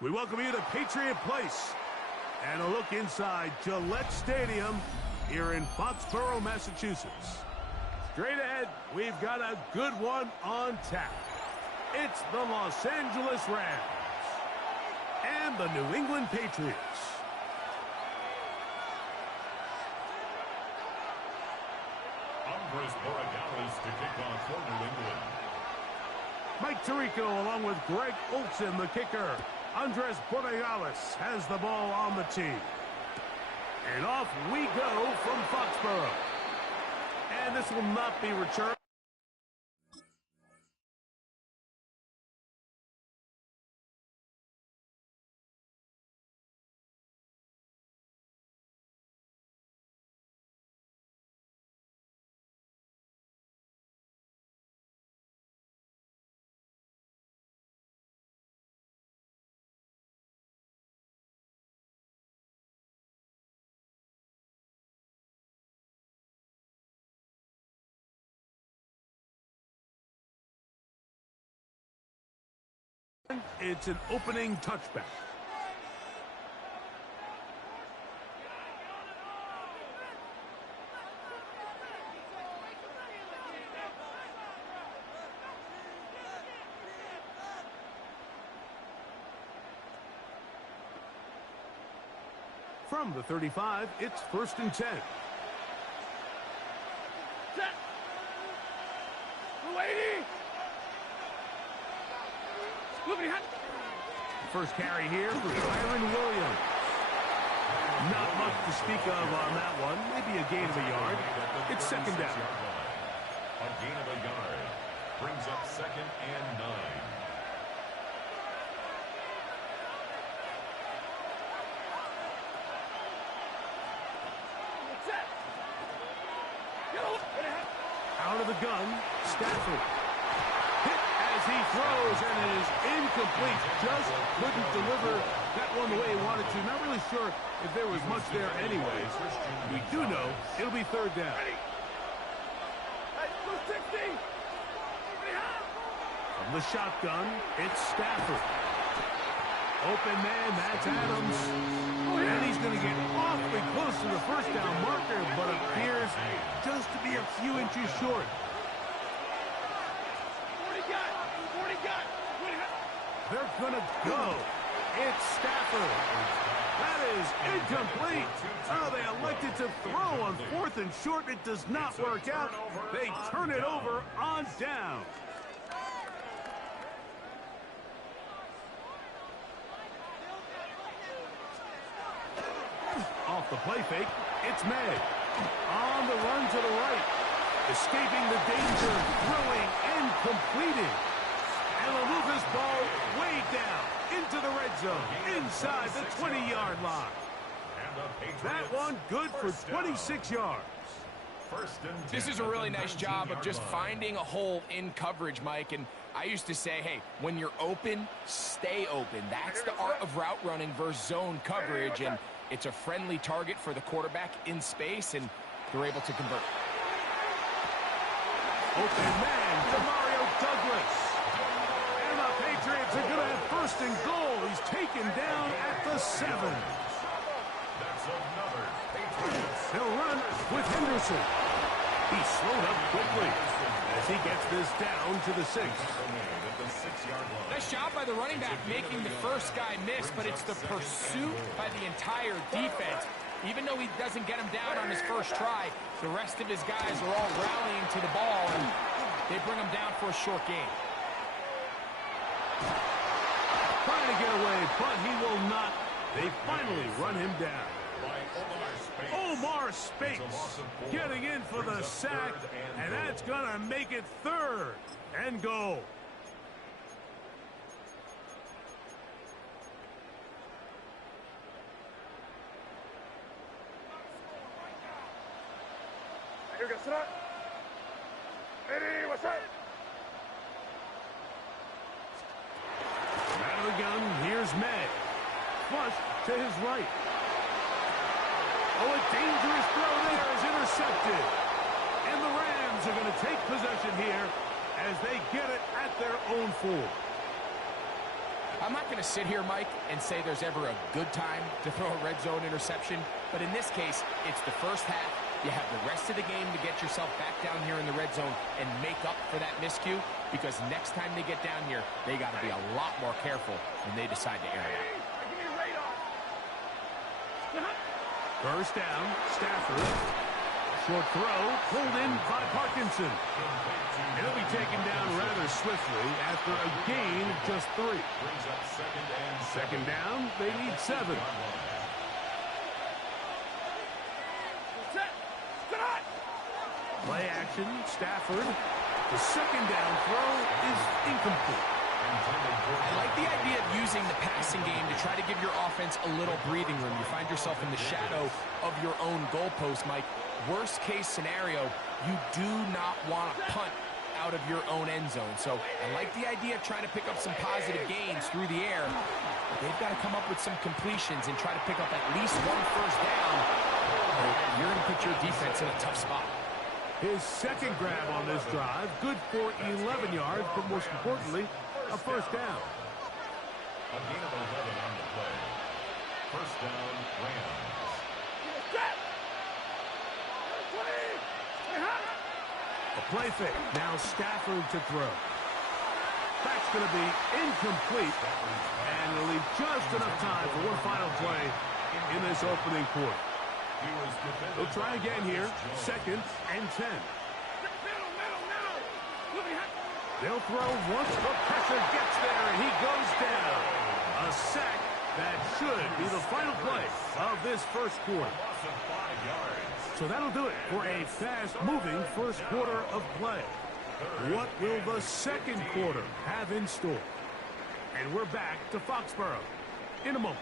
We welcome you to Patriot Place and a look inside Gillette Stadium here in Foxborough, Massachusetts. Straight ahead, we've got a good one on tap. It's the Los Angeles Rams and the New England Patriots. Andres Borregales to kick off for New England. Mike Tirico along with Greg Olson, the kicker. Andres Borregales has the ball on the tee. And off we go from Foxborough. And this will not be returned. It's an opening touchback. From the 35, it's 1st and 10. First carry here for Kyron Williams. Not much to speak of on that one. Maybe a gain of a yard. It's 2nd down. A gain of a yard brings up 2nd and 9. Out of the gun, Stafford. Hit as he throws, and it is incomplete. Just couldn't deliver that one the way he wanted to. Not really sure if there was much there anyways. We do know it'll be 3rd down. From the shotgun, it's Stafford. Open man, that's Adams. And he's going to get awfully close to the 1st down marker, but appears just to be a few inches short. They're going to go. It's Stafford. That is incomplete. Oh, they elected to throw on 4th and short. It does not work out. They turn it over on down. Off the play fake, it's May. On the run to the right. Escaping the danger, throwing and completing. And they'll move this ball way down into the red zone, inside the 20-yard line. That one good for 26 yards. This is a really nice job of just finding a hole in coverage, Mike. And I used to say, hey, when you're open, stay open. That's the art of route running versus zone coverage. And it's a friendly target for the quarterback in space, and they're able to convert. Open man to Mario Douglas. And the Patriots are going to have 1st and goal. He's taken down at the 7. That's another Patriots. He'll run with Henderson. He's slowed up quickly as he gets this down to the 6. Nice job by the running back making the first guy miss, but it's the pursuit by the entire defense. Even though he doesn't get him down on his first try, the rest of his guys are all rallying to the ball, and they bring him down for a short gain. Trying to get away, but he will not. They finally run him down. Omar Speights getting in for the sack, and that's going to make it 3rd and goal. Out of the gun, here's May. Flush to his right. Oh, a dangerous throw there is intercepted. And the Rams are going to take possession here as they get it at their own 4. I'm not going to sit here, Mike, and say there's ever a good time to throw a red zone interception, but in this case, it's the first half. You have the rest of the game to get yourself back down here in the red zone and make up for that miscue, because next time they get down here, they got to be a lot more careful when they decide to air it out. First down, Stafford. Short throw, pulled in by Parkinson. And he'll be taken down rather swiftly after a gain of just 3. Brings up Second down, they need 7. Play action, Stafford. The second down throw is incomplete. I like the idea of using the passing game to try to give your offense a little breathing room. You find yourself in the shadow of your own goalpost, Mike. Worst case scenario, you do not want to punt out of your own end zone. So I like the idea of trying to pick up some positive gains through the air. But they've got to come up with some completions and try to pick up at least one first down. Or you're going to put your defense in a tough spot. His second grab on this drive, good for 11 yards, but most importantly, a first down. A gain of 11 on the play. First down, Rams. A play fake. Now Stafford to throw. That's going to be incomplete, and it'll leave just enough time for one final play in this opening quarter. They'll try again here. Second and 10. They'll throw once the pressure gets there, and he goes down. A sack that should be the final play of this first quarter. So that'll do it for a fast-moving first quarter of play. What will the second quarter have in store? And we're back to Foxborough in a moment.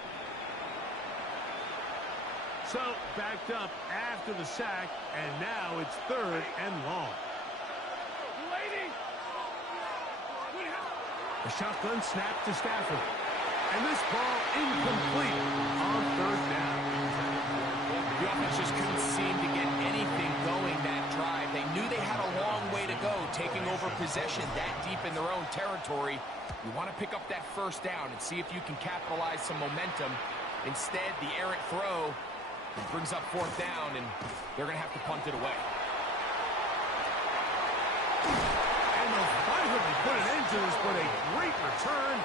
So, backed up after the sack, and now it's third and long. A shotgun snap to Stafford. And this ball incomplete on third down. The offense just couldn't seem to get anything going that drive. They knew they had a long way to go, taking over possession that deep in their own territory. You want to pick up that first down and see if you can capitalize some momentum. Instead, the errant throw brings up fourth down, and they're going to have to punt it away. And they'll finally put an end to this, but a great return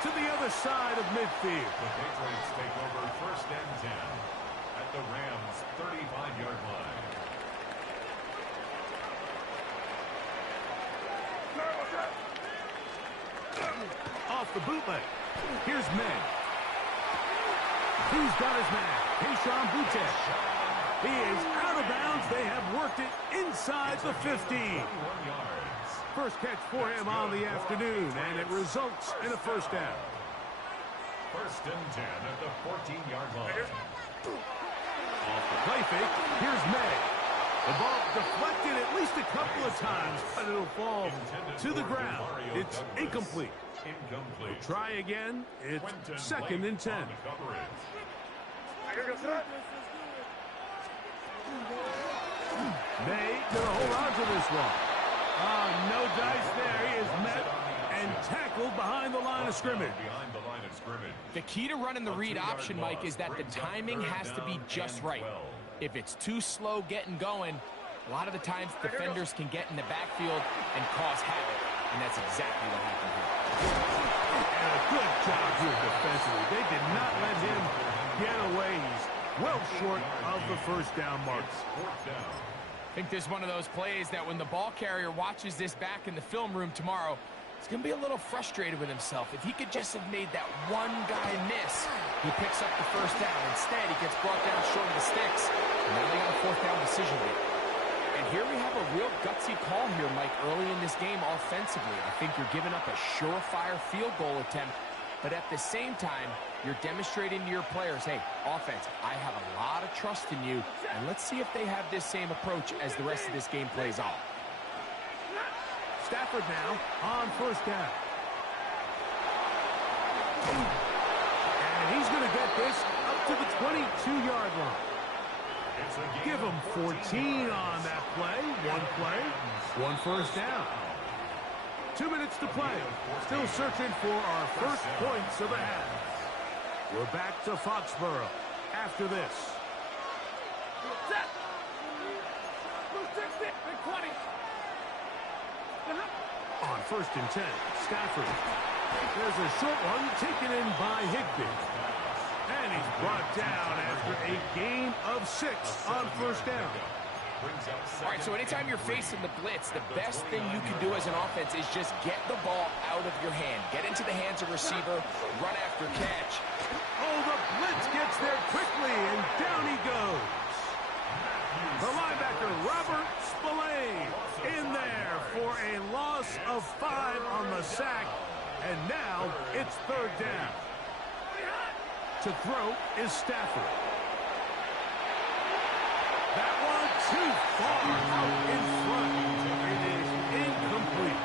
to the other side of midfield. The Patriots take over first and 10 at the Rams' 35-yard line. Off the bootleg. Here's Meg. Who's got his man? Keyshawn Boutte. He is out of bounds. They have worked it inside the 15. First catch for him on the afternoon, and it results in a first down. First and 10 at the 14-yard line. Off the play fake, here's May. The ball deflected at least a couple of times, but it'll fall to the ground. It's incomplete. We'll try again. It's second and 10. May gonna hold on to this one. No dice there. He is met and tackled behind the line of scrimmage. The key to running the read option, Mike, is that the timing has to be just right. If it's too slow getting going, a lot of the times defenders can get in the backfield and cause havoc, and that's exactly what happened here. And a good job here defensively. They did not let him get away. He's well short of the first down marks. I think this is one of those plays that when the ball carrier watches this back in the film room tomorrow, he's going to be a little frustrated with himself. If he could just have made that one guy miss, he picks up the first down. Instead, he gets brought down short of the sticks, and now they got a fourth down decision to make. And here we have a real gutsy call here, Mike, early in this game offensively. I think you're giving up a surefire field goal attempt, but at the same time, you're demonstrating to your players, hey, offense, I have a lot of trust in you, and let's see if they have this same approach as the rest of this game plays on. Stafford now on first down. And he's going to get this up to the 22-yard line. Give him 14 on that play. One first down. 2 minutes to play. Still searching for our first points of the half. We're back to Foxborough after this. On 1st and 10, Stafford. There's a short one taken in by Higbee. And he's brought down after a gain of 6 on 1st down. All right, so anytime you're facing the blitz, the best thing you can do as an offense is just get the ball out of your hand. Get into the hands of receiver, run after catch. Oh, the blitz gets there quickly, and down he goes. The linebacker, Robert Spillane, in there for a loss of 5 on the sack. And now it's 3rd down. To throw is Stafford. That one too far out in front. It is incomplete.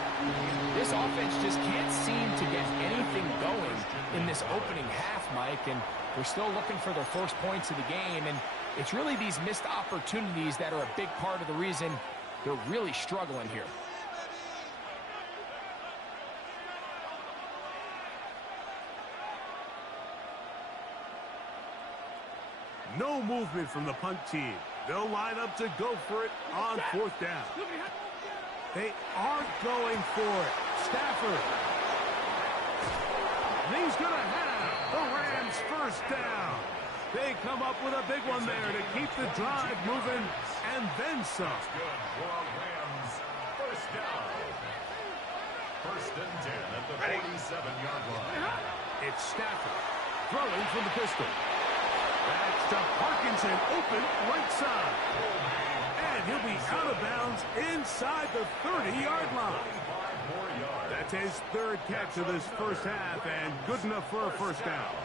This offense just can't seem to get anything going in this opening half, Mike, and they're still looking for their first points of the game, and it's really these missed opportunities that are a big part of the reason they're really struggling here. No movement from the punt team. They'll line up to go for it on 4th down. They aren't going for it. Stafford. And he's going to have the Rams first down. They come up with a big one there to keep the drive moving and then some. Good for Rams. First down. 1st and 10 at the 47-yard line. It's Stafford throwing from the pistol. That's to Parkinson, open right side. And he'll be out of bounds inside the 30-yard line. That's his 3rd catch of this first half, and good enough for a first down.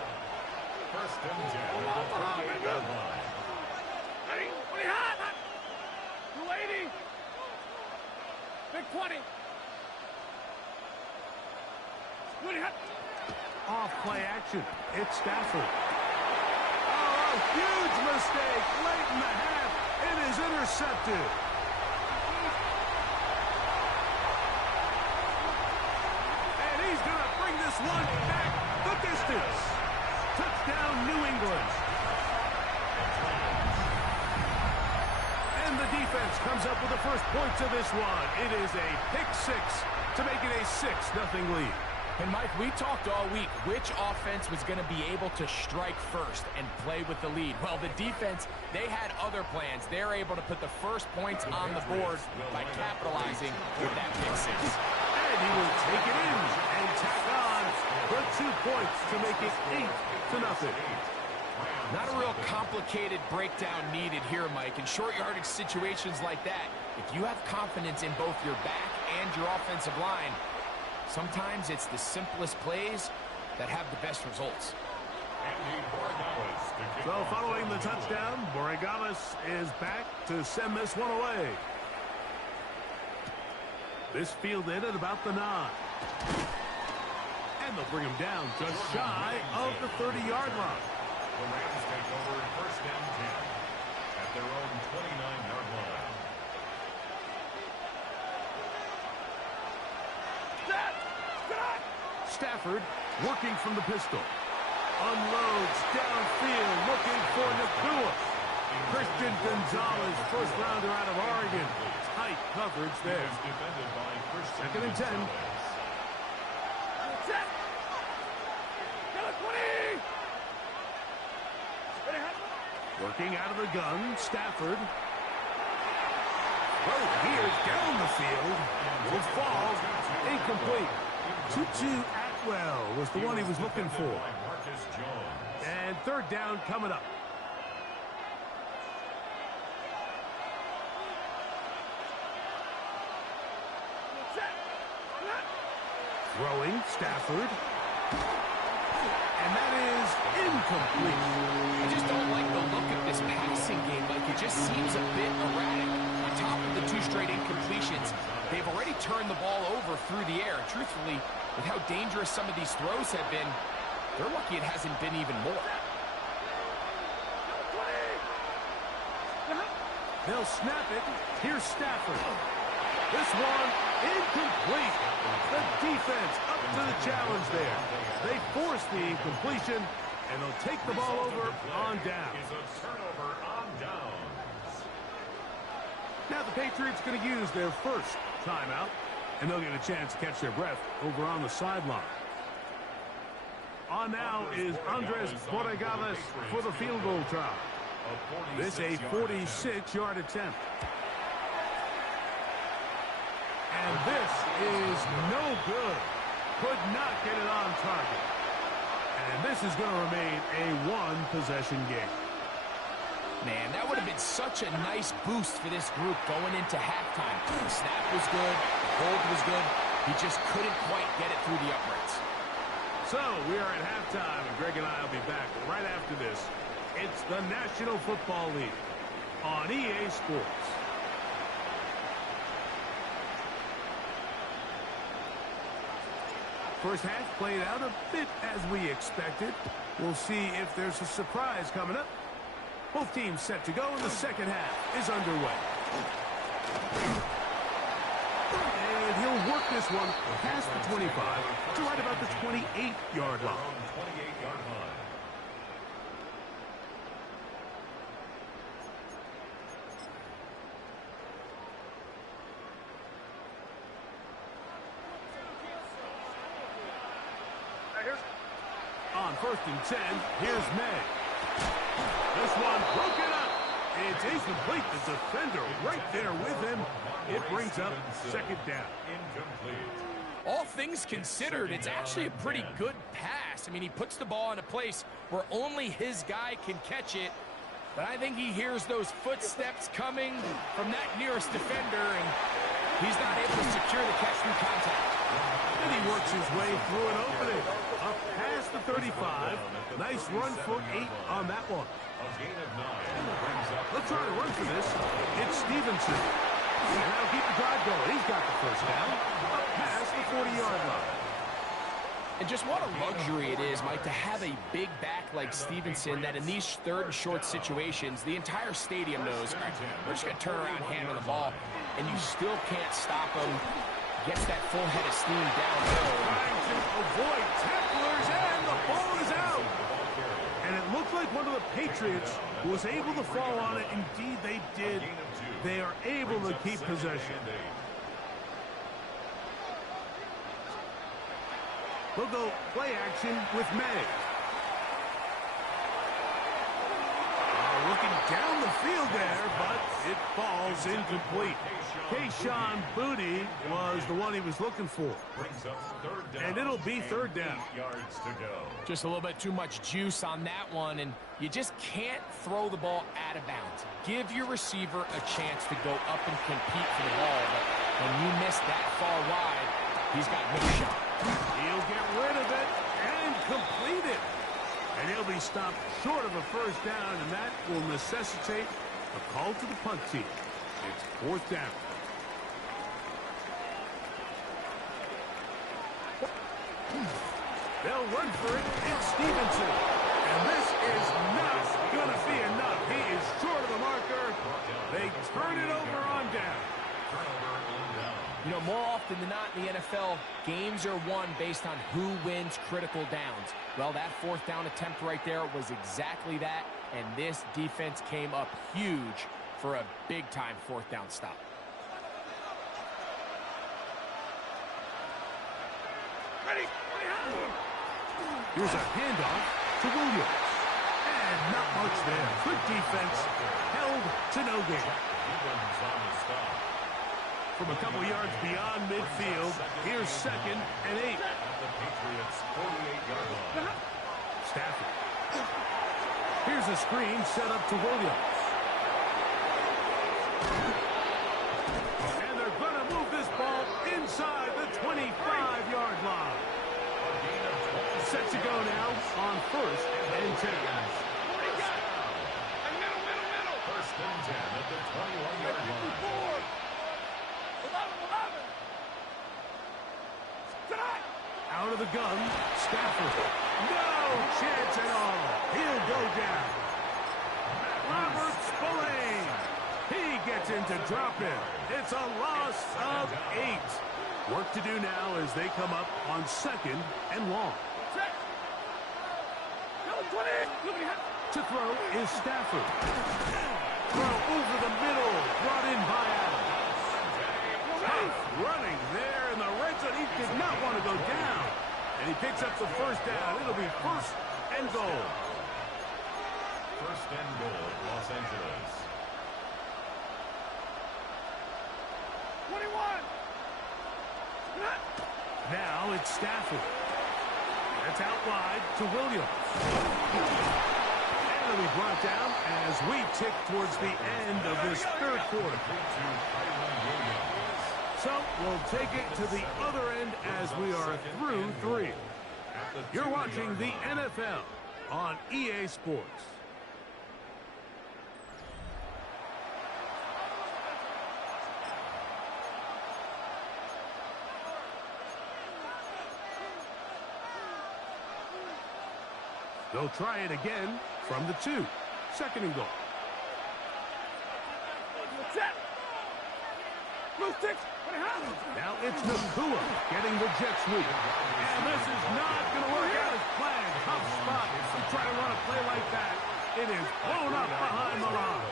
1st and 10 at the 38-yard line. Big 20. Off play action. It's Stafford. Huge mistake late in the half. It is intercepted. And he's going to bring this one back the distance. Touchdown, New England. And the defense comes up with the first points of this one. It is a pick 6 to make it a 6-0 lead. And, Mike, we talked all week which offense was going to be able to strike first and play with the lead. Well, the defense, they had other plans. They're able to put the first points on the board by capitalizing with that pick 6. And he will take it in and tack on the 2 points to make it 8-0. Not a real complicated breakdown needed here, Mike. In short yardage situations like that, if you have confidence in both your back and your offensive line, sometimes it's the simplest plays that have the best results. So following the touchdown, Borregales is back to send this one away. This fielded at about the 9. And they'll bring him down just shy of the 30-yard line. The Rams take over 1st and 10 at their own 29-yard line. Stafford working from the pistol. Unloads downfield looking for Nakua. Christian Gonzalez, first rounder out of Oregon. Tight coverage there. Defended by 2nd and 10. Working out of the gun, Stafford. Oh, here's down the field. Will fall. Incomplete. Tutu Atwell was the one he was looking for. And 3rd down coming up. Throwing, Stafford. And that is incomplete. I just don't like the look of this passing game. Like, it just seems a bit erratic. On top of the 2 straight incompletions, they've already turned the ball over through the air. Truthfully, with how dangerous some of these throws have been, they're lucky it hasn't been even more. They'll snap it. Here's Stafford. This one incomplete. The defense up to the challenge there. They force the incompletion, and they'll take the ball over on down. Is a turnover on downs. Now the Patriots going to use their first timeout, and they'll get a chance to catch their breath over on the sideline. On now is Andres Borregales for the field goal try. This a 46-yard attempt. And this is no good. Could not get it on target. And this is going to remain a one-possession game. Man, that would have been such a nice boost for this group going into halftime. The snap was good, the hold was good. He just couldn't quite get it through the uprights. So we are at halftime, and Greg and I will be back right after this. It's the National Football League on EA Sports. First half played out a bit as we expected. We'll see if there's a surprise coming up. Both teams set to go, and the second half is underway. And he'll work this one past the 25 to right about the 28-yard line. 28-yard line. On 1st and 10, here's May. This one broken up. It's incomplete. The defender right there with him. It brings up second down. Incomplete. All things considered, it's actually a pretty good pass. I mean, he puts the ball in a place where only his guy can catch it. But I think he hears those footsteps coming from that nearest defender, and he's not able to secure the catch through contact. And he works his way through an opening. Up past the 35. Nice run for 8 on that one. A gain of 9 brings up. Let's try to run for this. It's Stevenson. And that'll keep the drive going. He's got the first down. Up past the 40-yard line. And just what a luxury it is, Mike, to have a big back like Stevenson that in these third and short situations, the entire stadium knows, all right, we're just going to turn around and handle the ball, and you still can't stop him. Gets that full head of steam downhill. Trying to avoid tacklers, and the ball is out. And it looked like one of the Patriots was able to fall on it. Indeed, they did. They are able to keep possession. We'll go play action with May. Looking down the field there, but it falls incomplete. Kayshawn Booty was the one he was looking for. And it'll be third down. Yards to go. Just a little bit too much juice on that one, and you just can't throw the ball out of bounds. Give your receiver a chance to go up and compete for the ball, but when you miss that far wide, he's got no shot. He'll get rid of it and complete it. And he'll be stopped short of a first down, and that will necessitate a call to the punt team. It's fourth down. They'll run for it. It's Stevenson. And this is not going to be enough. He is short of the marker. They turn it over on down. You know, more often than not in the NFL, games are won based on who wins critical downs. Well, that fourth down attempt right there was exactly that, and this defense came up huge for a big-time fourth down stop. Here's a handoff to Williams. And not much there. Good defense. Held to no gain. From a couple yards beyond midfield, here's second and 8. The Patriots 48-yard line. Stafford. Here's a screen set up to Williams. And they're going to move this ball inside the 25-yard line. Set to go now on 1st and 10. First and 10 at the 21-yard line. Out of the gun, Stafford. No chance at all. He'll go down. Robert Spillane. He gets in to drop it. It's a loss of 8. Work to do now as they come up on 2nd and long. Check. Go 20. To throw is Stafford. Throw over the middle, brought in by Adams. Tough running there in the red zone. He did not want to go down. And he picks up the first down. It'll be 1st and goal. 1st and goal, Los Angeles. 21. Now it's Stafford. That's out wide to Williams. And it'll be brought down as we tick towards the end of this 3rd quarter. So we'll take it to the other end as we are through 3. You're watching the NFL on EA Sports. They'll try it again from the 2. 2nd and goal. Now it's Nakua getting the jet sweep. And this is not going to work out as planned. Tough spot to try to run a play like that. It is blown up behind the line.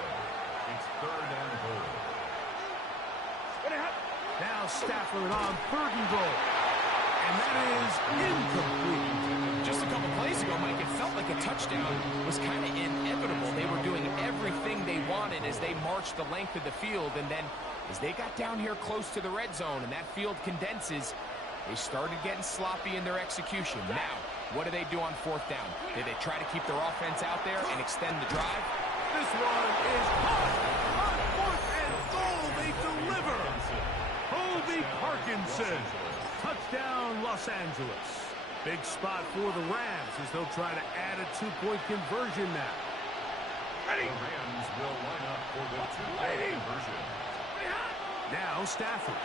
It's 3rd and goal. Now Stafford on 3rd and goal. And that is incomplete. Just a couple plays ago, Mike, it felt like a touchdown was kind of inevitable. They were doing everything they wanted as they marched the length of the field, and then as they got down here close to the red zone and that field condenses, they started getting sloppy in their execution. Now, what do they do on 4th down? Did they try to keep their offense out there and extend the drive? This one is hot. On 4th and goal, they deliver. Colby Parkinson. Touchdown, Los Angeles. Big spot for the Rams as they'll try to add a 2-point conversion now. The Rams will line up for the 2-point conversion. Now Stafford.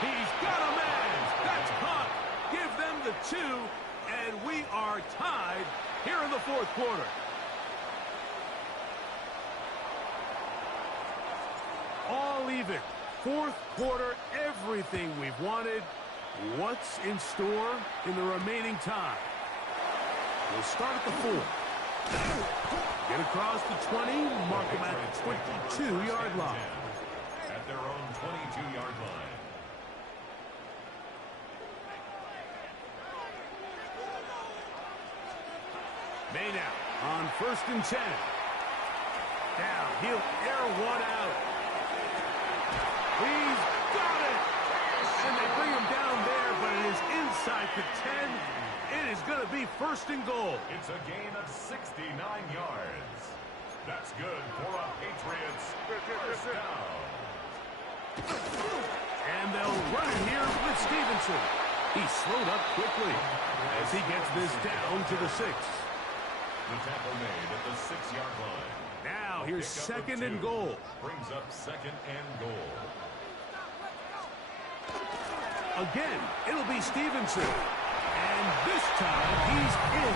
He's got a man. That's caught. Give them the 2, and we are tied here in the 4th quarter. All even. 4th quarter, everything we've wanted. What's in store in the remaining time? We'll start at the 4. Get across the 20, mark them at the 22-yard line. At their own 22-yard line. May now on 1st and 10. Now he'll air one out. He's got it. And they bring him down there, but it is inside the 10. It is going to be 1st and goal. It's a gain of 69 yards. That's good for a Patriots 1st down. And they'll run it here with Stevenson. He slowed up quickly as he gets this down to the 6. The tackle made at the 6-yard line. Now here's 2nd and goal. Brings up 2nd and goal. Again, it'll be Stevenson. And this time, he's in.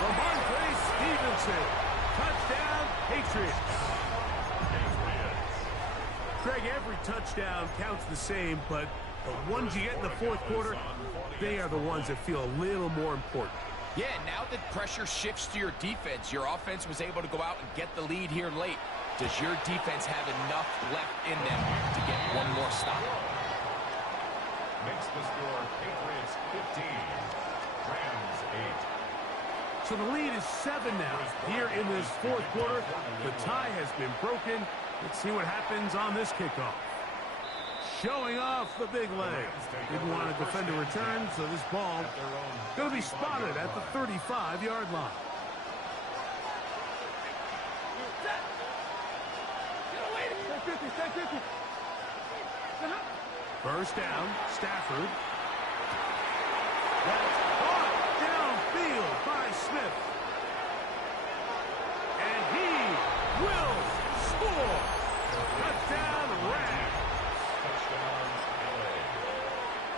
Ramondre Stevenson. Touchdown, Patriots. Craig, every touchdown counts the same, but the ones you get in the 4th quarter, they are the ones that feel a little more important. Yeah, now that pressure shifts to your defense, your offense was able to go out and get the lead here late. Does your defense have enough left in them to get one more stop? Makes the score Patriots 15, Rams 8. So the lead is 7 now here in this 4th quarter. The tie has been broken. Let's see what happens on this kickoff. Showing off the big leg. Didn't want to defend a return, so this ball going to be spotted at the 35-yard line. First down, Stafford. That's caught downfield by Smith. And he will score. Touchdown, Rams.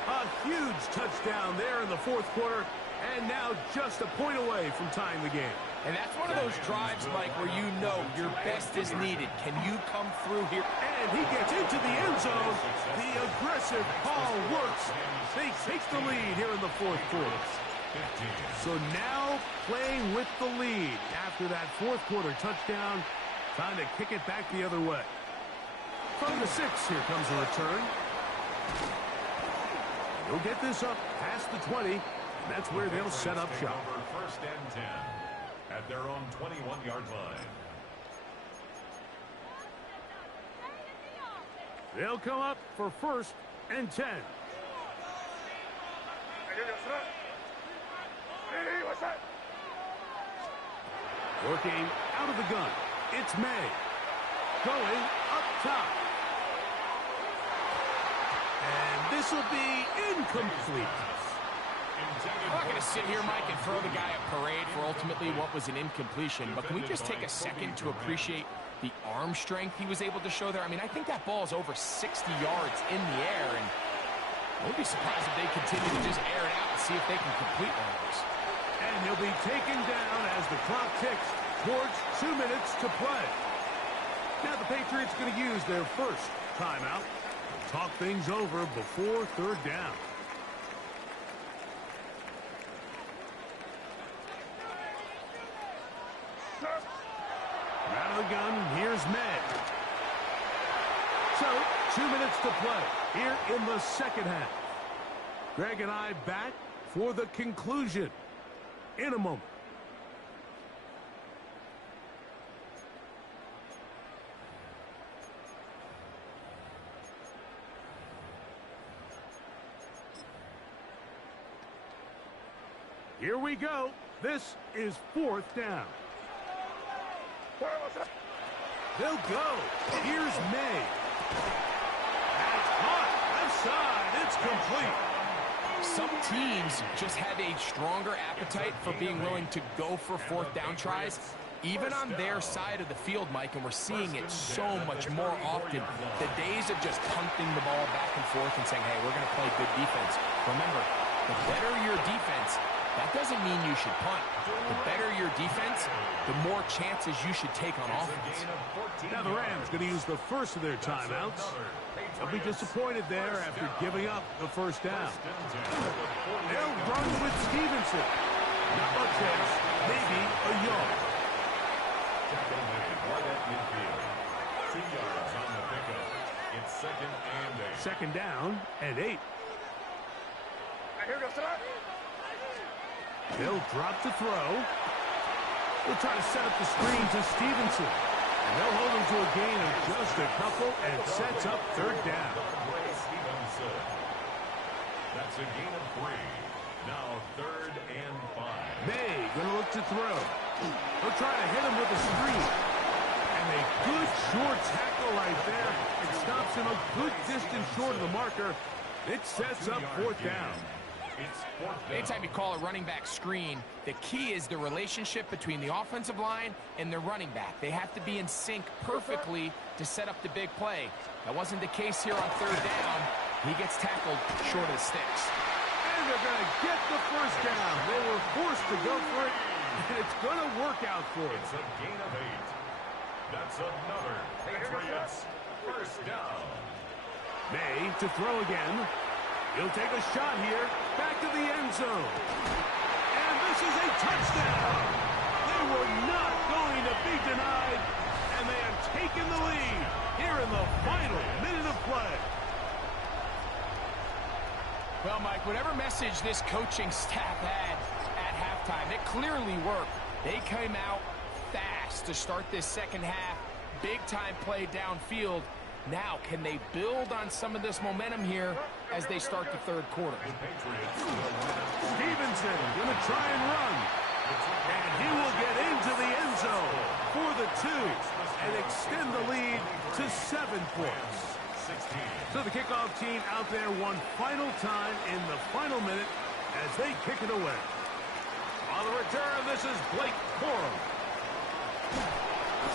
A huge touchdown there in the 4th quarter, and now just a point away from tying the game. And that's one of those drives, Mike, where you know your best is needed. Can you come through here? And he gets into the end zone. The aggressive call works. They take the lead here in the fourth quarter. So now playing with the lead after that fourth quarter touchdown. Time to kick it back the other way. From the 6, here comes a return. He'll get this up past the 20. And that's where they'll set up shop. First and 10 at their own 21-yard line. They'll come up for first and 10. Working out of the gun. It's May. Going up top. And this will be incomplete. I'm not going to sit here, Mike, and throw the guy a parade for ultimately what was an incompletion, but can we just take a second to appreciate the arm strength he was able to show there? I mean, I think that ball is over 60 yards in the air, and I wouldn't be surprised if they continue to just air it out and see if they can complete one of those. And he'll be taken down as the clock ticks towards 2 minutes to play. Now the Patriots going to use their first timeout to talk things over before third down. Out of the gun, here's May. So, 2 minutes to play here in the second half. Greg and I back for the conclusion in a moment. Here we go. This is fourth down. They'll go. Here's May. That's caught. Left side. It's complete. Some teams just have a stronger appetite for being willing to go for fourth down tries, even on their side of the field, Mike, and we're seeing it so much more often. The days of just punting the ball back and forth and saying, hey, we're going to play good defense. Remember, the better your defense, that doesn't mean you should punt. The better your defense, the more chances you should take on offense. Now the Rams going to use the first of their timeouts. They'll be disappointed there after giving up the first down. They'll run with Stevenson. Not much there. Maybe a yard. 2 yards on the pickup. It's second and 8. Second down and 8. They'll drop the throw. They'll try to set up the screen to Stevenson. And they'll hold him to a gain of just a couple and sets up third down. That's a gain of 3. Now third and 5. May going to look to throw. They'll try to hit him with a screen. And a good short tackle right there. It stops him a good distance short of the marker. It sets up fourth down. Anytime you call a running back screen, the key is the relationship between the offensive line and the running back. They have to be in sync perfectly to set up the big play. That wasn't the case here on third down. He gets tackled short of the sticks. And they're going to get the first down. They were forced to go for it, and it's going to work out for them. It's a gain of 8. That's another Patriots first down. May to throw again. He'll take a shot here, back to the end zone. And this is a touchdown. They were not going to be denied, and they have taken the lead here in the final minute of play. Well, Mike, whatever message this coaching staff had at halftime, it clearly worked. They came out fast to start this second half. Big-time play downfield. Now, can they build on some of this momentum here as they start the third quarter? Stevenson going to try and run. And he will get into the end zone for the 2 and extend the lead to 7 points. So the kickoff team out there one final time in the final minute as they kick it away. On the return, this is Blake Corum.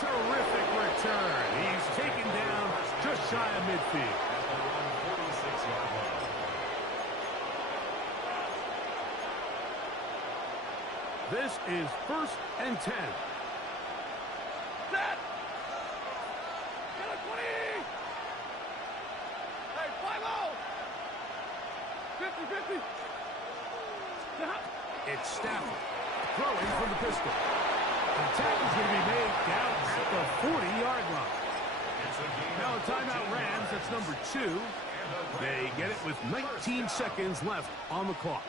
Terrific return. He's taken down just shy of midfield. This is 1st and 10. Set. Get it, 20. Hey, 5-0. 50-50. It's Stafford throwing from the pistol. The attack is going to be made down at the 40-yard line. Now a timeout Rams. That's number 2. They get it with 19 seconds left on the clock.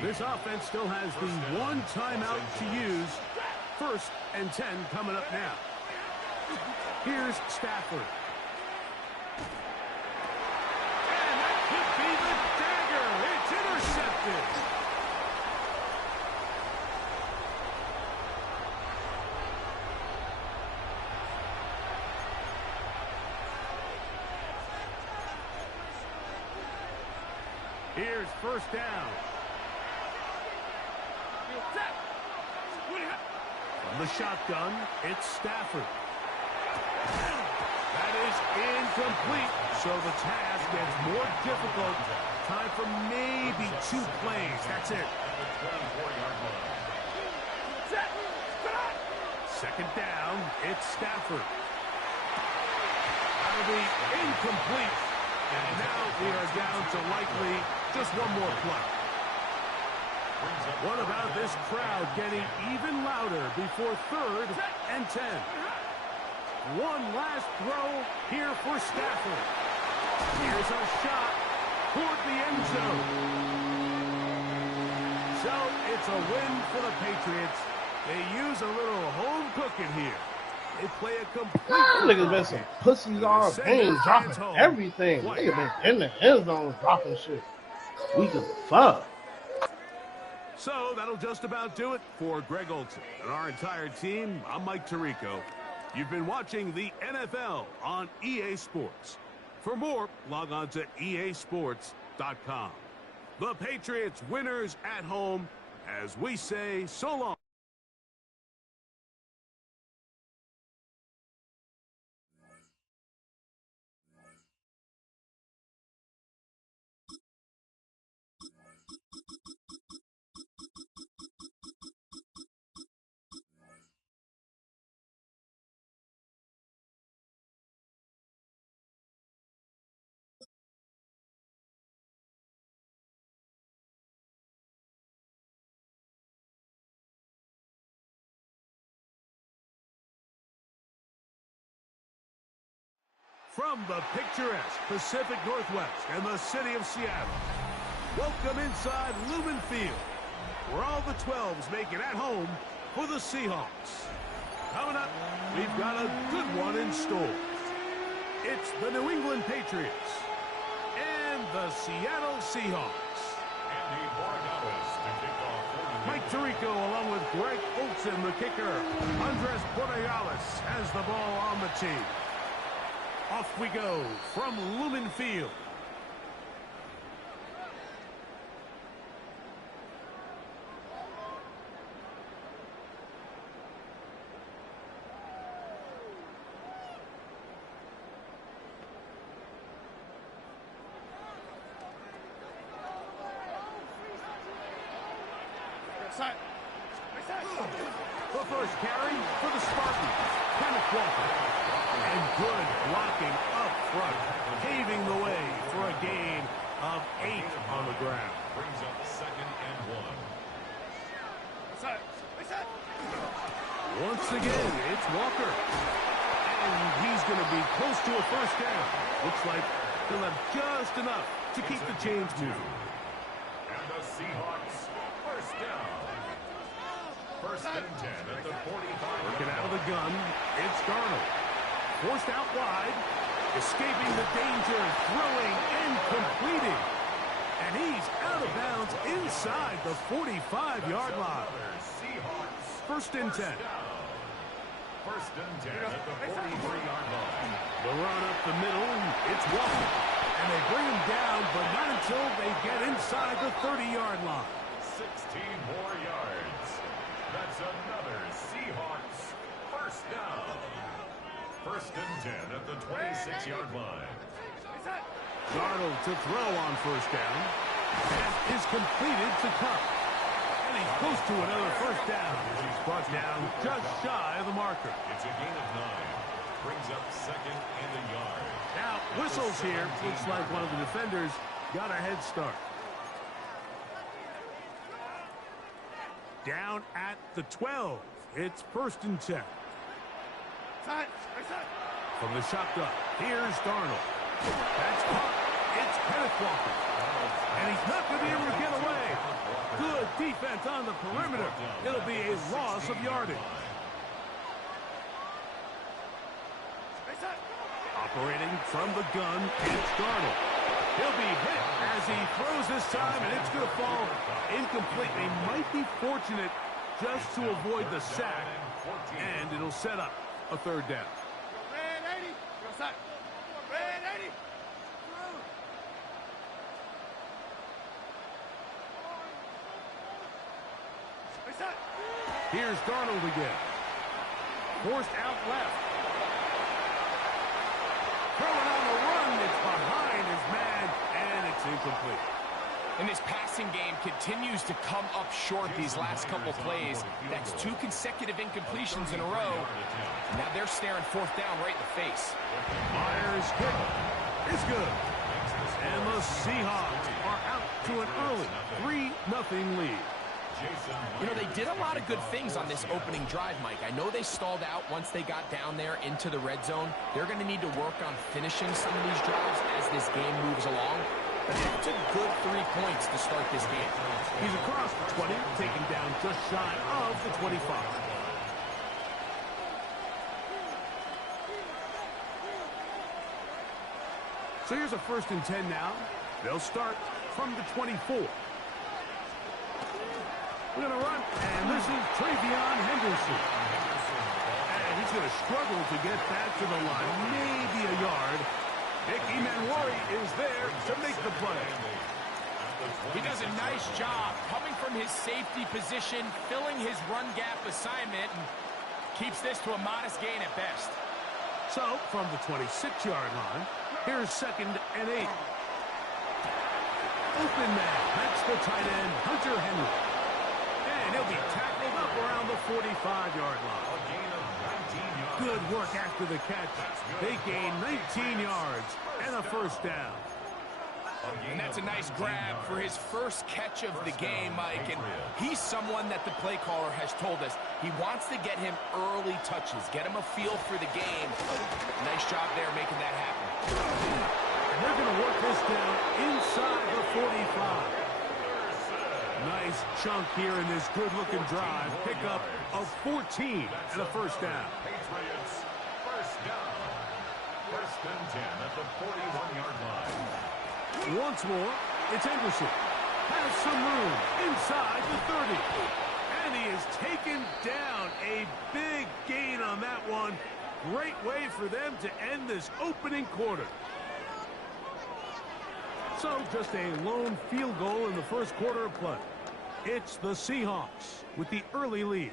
This offense still has the one timeout to use. 1st and 10 coming up now. Here's Stafford. And that could be the dagger. It's intercepted. Here's 1st down. From the shotgun, it's Stafford. That is incomplete, so the task gets more difficult. Time for maybe 2 plays. That's it. 2nd down, it's Stafford. That'll be incomplete. And now we are down to likely just one more play. What about this crowd getting even louder before 3rd and 10? One last throw here for Stafford. Here's a shot toward the end zone. So it's a win for the Patriots. They use a little home cooking here. They play a complete... Niggas been some pussies all game, dropping everything. Niggas been in the end zone dropping shit. We give a fuck. So that'll just about do it for Greg Olson and our entire team. I'm Mike Tirico. You've been watching the NFL on EA Sports. For more, log on to easports.com. The Patriots winners at home as we say so long. From the picturesque Pacific Northwest and the city of Seattle, welcome inside Lumen Field, where all the 12s make it at home for the Seahawks. Coming up, we've got a good one in store. It's the New England Patriots and the Seattle Seahawks. Mike Tirico along with Greg Olson, the kicker. Andres Borregales has the ball on the team. Off we go from Lumen Field. The first carry for the Spartans, Kenneth Walker. And good blocking up front, paving the way for a gain of 8 on the ground. Brings up 2nd and 1. Once again, it's Walker. And he's going to be close to a 1st down. Looks like he'll have just enough to keep the chains moving. And the Seahawks, 1st down. 1st and 10 at the 45. Working out of the gun, it's Darnold. Forced out wide, escaping the danger, throwing and completing. And he's out of bounds inside the 45-yard line. 1st and 10. 1st and 10 at the 43-yard line. The run up the middle, it's Walker. And they bring him down, but not until they get inside the 30-yard line. 16 more yards. That's another Seahawks 1st down. 1st and 10 at the 26-yard line. Darnold to throw on 1st down. And is completed to Cup. And he's close to another first down. He's brought down just shy of the marker. It's a gain of 9. Brings up second and a yard. Now, whistles here. Looks like one of the defenders got a head start. Down at the 12. It's 1st and 10. From the shotgun, here's Darnold. That's caught. It's Kenneth Walker. And he's not going to be able to get away. Good defense on the perimeter. It'll be a loss of yardage. Operating from the gun, it's Darnold. He'll be hit as he throws this time, and it's going to fall incomplete. He might be fortunate just to avoid the sack, and it'll set up a 3rd down. Here's Darnold again. Forced out left. Throwing on the run, it's behind his man, and it's incomplete. And this passing game continues to come up short these last couple plays. That's 2 consecutive incompletions in a row. Now they're staring 4th down right in the face. Myers' kick is good. And the Seahawks are out to an early 3-0 lead. You know, they did a lot of good things on this opening drive, Mike. I know they stalled out once they got down there into the red zone. They're going to need to work on finishing some of these drives as this game moves along. But that's a good 3 points to start this game. He's across the 20, taken down just shy of the 25. So here's a 1st and 10 now. They'll start from the 24. We're going to run, and this is Travion Henderson. And he's going to struggle to get that to the line, maybe a yard. Nick Emanwari is there to make the play. He does a nice job coming from his safety position, filling his run gap assignment, and keeps this to a modest gain at best. So, from the 26-yard line, here's 2nd and 8. Open man, that's the tight end, Hunter Henry. And he'll be tackled up around the 45-yard line. Good work after the catch. They gain 19 yards and a 1st down. And that's a nice grab for his first catch of the game, Mike. And he's someone that the play caller has told us he wants to get him early touches, get him a feel for the game. Nice job there making that happen. And they're going to work this down inside the 45. Nice chunk here in this good-looking drive. Pick up of 14 and a 1st down. Patriots, 1st down. 1st and 10 at the 41-yard line. Once more, it's Henderson. Has some room inside the 30. And he is taken down. A big gain on that one. Great way for them to end this opening quarter. So just a lone field goal in the 1st quarter of play. It's the Seahawks with the early lead.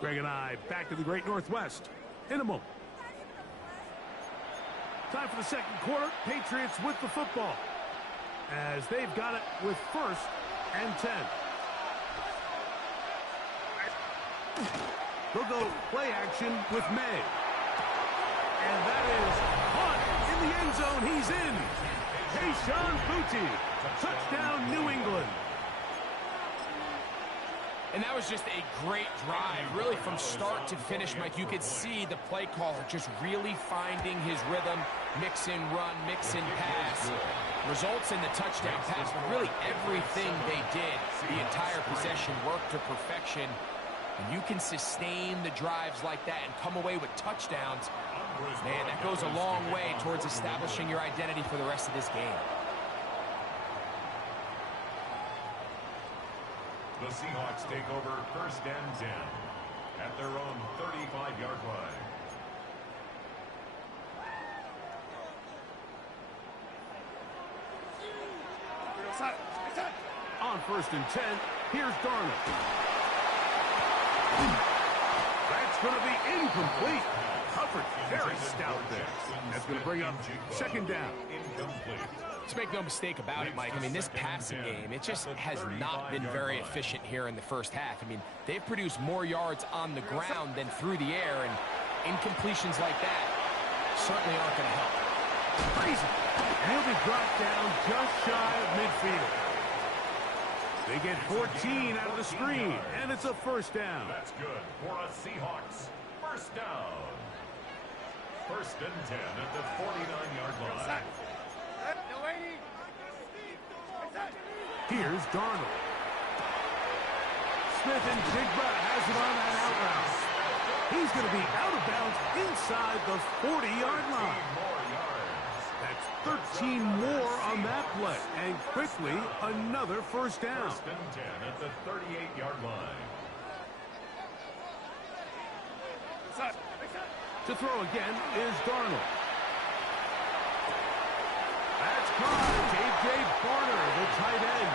Greg and I back to the Great Northwest in a moment. Time for the 2nd quarter. Patriots with the football as they've got it with 1st and 10. They'll go play action with May. And that is caught in the end zone. He's in. Tayshaun Boutte. Touchdown, New England. And that was just a great drive, really from start to finish, Mike. You could see the play caller just really finding his rhythm, mix in run, mix in pass. Results in the touchdown pass, but really everything they did, the entire possession worked to perfection. And you can sustain the drives like that and come away with touchdowns. Man, that goes a long way towards establishing your identity for the rest of this game. The Seahawks take over 1st and 10 at their own 35-yard line. On 1st and 10, here's Darnold. That's going to be incomplete. Covered very stout there. That's going to bring up 2nd down. Incomplete. Let's make no mistake about it, Mike. I mean, this passing game, it just has not been very efficient here in the first half. I mean, they've produced more yards on the ground than through the air, and incompletions like that certainly aren't going to help. Crazy. And he'll be brought down just shy of midfield. They get 14 out of the screen, and it's a first down. That's good for a Seahawks first down. First and 10 at the 49-yard line. Here's Darnold. Smith and Jigba has it on that out route. He's going to be out of bounds inside the 40-yard line. That's 13 more on that play. And quickly, another first down. First and 10 at the 38-yard line. To throw again is Darnold. That's caught. J.J. Barner, the tight end.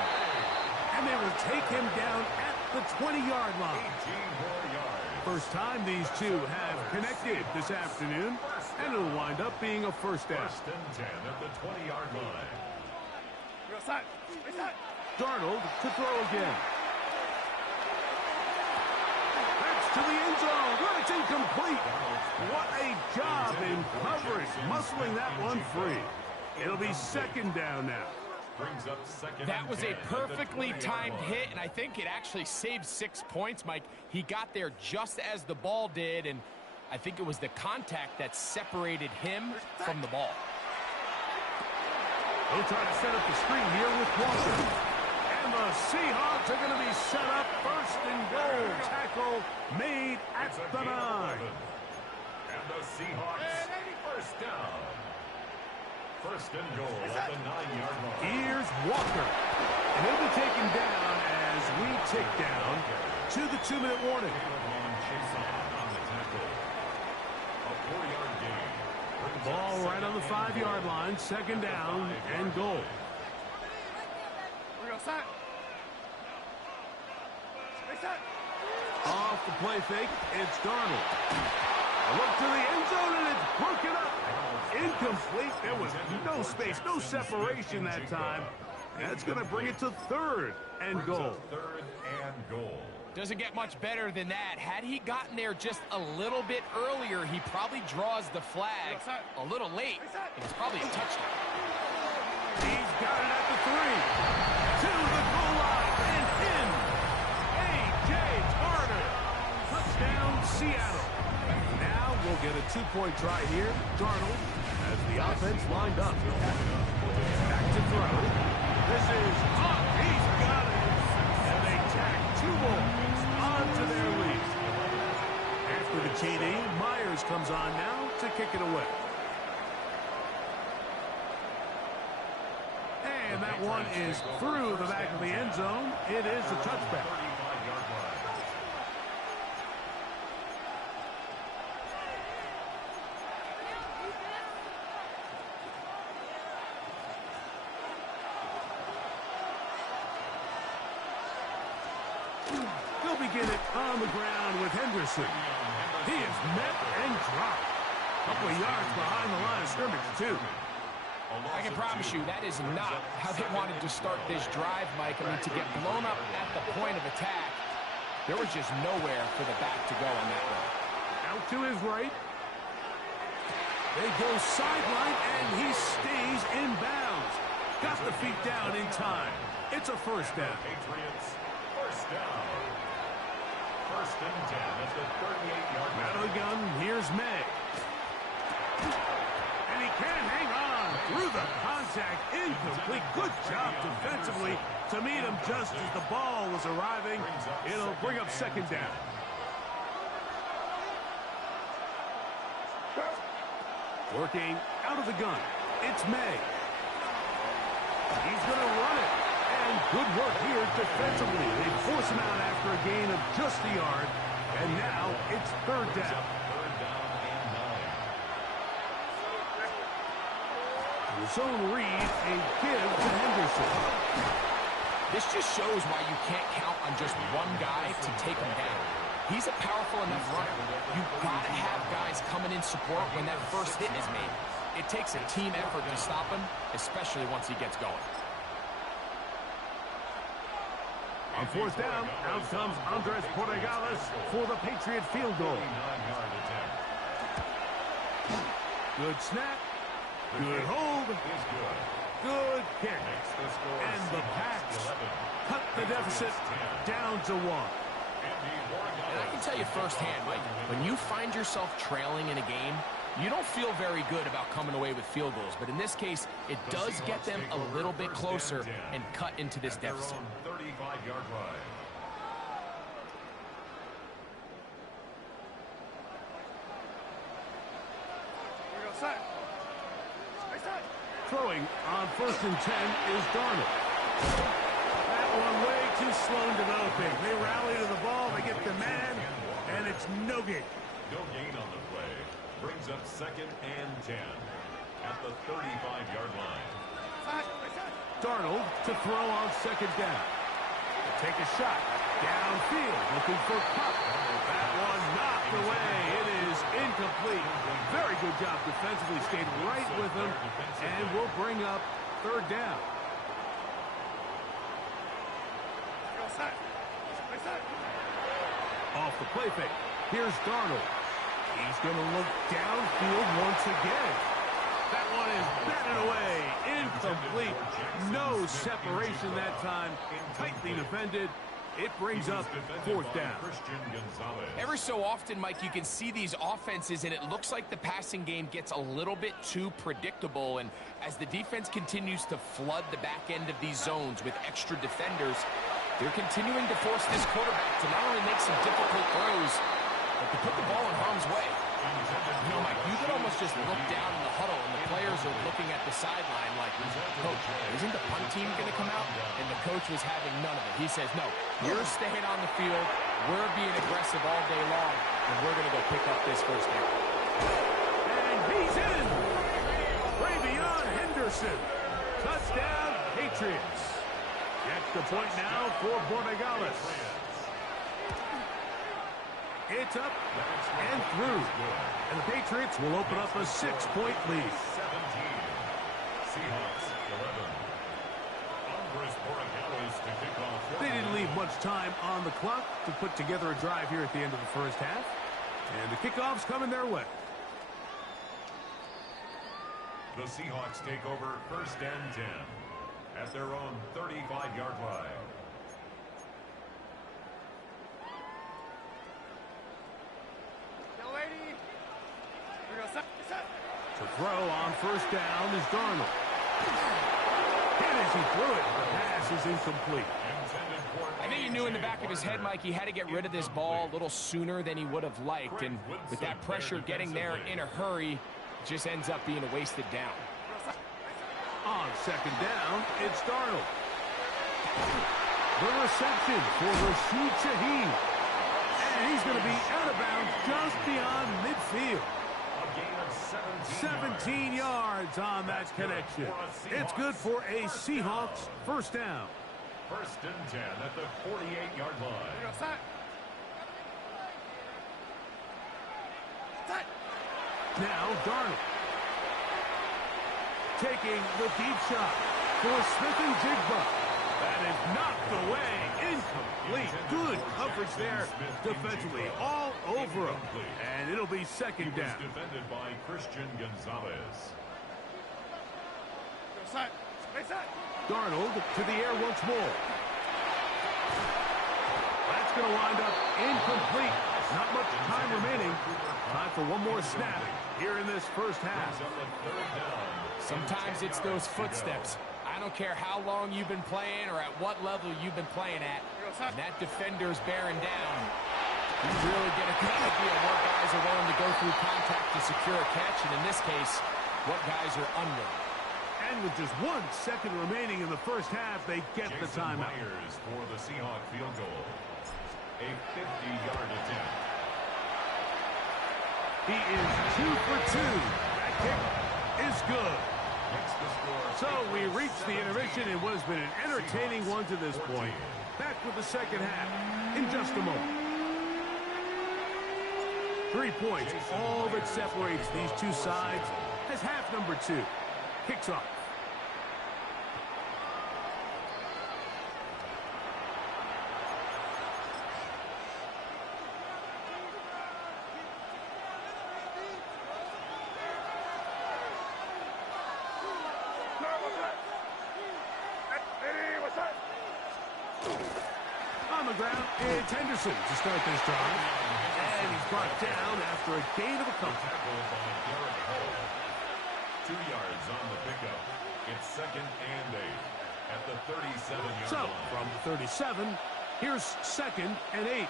And they will take him down at the 20-yard line. 18 more yards. First time these two have connected this afternoon, and it'll wind up being a first down. First and 10 at the 20-yard line. Darnold to throw again. That's to the end zone, but it's incomplete. What a job in coverage, muscling that one free. It'll be second down now. Brings up second. That was a and 10 perfectly at the 20-yard timed line. hit, and I think it actually saved 6 points, Mike. He got there just as the ball did, and I think it was the contact that separated him from the ball. They'll try to set up the screen here with Walker. And the Seahawks are going to be set up first and goal. Tackle made at It's a the gain of 9. 11. And the Seahawks first down. First and goal at the 9-yard line. Here's Walker. And he'll be taken down as we tick down to the 2-minute warning. On the tackle. A 4-yard gain. Brings up Ball right on the second and 5-yard line. Second down and goal. Off the play fake, it's Darnold. A look to the end zone, and it's broken up. Incomplete. There was no space, no separation that time. That's going to bring it to third and goal. Third and goal. Doesn't get much better than that. Had he gotten there just a little bit earlier, he probably draws the flag a little late, and it's probably a touchdown. He's got it at the 3. To the goal line and in. A.J. Carter. Touchdown, Seattle. Now we'll get a 2-point try here. Darnold has the offense lined up. Back to throw. This is up. He's got it. And they tack 2 more onto their lead. After the TD, Myers comes on now to kick it away. And that one is through the back of the end zone. It is a touchback. 35-yard line. They'll begin it on the ground with Henderson. He is met and dropped. A couple of yards behind the line of scrimmage, too. I can promise you that is not how they wanted to start this drive, Mike. I mean, to get blown up at the point of attack, there was just nowhere for the back to go on that one. Out to his right. They go sideline, and he stays in bounds. Got the feet down in time. It's a first down. Patriots first down. First and 10 at the 38-yard line. Out of the gun, here's May. And he can't hang on through the contact. Incomplete. Good job defensively to meet him just as the ball was arriving. It'll bring up second down. Working out of the gun. It's May. He's going to run it. And good work here defensively. They force him out after a gain of just a yard. And now it's third down. Third down and 9. The zone read, a give to Henderson. This just shows why you can't count on just one guy to take him down. He's a powerful enough runner. You've got to have guys coming in support when that first hit is made. it takes a team effort to stop him, especially once he gets going. On fourth down, out comes Andres Portagales for the Patriot field goal. Good snap. Good hold. Good kick. And the Pats cut the deficit down to 1. And I can tell you firsthand, Mike, when you find yourself trailing in a game, you don't feel very good about coming away with field goals. But in this case, it does get them a little bit closer and cut into this deficit. 35-yard line. Throwing on 1st and 10 is Darnold. That one way too slow in developing. They rally to the ball, they get the man, and it's no gain. No gain on the play. Brings up 2nd and 10 at the 35-yard line. Darnold to throw on 2nd down. Take a shot. Downfield, looking for Pup. That one knocked away. It is incomplete. Very good job defensively. Stayed right with him. And will bring up 3rd down. Off the play fake. Here's Darnold. He's going to look downfield once again. That one is batted away. Incomplete. No separation that time. Tightly defended. It brings up 4th down. Every so often, Mike, you can see these offenses, and it looks like the passing game gets a little bit too predictable. And as the defense continues to flood the back end of these zones with extra defenders, they're continuing to force this quarterback to not only make some difficult throws, but to put the ball in harm's way. You know, Mike, you could almost just look down in the huddle, and the players are looking at the sideline like, Coach, isn't the punt team going to come out? And the coach was having none of it. He says, no, you're staying on the field. We're being aggressive all day long, and we're going to go pick up this 1st down. And he's in. Ravion Henderson. Touchdown, Patriots. Extra point now for Portagales. It's up and through. And the Patriots will open up a 6-point lead. 17. Seahawks 11. Andres Portagales to kick off. They didn't leave much time on the clock to put together a drive here at the end of the 1st half. And the kickoff's coming their way. The Seahawks take over 1st and 10 at their own 35-yard line. To throw on 1st down is Darnold. Hit as he threw it. The pass is incomplete. I think he knew in the back of his head, Mike, he had to get rid of this ball a little sooner than he would have liked. And with that pressure getting there in a hurry, it just ends up being a wasted down. On 2nd down, it's Darnold. The reception for Rashid Shaheed. And he's going to be out of bounds just beyond midfield. 17 yards on that connection. It's good for a Seahawks 1st down. 1st and 10 at the 48-yard line. Now Darnold. Taking the deep shot for Smith-Njigba. That is knocked away. Incomplete. Good coverage there defensively. All over him. And it'll be 2nd down. Defended by Christian Gonzalez. Darnold to the air once more. That's going to wind up incomplete. Not much time remaining. Time for one more snap here in this 1st half. Sometimes it's those footsteps. I don't care how long you've been playing or at what level you've been playing at. And that defender's bearing down. You really get a good idea of what guys are willing to go through contact to secure a catch. And in this case, what guys are unwilling. And with just 1 second remaining in the 1st half, they get the timeout. Myers for the Seahawk field goal. A 50-yard attempt. He is 2 for 2. That kick is good. So we reached the intermission in what has been an entertaining one to this point. Back with the 2nd half in just a moment. 3 points, all that separates these two sides, has as half number 2 kicks off. On the ground, it's Henderson to start this drive. And he's brought down after a gain of a couple. 2 yards on the pickup. It's 2nd and 8 at the 37-yard So, line. from the 37, here's 2nd and 8.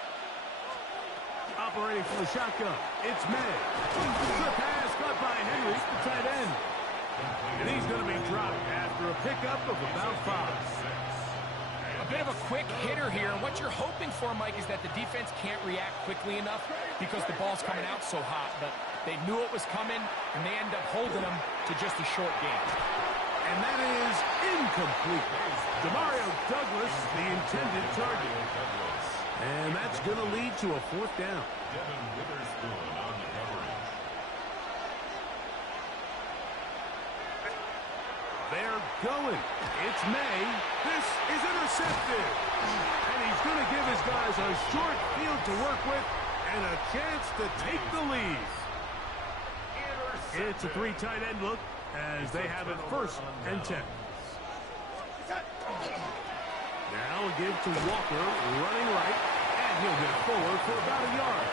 Operating from the shotgun, it's May. Good pass caught by Henry, the tight end. And he's going to be dropped after a pickup of about 5. A bit of a quick hitter here, and what you're hoping for, Mike, is that the defense can't react quickly enough because the ball's coming out so hot. But they knew it was coming, and they end up holding them to just a short gain. And that is incomplete. Demario Douglas, the intended target. And that's going to lead to a 4th down. Devin Witherspoon on the coverage. They're going. It's May. This is intercepted. And he's going to give his guys a short field to work with and a chance to take the lead. It's a 3 tight end look as they have it 1st and 10. Now a give to Walker, running right, and he'll get forward for about a yard.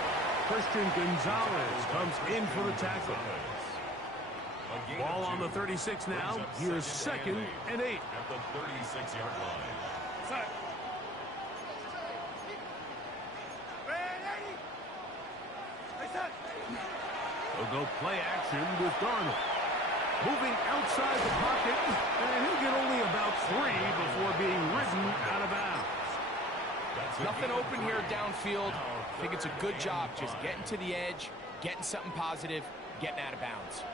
Christian Gonzalez comes in for the tackle. Ball on the 36 now. Here's 2nd and 8. At the 36-yard line. They'll go play action with Darnold. Moving outside the pocket, and he'll get only about 3 before being ridden out of bounds. Nothing open here downfield. I think it's a good job just getting to the edge, getting something positive, getting out of bounds.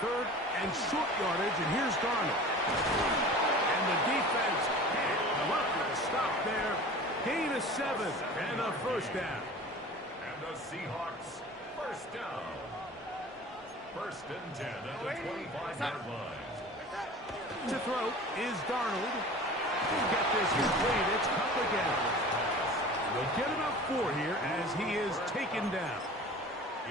3rd and short yardage, and here's Darnold. And the defense can't come up with a stop there. Gain of 7 and a 1st down. And the Seahawks, 1st down. 1st and 10 at the 25-yard line. To throw is Darnold. Get this complete. It's Cup again. We'll get about 4 here as he is taken down.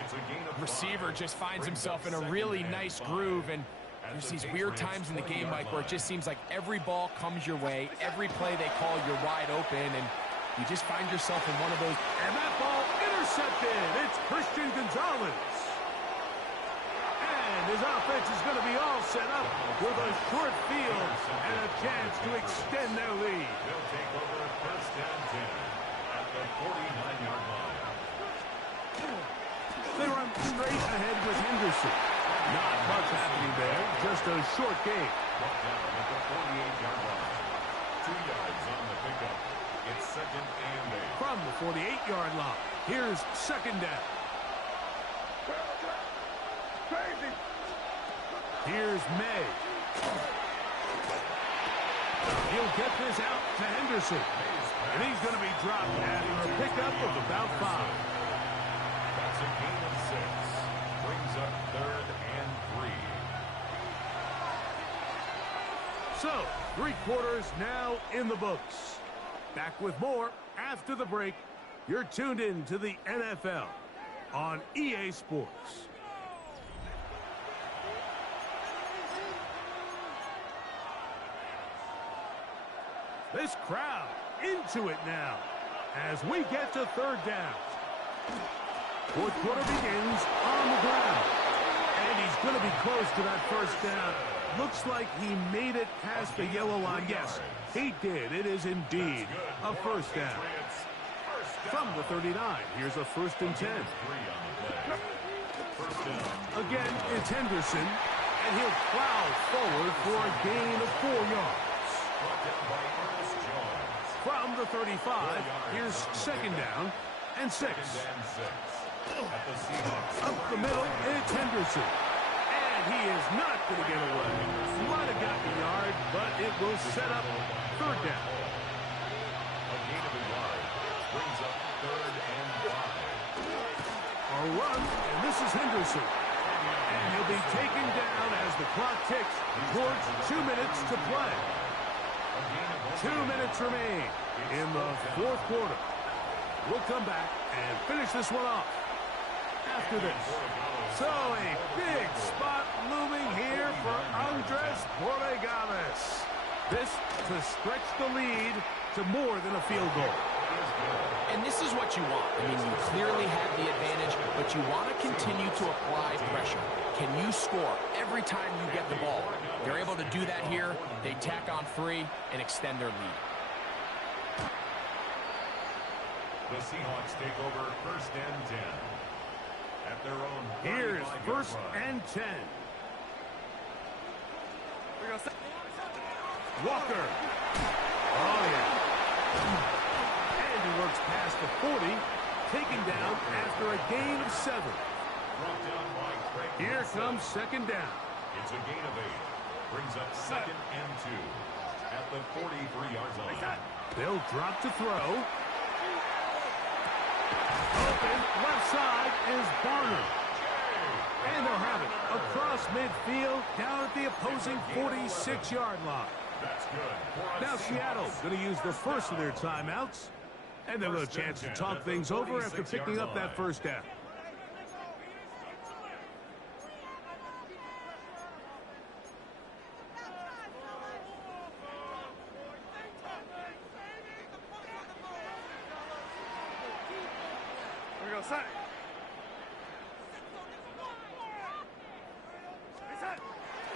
It's a gain of 5. Receiver just finds himself in a really nice groove, and there's these weird times in the game, Mike, where it just seems like every ball comes your way, every play they call, you're wide open, and you just find yourself in one of those. And that ball intercepted. It's Christian Gonzalez. And his offense is going to be all set up with a short field and a chance to extend their lead. They'll take over 1st and 10 at the 49-yard line. They run straight ahead with Henderson. Not much happening there, just a short game. Brought down at the 48-yard line. 2 yards on the pickup. It's 2nd and 8. From the 48-yard line, here's 2nd down. Here's May. He'll get this out to Henderson. And he's going to be dropped after a pickup of about 5. That's a gain of 6. Brings up 3rd and 3. So, 3 quarters now in the books. Back with more after the break. You're tuned in to the NFL on EA Sports. This crowd into it now as we get to 3rd down. 4th quarter begins on the ground. And he's going to be close to that 1st down. Looks like he made it past the yellow line. Yes, he did. It is indeed a 1st down. From the 39, here's a 1st and 10. Again, it's Henderson, and he'll plow forward for a gain of 4 yards. From the 35, here's 2nd down and 6. Up the middle, it's Henderson. And he is not going to get away. Might have gotten a yard, but it will set up 3rd down. A gain of a yard brings up 3rd and 5. A run, and this is Henderson. And he'll be taken down as the clock ticks towards 2 minutes to play. 2 minutes remain in the fourth quarter. We'll come back and finish this one off after this. So a big spot looming here for Andres Borregales. This to stretch the lead to more than a field goal. And this is what you want. I mean, you clearly have the advantage, but you want to continue to apply pressure. Can you score every time you get the ball? They're able to do that here. They tack on 3 and extend their lead. The Seahawks take over 1st and 10. At their own. Here's 1st and 10. Walker. Oh, yeah. And he works past the 40, taken down after a gain of 7. Here comes 2nd down. It's a gain of 8. Brings up 2nd and 2 at the 43-yard line. They'll drop to throw. Open, left side is Barner. And they'll have it across midfield down at the opposing 46-yard line. That's good. Now Seattle's going to use the first of their timeouts. And they'll have a chance to talk things over after picking up that 1st down.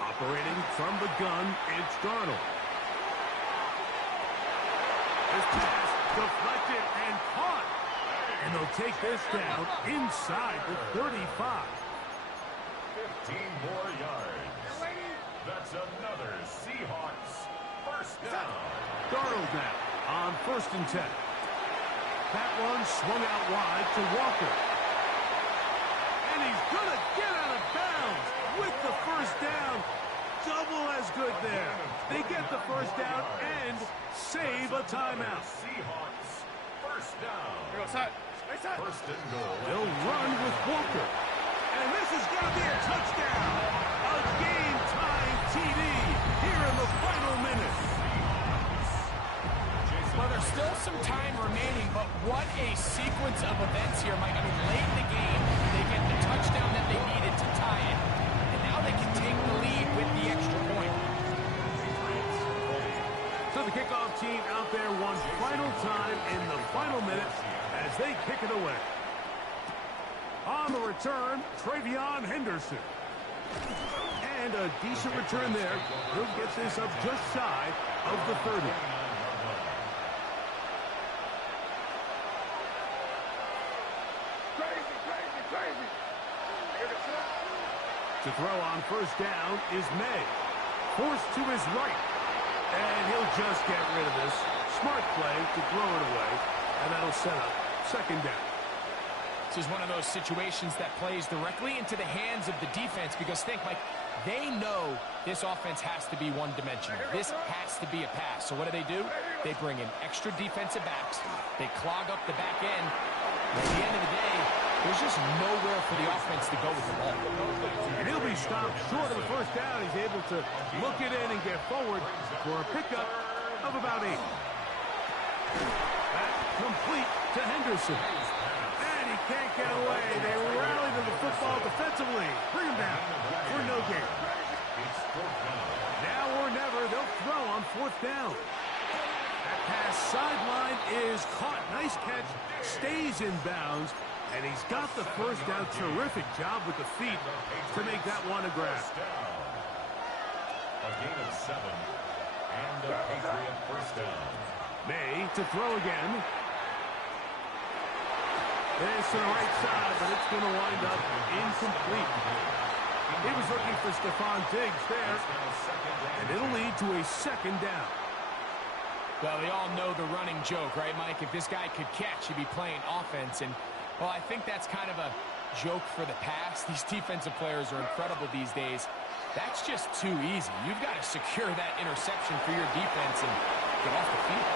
Operating from the gun, it's Darnold. This pass deflected and caught. And they'll take this down inside the 35. 15 more yards. That's another Seahawks 1st down. Darnold now on 1st and 10. That one swung out wide to Walker. And he's going to get out of bounds with the 1st down. Double as good there. They get the 1st down and save a timeout. Seahawks 1st down. 1st and goal. They'll run with Walker. And this is going to be a touchdown. A game-time TD here in the final minute. Well, there's still some time remaining, but what a sequence of events here, Mike. I mean, late in the game, they get the touchdown that they needed to tie it. And now they can take the lead with the extra point. So the kickoff team out there one final time in the final minute as they kick it away. On the return, Travion Henderson. And a decent return there. He'll get this up just shy of the 30. To throw on 1st down is May. Forced to his right. And he'll just get rid of this. Smart play to throw it away. And that'll set up 2nd down. This is one of those situations that plays directly into the hands of the defense because think, Mike, they know this offense has to be one-dimensional. This has to be a pass. So what do? They bring in extra defensive backs. They clog up the back end. At the end of the day, there's just nowhere for the offense to go with the ball. And he'll be stopped short of the 1st down. He's able to look it in and get forward for a pickup of about 8. That's complete to Henderson. And he can't get away. They rally to the football defensively. Bring him down for no gain. Now or never, they'll throw on 4th down. That pass sideline is caught. Nice catch. Stays in bounds. And he's got the 1st down. Terrific job with the feet to make that one a grab. A gain of 7. And a Patriot 1st down. May to throw again. This to the right side, but it's going to wind up incomplete. He was looking for Stephon Diggs there. And it'll lead to a 2nd down. Well, they all know the running joke, right, Mike? If this guy could catch, he'd be playing offense. And, well, I think that's kind of a joke for the past. These defensive players are incredible these days. That's just too easy. You've got to secure that interception for your defense and get off the field.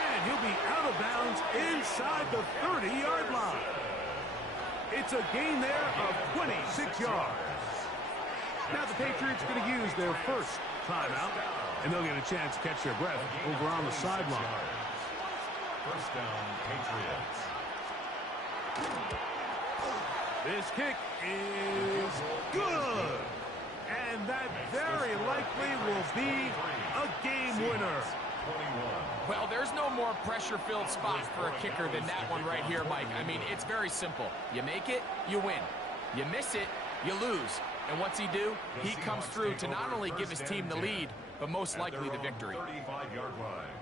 And he'll be out of bounds inside the 30-yard line. It's a gain there of 26 yards. Now the Patriots are going to use their first timeout, and they'll get a chance to catch their breath over on the sideline. First down, Patriots. This kick is good. And that very likely will be a game winner. Well, there's no more pressure-filled spot for a kicker than that one right here, Mike. I mean, it's very simple. You make it, you win. You miss it, you lose. And what's he do? He comes through to not only give his team the lead, but most likely the victory. 35-yard line.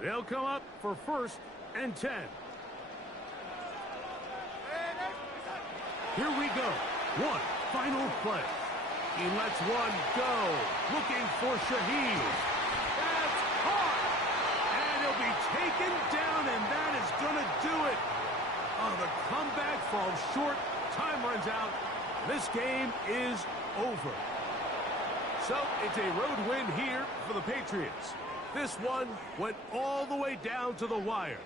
They'll come up for 1st and 10. Here we go. One final play. He lets one go. Looking for Shaheed. That's hard. And he'll be taken down, and that is going to do it. Oh, the comeback falls short. Time runs out. This game is over. So it's a road win here for the Patriots. This one went all the way down to the wire.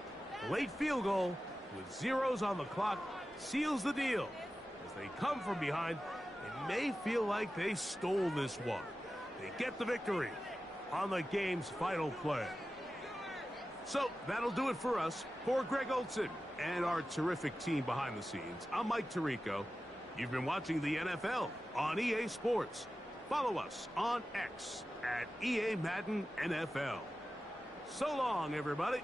The late field goal with zeros on the clock seals the deal. As they come from behind, they may feel like they stole this one. They get the victory on the game's final play. So that'll do it for us. For Greg Olson and our terrific team behind the scenes, I'm Mike Tirico. You've been watching the NFL on EA Sports. Follow us on X at EA Madden NFL. So long, everybody.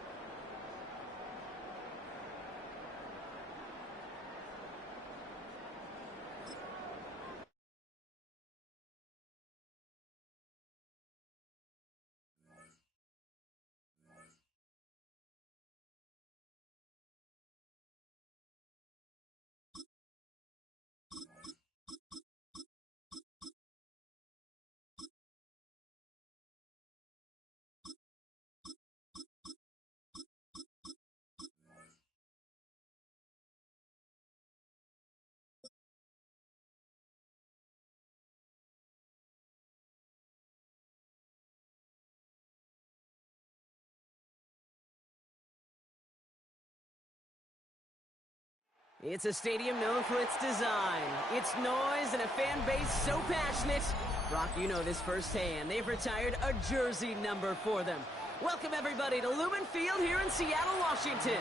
It's a stadium known for its design, its noise, and a fan base so passionate. Brock, you know this firsthand. They've retired a jersey number for them. Welcome, everybody, to Lumen Field here in Seattle, Washington.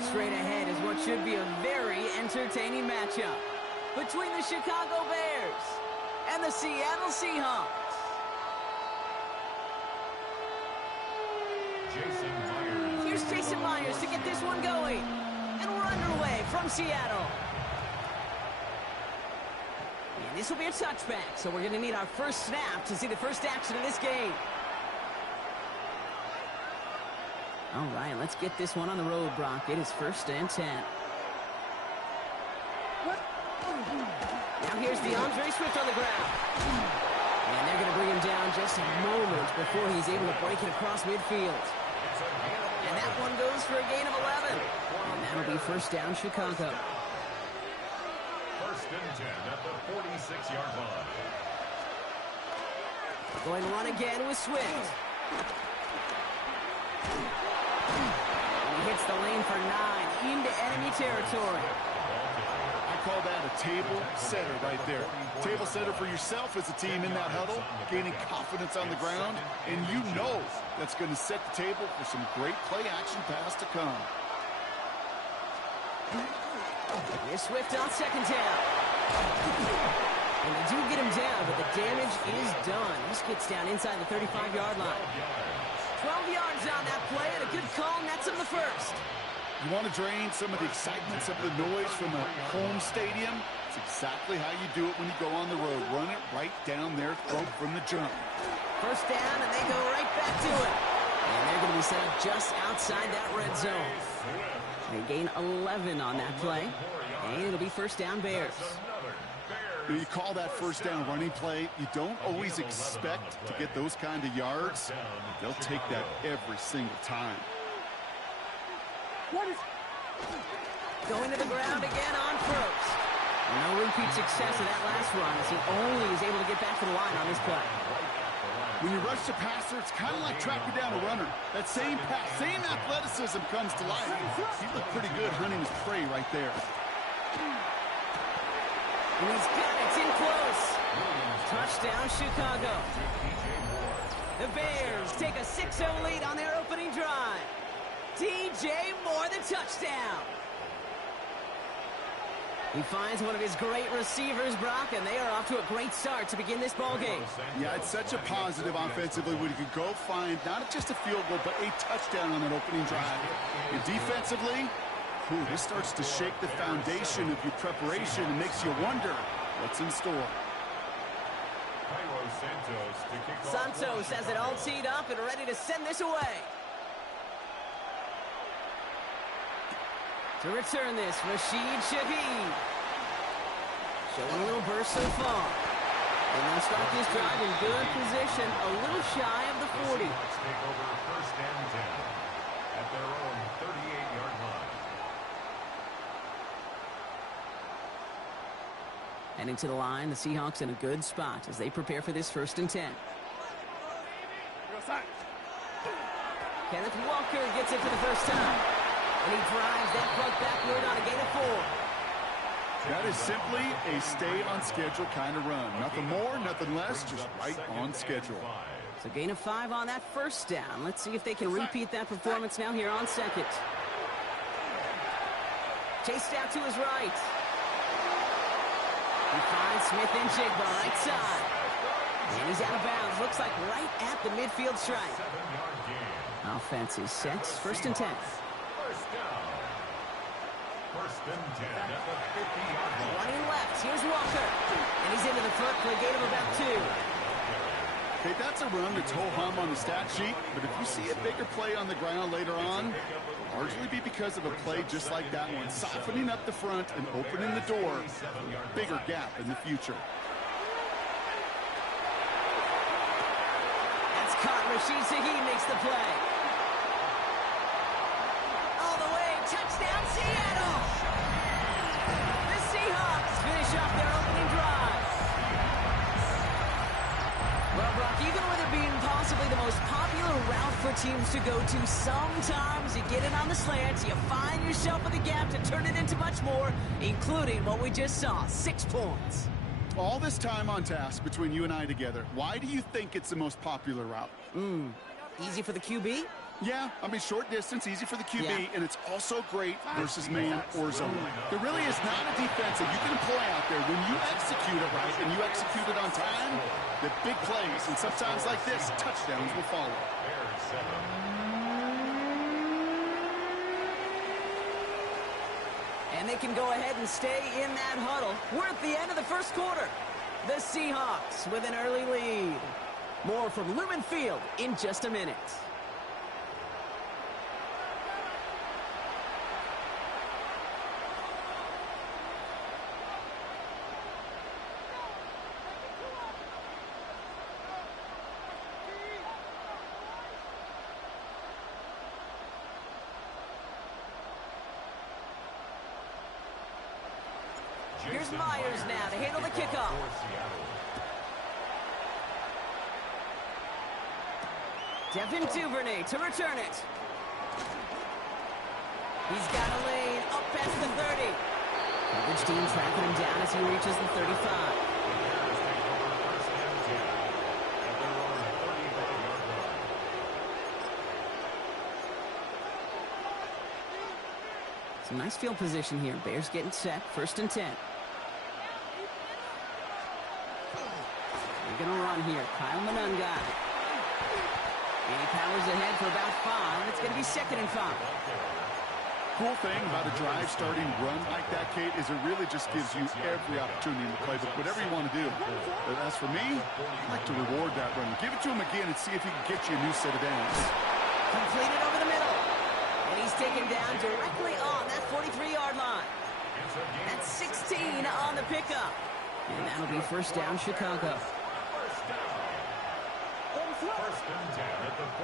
Straight ahead is what should be a very entertaining matchup between the Chicago Bears and the Seattle Seahawks. Here's Jason Myers to get this one going. And we're underway from Seattle. And this will be a touchback, so we're going to need our first snap to see the first action of this game. All right, let's get this one on the road, Brock. It is 1st and 10. Now here's DeAndre Swift on the ground. And they're going to bring him down just moments before he's able to break it across midfield. And that one goes for a gain of 11. And that'll be 1st down, Chicago. 1st and 10 at the 46-yard line. Going to run again with Swift. And he hits the lane for 9 into enemy territory. I call that a table setter right there. Table setter for yourself as a team in that huddle, gaining confidence on the ground, and you know that's going to set the table for some great play-action pass to come. Here's Swift on 2nd down. And they do get him down, but the damage is done. This gets down inside the 35-yard line. 12 yards on that play, and a good call nets him the first. You want to drain some of the excitement, some of the noise from a home stadium? It's exactly how you do it when you go on the road. Run it right down their throat from the jump. 1st down, and they go right back to it. And they're going to be set up just outside that red zone. They gain 11 on that play, and it'll be 1st down Bears. You call that 1st down running play. You don't always expect to get those kind of yards. They'll take that every single time. Going to the ground again on 1st. No repeat success of that last run as he only is able to get back to the line on this play. When you rush the passer, it's kind of like tracking down a runner. That same pass, same athleticism comes to life. He looked pretty good hunting his prey right there. And he's got it. It's in close. Touchdown, Chicago. The Bears take a 6-0 lead on their opening drive. DJ Moore, the touchdown. He finds one of his great receivers, Brock, and they are off to a great start to begin this ball game. Yeah, it's such a positive offensively when you can go find not just a field goal, but a touchdown on that opening drive. And defensively, this starts to shake the foundation of your preparation and makes you wonder what's in store. Santos has it all teed up and ready to send this away. To return this, Rashid Shaheed. Showing a little burst so far. And they'll start this drive in good position, a little shy of the 40. Take over first and 10 at their own 38-yard line. Heading to the line, the Seahawks in a good spot as they prepare for this 1st and 10. Kenneth Walker gets it for the first time. And he drives that puck backward on a gain of 4. That is simply a stay-on-schedule kind of run. Nothing more, nothing less, just right on schedule. So gain of 5 on that first down. Let's see if they can repeat that performance now here on second. Chased out to his right. He finds Smith and Jigba right side. And he's out of bounds. Looks like right at the midfield stripe. Offense is set. 1st and 10. First and 10 at the 50-yard line. Running left. Here's Walker. And he's into the foot for a gain of about 2. Okay, that's a run that's ho-hum on the stat sheet, but if you see a bigger play on the ground later on, it'll largely be because of a play just like that one, softening up the front and opening the door for a bigger gap in the future. That's caught. Rashid Shaheed makes the play. All the way. Touchdown, Seattle. The Seahawks finish off their opening drive. Well, Brock, even with it being possibly the most popular route for teams to go to, sometimes you get it on the slants, you find yourself with a gap to turn it into much more, including what we just saw, 6 points. All this time on task between you and I together, why do you think it's the most popular route? Easy for the QB? Yeah, I mean, short distance, easy for the QB, Yeah. and it's also great versus man or zone. There really is not a defense that you can employ out there. When you execute it right and you execute it on time, the big plays, and sometimes like this, touchdowns will follow. And they can go ahead and stay in that huddle. We're at the end of the first quarter. The Seahawks with an early lead. More from Lumen Field in just a minute. Here's Myers now to handle the kickoff. Devin Duvernay to return it. He's got a lane up past the 30. Coverage team tracking him down as he reaches the 35. Some nice field position here. Bears getting set. 1st and 10. They're going to run here. Kyle Monunga. And he powers ahead for about 5. It's going to be 2nd and 5. Cool thing about a drive starting run like that, Kate, is it really just gives you every opportunity in the playbook, whatever you want to do. But as for me, I like to reward that run. Give it to him again and see if he can get you a new set of downs. Completed over the middle. And he's taken down directly on that 43-yard line. That's 16 on the pickup. And that'll be 1st down, Chicago.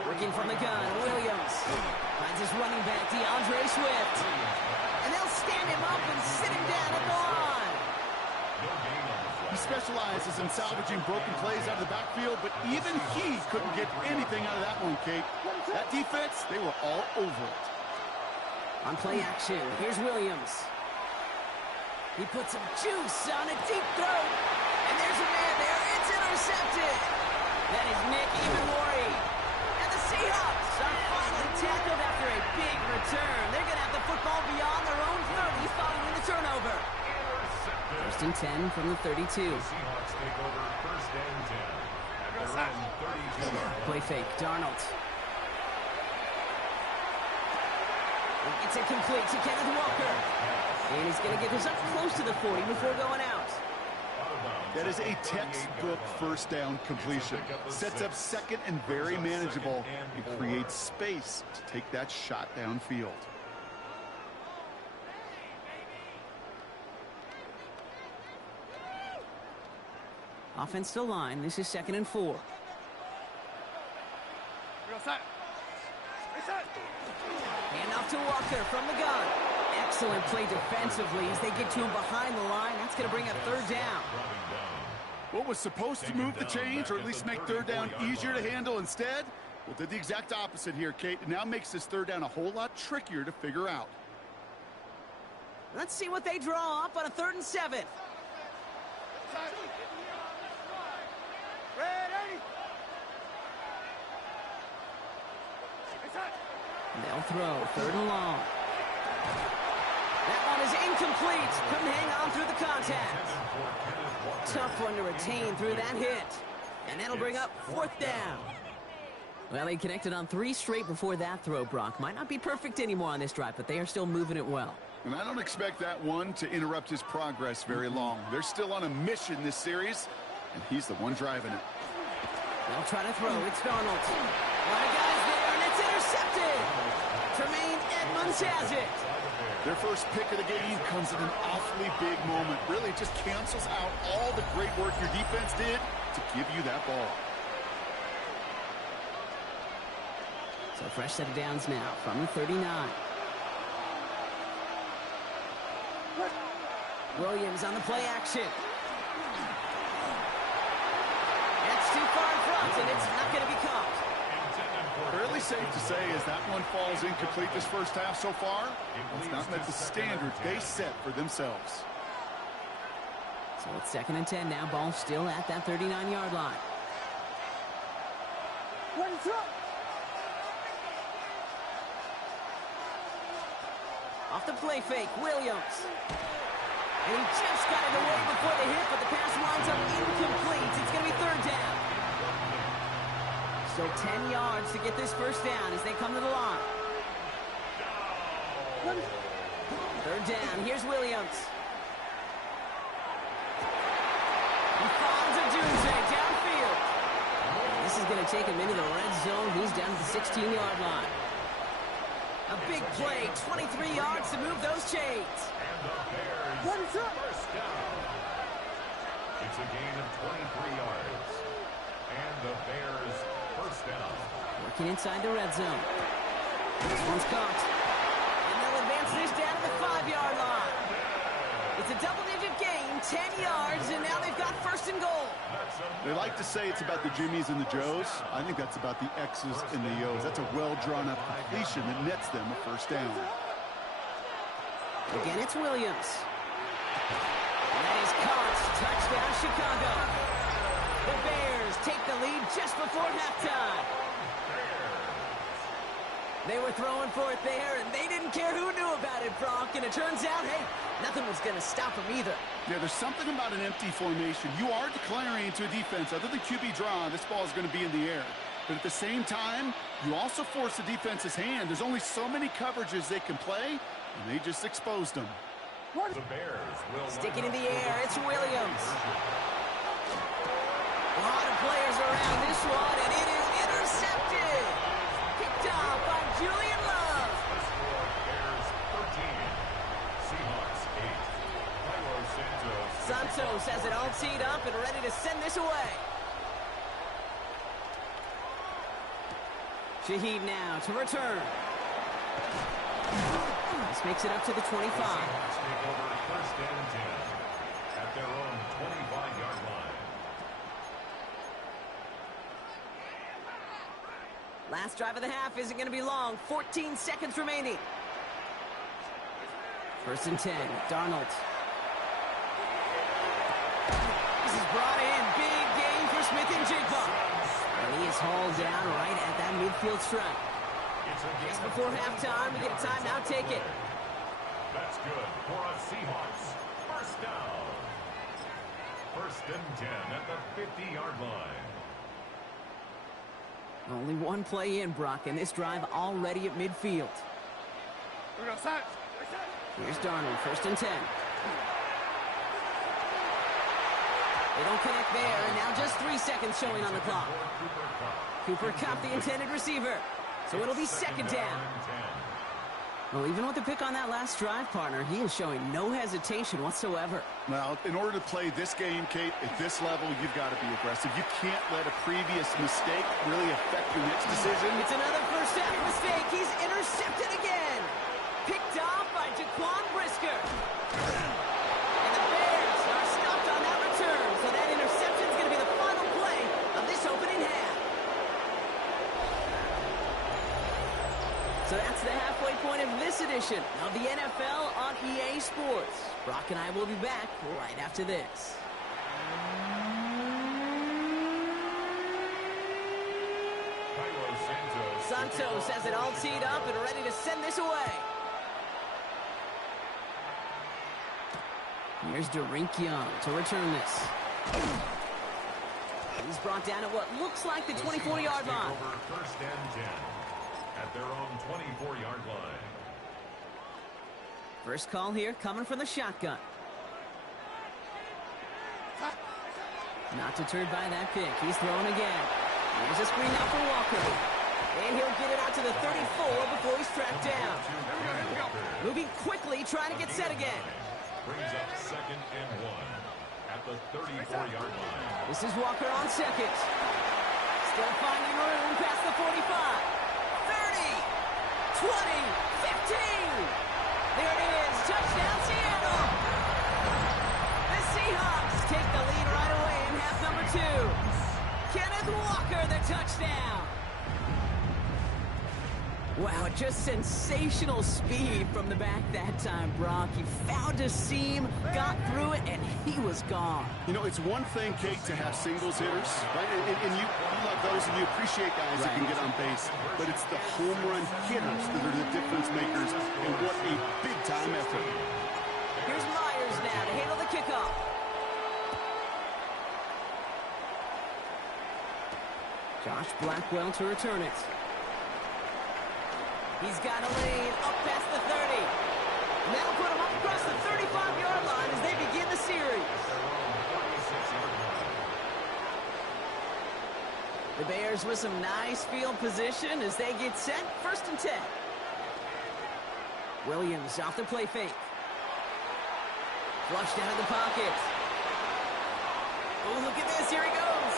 Working from the gun, Williams. Finds his running back, DeAndre Swift. And they'll stand him up and sit him down at the line. He specializes in salvaging broken plays out of the backfield, but even he couldn't get anything out of that one, Kate. That defense, they were all over it. On play action, here's Williams. He puts some juice on a deep throw. And there's a man there. It's intercepted. That is Nick Evenwari. And the Seahawks are finally tackled after a big return. They're going to have the football beyond their own 30 following the turnover. First and 10 from the 32. Seahawks take over first and 10 at their own 32. Play fake, Darnold. It's incomplete to Kenneth Walker. And he's going to get this up close to the 40 before going out. That is a textbook first down completion. Sets up second and very manageable. It creates space to take that shot downfield. Offensive line, this is 2nd and 4. Hand off to Walker from the gun. Excellent play defensively as they get to him behind the line. That's going to bring up 3rd down. What was supposed to move the chains, or at least make 3rd down easier to handle instead? Well, did the exact opposite here, Kate. It now makes this 3rd down a whole lot trickier to figure out. Let's see what they draw up on a 3rd and 7. They'll throw 3rd and long. That one is incomplete. Couldn't hang on through the contact. Tough one to retain through that hit. And that'll bring up 4th down. Well, they connected on 3 straight before that throw, Brock. Might not be perfect anymore on this drive, but they are still moving it well. And I don't expect that one to interrupt his progress very long. They're still on a mission this series, and he's the one driving it. They'll try to throw. It's Darnold. A lot of guys there, and it's intercepted. Tremaine Edmonds has it. Their first pick of the game comes at an awfully big moment. Really just cancels out all the great work your defense did to give you that ball. So fresh set of downs now from the 39. Williams on the play action. That's too far in front, and it's not going to be caught. Fairly safe to say as that one falls incomplete this first half so far, it's not met the standards they set for themselves. So it's 2nd and 10 now. Ball still at that 39-yard line. Off the play fake, Williams. And he just got it away before the hit, but the pass winds up incomplete. It's going to be 3rd down. So 10 yards to get this first down as they come to the line. 3rd down. Here's Williams. He finds a doomsday downfield. This is going to take him into the red zone. He's down to the 16-yard line. A big play, 23 yards to move those chains. What is up? First down. It's a gain of 23 yards. And the Bears first down. Working inside the red zone. This one's caught. And they'll advance this down to the 5-yard line. It's a double-digit gain, 10 yards, and now they've got 1st and goal. They like to say it's about the Jimmies and the Joes. I think that's about the X's and the O's. That's a well-drawn-up completion that nets them a first down. Again, it's Williams. And that is caught. Touchdown, Chicago. The Bears take the lead just before halftime. They were throwing for it there, and they didn't care who knew about it, Brock. And it turns out, hey, nothing was going to stop them either. Yeah, there's something about an empty formation. You are declaring to a defense, other than QB draw, this ball is going to be in the air. But at the same time, you also force the defense's hand. There's only so many coverages they can play, and they just exposed them. The Bears will stick it in the air. It's Williams. A lot of players around this one, and it is intercepted. Picked off by Julian Love. Bears 13. Seahawks 8. Santos has it all teed up and ready to send this away. Shaheed now to return. This makes it up to the 25. Seahawks take over first and 10 at their own 25-yard line. Last drive of the half isn't going to be long. 14 seconds remaining. 1st and 10. Darnold. jig-bump. And he is hauled down right at that midfield stripe. Just before halftime, we get a timeout. Take it. That's good for a Seahawks first down. 1st and 10 at the 50-yard line. Only one play in, Brock, and this drive already at midfield. Here's Darnold, 1st and 10. They don't connect there, and now just 3 seconds showing on the clock. Cooper Kupp, the intended receiver. So it'll be 2nd down. Well, even with the pick on that last drive, partner, he is showing no hesitation whatsoever. Well, in order to play this game, Kate, at this level, you've got to be aggressive. You can't let a previous mistake really affect your next decision. It's another first half mistake. He's intercepted again. Picked off by Jaquan Brisker. And the Bears are stopped on that return. So that interception is going to be the final play of this opening half. So that's the halfway point of this edition of the NFL on EA Sports. Brock and I will be back right after this. Santos has it all teed up and ready to send this away. Here's Derink Young to return this. He's brought down at what looks like the 24-yard line. 1st and 10 at their own 24-yard line. First call here coming from the shotgun. Not deterred by that pick. He's throwing again. Here's a screen now for Walker. And he'll get it out to the 34 before he's tracked down. Moving quickly, trying to get set again. Brings up 2nd and 1 at the 34-yard line. This is Walker on 2nd. Still finding room past the 45. 30, 20, 15. There it is. Touchdown, Seattle. The Seahawks take the lead right away in half number 2. Kenneth Walker, the touchdown. Wow, just sensational speed from the back that time, Brock. He found a seam, got through it, and he was gone. You know, it's one thing, Kate, to have singles hitters, right? And you love those, and you appreciate guys that can get on base. But it's the home run hitters that are the difference makers, and what a big-time effort. Here's Myers now to handle the kickoff. Josh Blackwell to return it. He's got a lane up past the 30. And that'll put him up across the 35-yard line as they begin the series. The Bears with some nice field position as they get set. 1st and 10. Williams off the play fake. Flushed out of the pocket. Oh, look at this. Here he goes.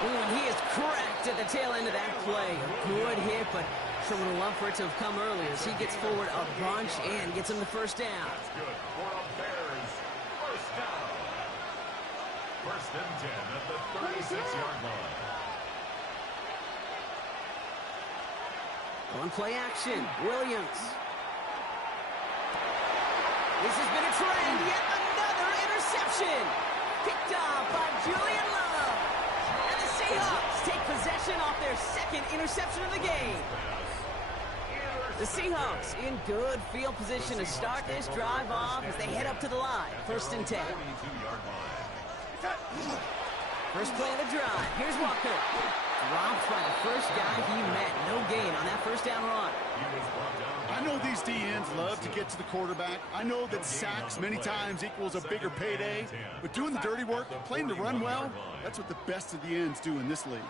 Ooh, and he is cracked at the tail end of that play. A good hit, but sure would have loved for it to have come earlier as he gets forward a bunch and gets him the 1st down. That's good for a Bears first down. 1st and 10 at the 36-yard line. On play action, Williams. This has been a trend. Yet another interception. Picked off by Julian Love. And the Seahawks take possession off their 2nd interception of the game. The Seahawks in good field position to start this drive off as they head up to the line. 1st and 10. First play of the drive. Here's Walker. Dropped by the first guy he met. No gain on that 1st down run. I know these DNs love to get to the quarterback. I know that sacks many times equals a bigger payday. But doing the dirty work, playing to run well, that's what the best of the ends do in this league.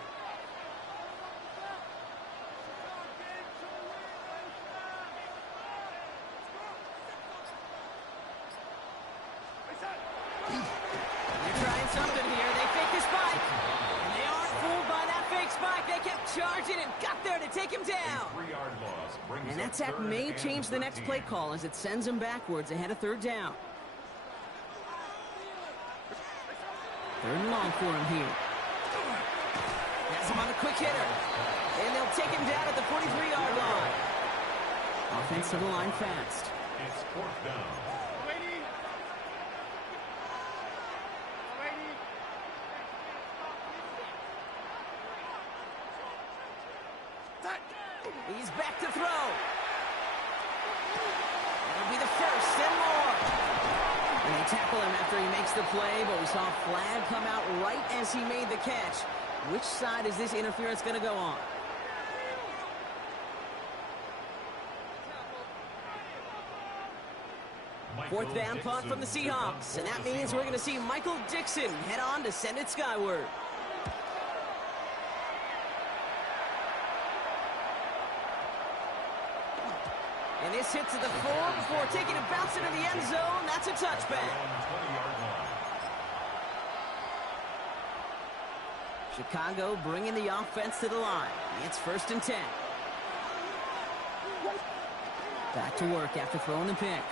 They're trying something here. They fake the spike. And they aren't fooled by that fake spike. They kept charging and got there to take him down. And that sack may change the next play call as it sends him backwards ahead of 3rd down. 3rd and long for him here. Has him on a quick hitter. And they'll take him down at the 43-yard line. Offense to the line fast. It's 4th down. He's back to throw. That'll be the first and more. And they tackle him after he makes the play, but we saw a flag come out right as he made the catch. Which side is this interference going to go on? Fourth down punt from the Seahawks, and that means we're going to see Michael Dixon head on to send it skyward. And this hits at the 4 before taking a bounce into the end zone. That's a touchback. Chicago bringing the offense to the line. It's 1st and 10. Back to work after throwing the pick.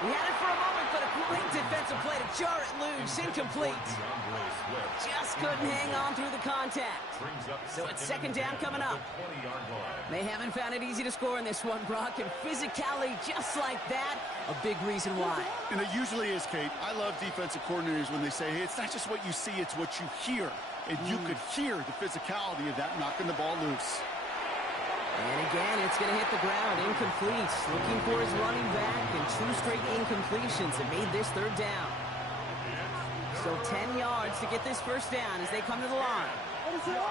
He had it for a moment, but a great defensive play to jar it loose. Incomplete. Just couldn't hang on through the contact. So it's 2nd down coming up. They haven't found it easy to score in this one, Brock, and physicality just like that, a big reason why. And it usually is, Kate. I love defensive coordinators when they say, hey, it's not just what you see, it's what you hear. And you could hear the physicality of that knocking the ball loose. And again, it's going to hit the ground. Incomplete. Looking for his running back, and 2 straight incompletions have made this 3rd down. So 10 yards to get this 1st down as they come to the line. They'll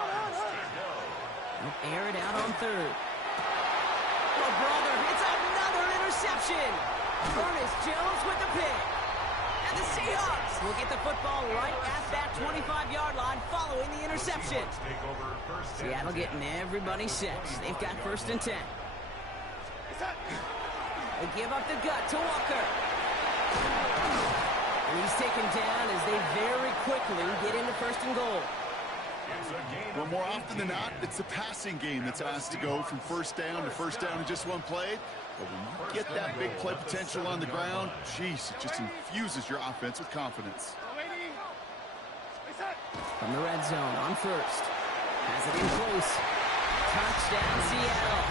air it out on 3rd. Oh, brother, it's another interception. Ernest Jones with the pick. And the Seahawks will get the football right at that 25-yard line following the interception. Seattle getting everybody set. They've got 1st and 10. They give up the gut to Walker. And he's taken down as they very quickly get into 1st and goal. Well, more often than not, it's the passing game that's asked to go from 1st down to 1st down in just one play. But when you get that big play potential on the ground, geez, it just infuses your offense with confidence. From the red zone on 1st. Has it in close. Touchdown, Seattle.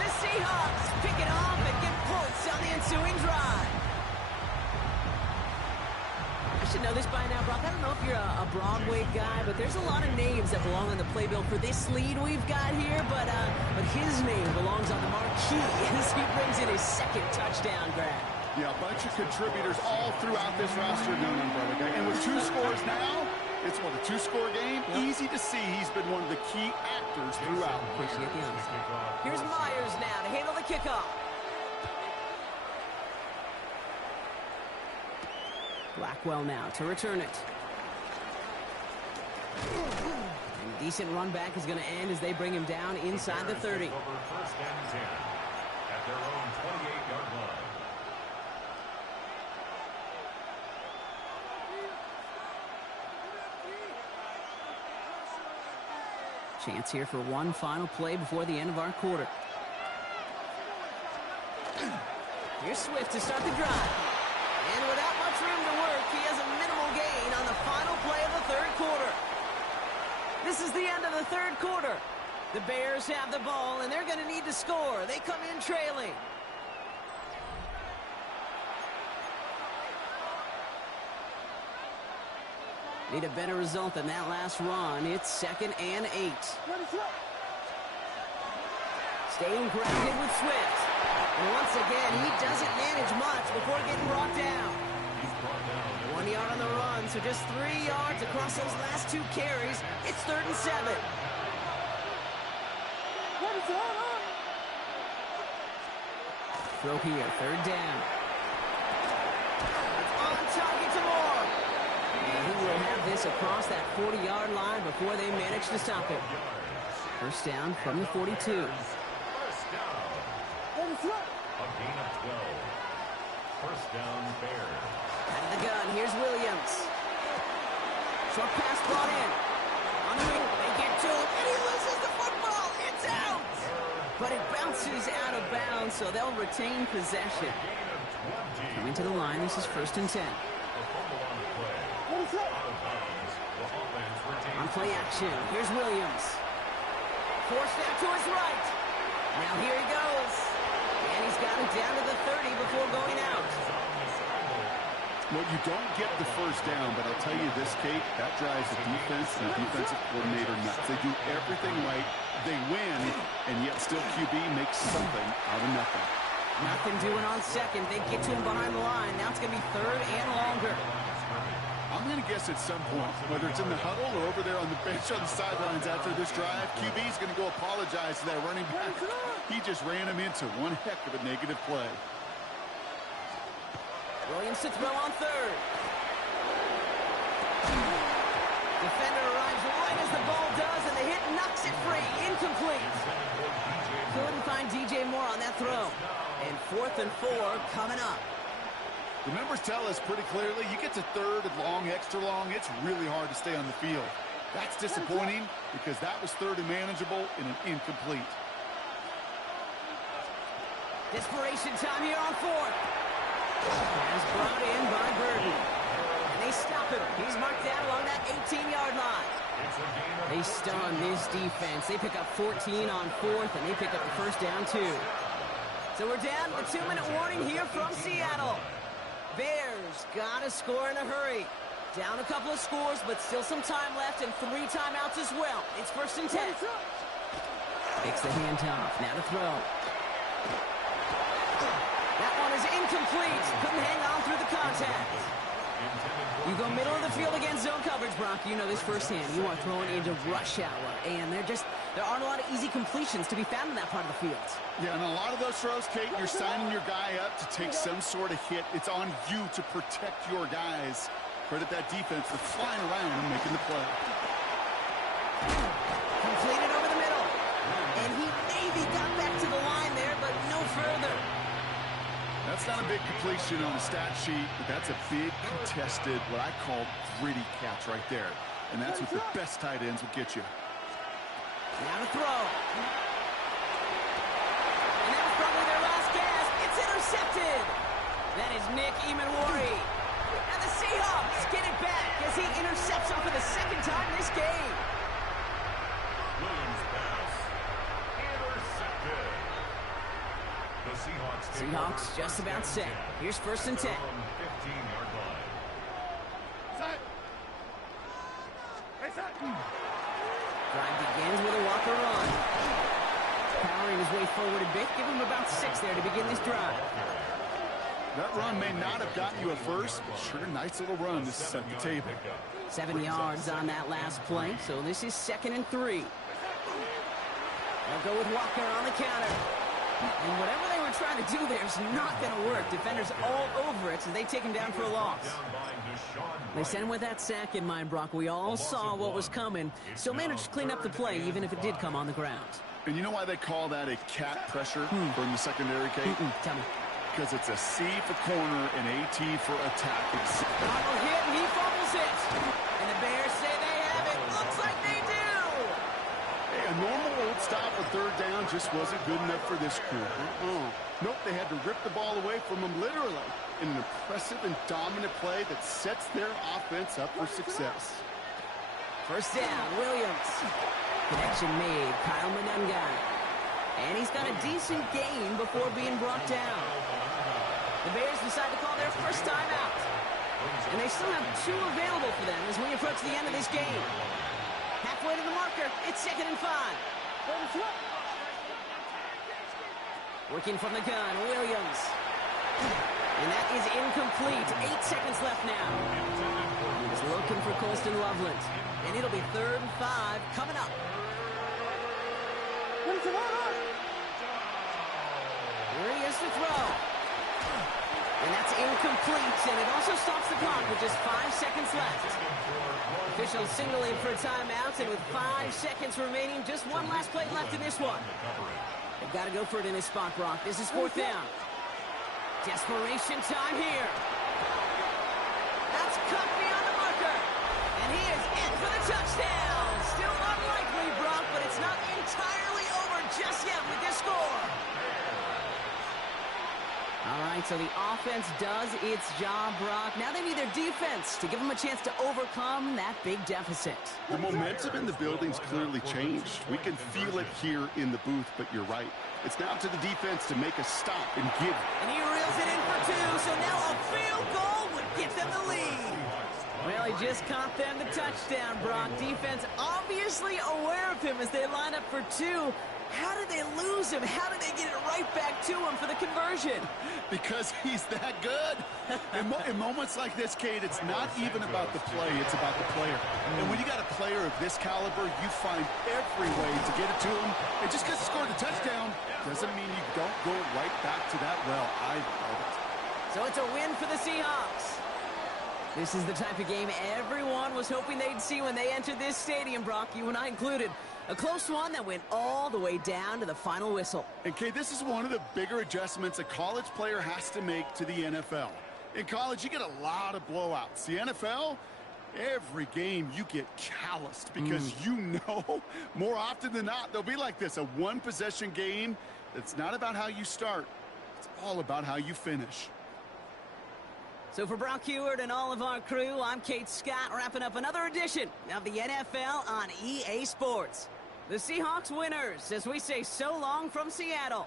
The Seahawks pick it off and get points on the ensuing drive. I should know this by now, Brock. I don't know if you're a Broadway guy, but there's a lot of names that belong on the playbill for this lead we've got here, but his name belongs on the marquee as he brings in his 2nd touchdown grab. Yeah, a bunch of contributors all throughout this roster known on Broadway. And with 2 scores now, it's a 2-score game. Yep. Easy to see he's been one of the key actors throughout. Appreciate the honesty. Here's Myers now to handle the kickoff. Blackwell now to return it. And a decent run back is going to end as they bring him down inside the 30. 1st and 10 at their own 28-yard line. Chance here for one final play before the end of our quarter. Here's Swift to start the drive. And without much room to work, he has a minimal gain on the final play of the 3rd quarter. This is the end of the 3rd quarter. The Bears have the ball, and they're going to need to score. They come in trailing. Need a better result than that last run. It's 2nd and 8. Staying grounded with Swift. And once again, he doesn't manage much before getting brought down. 1 yard on the run, so just 3 yards across those last 2 carries. It's 3rd and 7. Throw here, 3rd down. It's on target to Moore. And he will have this across that 40-yard line before they manage to stop him. 1st down from the 42. A gain of 12. 1st down, Bears. Out of the gun, here's Williams. Short pass brought in. On the wing, they get to him, and he loses the football. It's out! But it bounces out of bounds, so they'll retain possession. Coming to the line, this is 1st and 10. On play action, here's Williams. Forced out to his right. Now here he goes. And he's got it down to the 30 before going out. Well, you don't get the first down, but I'll tell you this, Kate, that drives the defense and the defensive coordinator nuts. They do everything right, they win, and yet still QB makes something out of nothing. Nothing doing on second. They get to him behind the line. Now it's going to be third and longer. I'm going to guess at some point, whether it's in the huddle or over there on the bench on the sidelines after this drive, QB's going to go apologize to that running back. He just ran him into one heck of a negative play. Williams to throw on third. Defender arrives right as the ball does, and the hit knocks it free. Incomplete. Couldn't find DJ Moore on that throw. And 4th and 4 coming up. The numbers tell us pretty clearly, you get to third and long, extra long, it's really hard to stay on the field. That's disappointing because that was third and manageable in an incomplete. Desperation time here on 4th. As brought in by Burton. And they stop him. He's marked down along that 18-yard line. They stun this defense. They pick up 14 on 4th, and they pick up the first down, too. So we're down to the 2-minute warning here from Seattle. Bears got to score in a hurry. Down a couple of scores, but still some time left and 3 timeouts as well. It's 1st and 10. Takes the handoff. Now to throw. That one is incomplete. Couldn't hang on through the contact. You go middle of the field against zone coverage, Brock. You know this firsthand. You are throwing into rush hour, and there aren't a lot of easy completions to be found in that part of the field. Yeah, and a lot of those throws, Kate, you're signing your guy up to take some sort of hit. It's on you to protect your guys. Credit that defense for flying around and making the play. Completed over the middle. And he maybe got back to the line there, but no further. That's not a big completion on the stat sheet, but that's a big contested, what I call gritty catch right there. And that's what the best tight ends will get you. Now to throw. And that was probably their last gasp. It's intercepted. That is Nick Emanwari. And the Seahawks get it back as he intercepts him for the 2nd time this game. Williams pass. Intercepted. The Seahawks just about set. Here's 1st and 10. 15-yard line. Drive begins with a Walker run. Powering his way forward a bit. Give him about 6 there to begin this drive. That run may not have gotten you a first, but sure, nice little run to set the table. 7 yards on that last play, so this is 2nd and 3. They'll go with Walker on the counter. And whatever they were trying to do there is not going to work. Defenders all over it, so they take him down for a loss. They sent him with that sack in mind, Brock. We all saw what was coming. Still managed to clean up the play, even if it did come on the ground. And you know why they call that a cat pressure from the secondary, Kate? Tell me. Because it's a C for corner and AT for attack. Arnold hit, and he fumbles it. And the Bears say they have it. Looks like they do. Hey, a normal old stop or 3rd down just wasn't good enough for this crew. Nope, they had to rip the ball away from them literally in an impressive and dominant play that sets their offense up for success. 1st down, Williams. Connection made, Kyle Monengai. And he's got a decent gain before being brought down. The Bears decide to call their first timeout. And they still have 2 available for them as we approach the end of this game. Halfway to the marker, it's 2nd and 5. Working from the gun, Williams. And that is incomplete. 8 seconds left now. He's looking for Colston Loveland. And it'll be 3rd and 5 coming up. Here he is to throw. And that's incomplete, and it also stops the clock with just 5 seconds left. Officials signaling for a timeout, and with 5 seconds remaining, just one last play left in this one. They've got to go for it in this spot, Brock. This is 4th down. Desperation time here. That's cut beyond the marker. And he is in for the touchdown. Still unlikely, Brock, but it's not entirely over just yet with this score. All right, so the offense does its job, Brock. Now they need their defense to give them a chance to overcome that big deficit. The momentum in the building's clearly changed. We can feel it here in the booth, but you're right. It's now to the defense to make a stop and give. And he reels it in for 2, so now a field goal would gets them the lead. Well, he just caught them the touchdown, Brock. Defense obviously aware of him as they line up for two. How did they lose him? How did they get it right back to him for the conversion? Because he's that good. In moments like this, Kate, it's not even about the play, it's about the player. And when you got a player of this caliber, you find every way to get it to him. And just because he scored the touchdown doesn't mean you don't go right back to that well. I love it. So it's a win for the Seahawks. This is the type of game everyone was hoping they'd see when they entered this stadium, Brock, you and I included. A close one that went all the way down to the final whistle. And, Kate, this is one of the bigger adjustments a college player has to make to the NFL. In college, you get a lot of blowouts. The NFL, every game you get calloused because you know more often than not they'll be like this, a one-possession game that's not about how you start. It's all about how you finish. So for Brock Heward and all of our crew, I'm Kate Scott, wrapping up another edition of the NFL on EA Sports. The Seahawks winners, as we say so long from Seattle.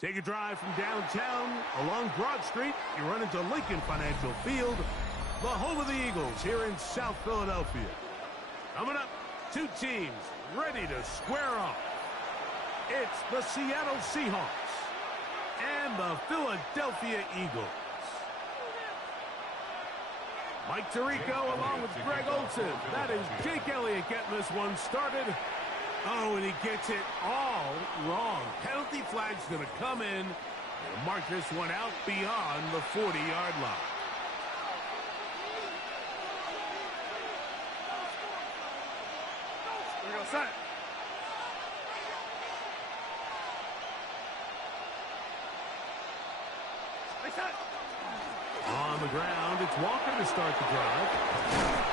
Take a drive from downtown along Broad Street. You run into Lincoln Financial Field, the home of the Eagles here in South Philadelphia. Coming up, two teams ready to square off. It's the Seattle Seahawks and the Philadelphia Eagles. Mike Tirico along with Greg Olsen. That is Jake Elliott getting this one started. Oh, and he gets it all wrong. Penalty flag's going to come in and mark this one out beyond the 40-yard line. Here we go, set. Hey, set. On the ground, it's Walker to start the drive.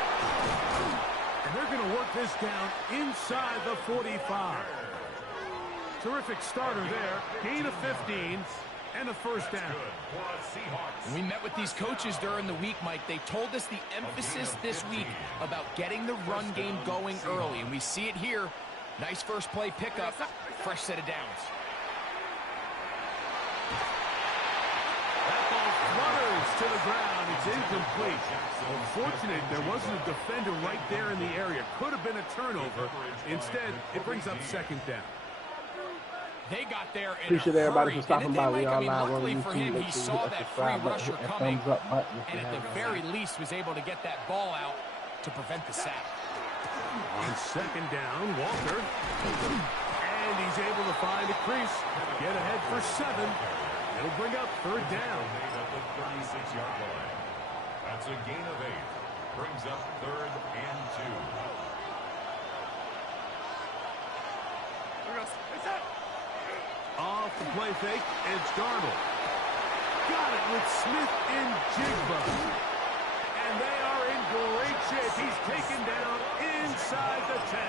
And they're going to work this down inside the 45. Terrific starter there. Gain of 15. and a first down. When we met with these coaches during the week, Mike, they told us the emphasis this week about getting the run game going early, and we see it here. Nice first play pickup, fresh set of downs. That ball flutters to the ground. It's incomplete. Unfortunate there wasn't a defender right there in the area. Could have been a turnover. Instead, it brings up second down. They got there in Appreciate a everybody hurry. for stopping by. We all live on Luckily for him, YouTube. he saw that free rusher hit that coming, thumbs up button if and you at the haven't. very least was able to get that ball out to prevent the sack. On second down, Walter. And he's able to find a crease. Get ahead for 7. It'll bring up third down. At the 36-yard line. That's a gain of 8. Brings up 3rd and 2. Off the play fake, it's Darnold. Got it with Smith and Jigba. And they are in great shape. He's taken down inside the 10.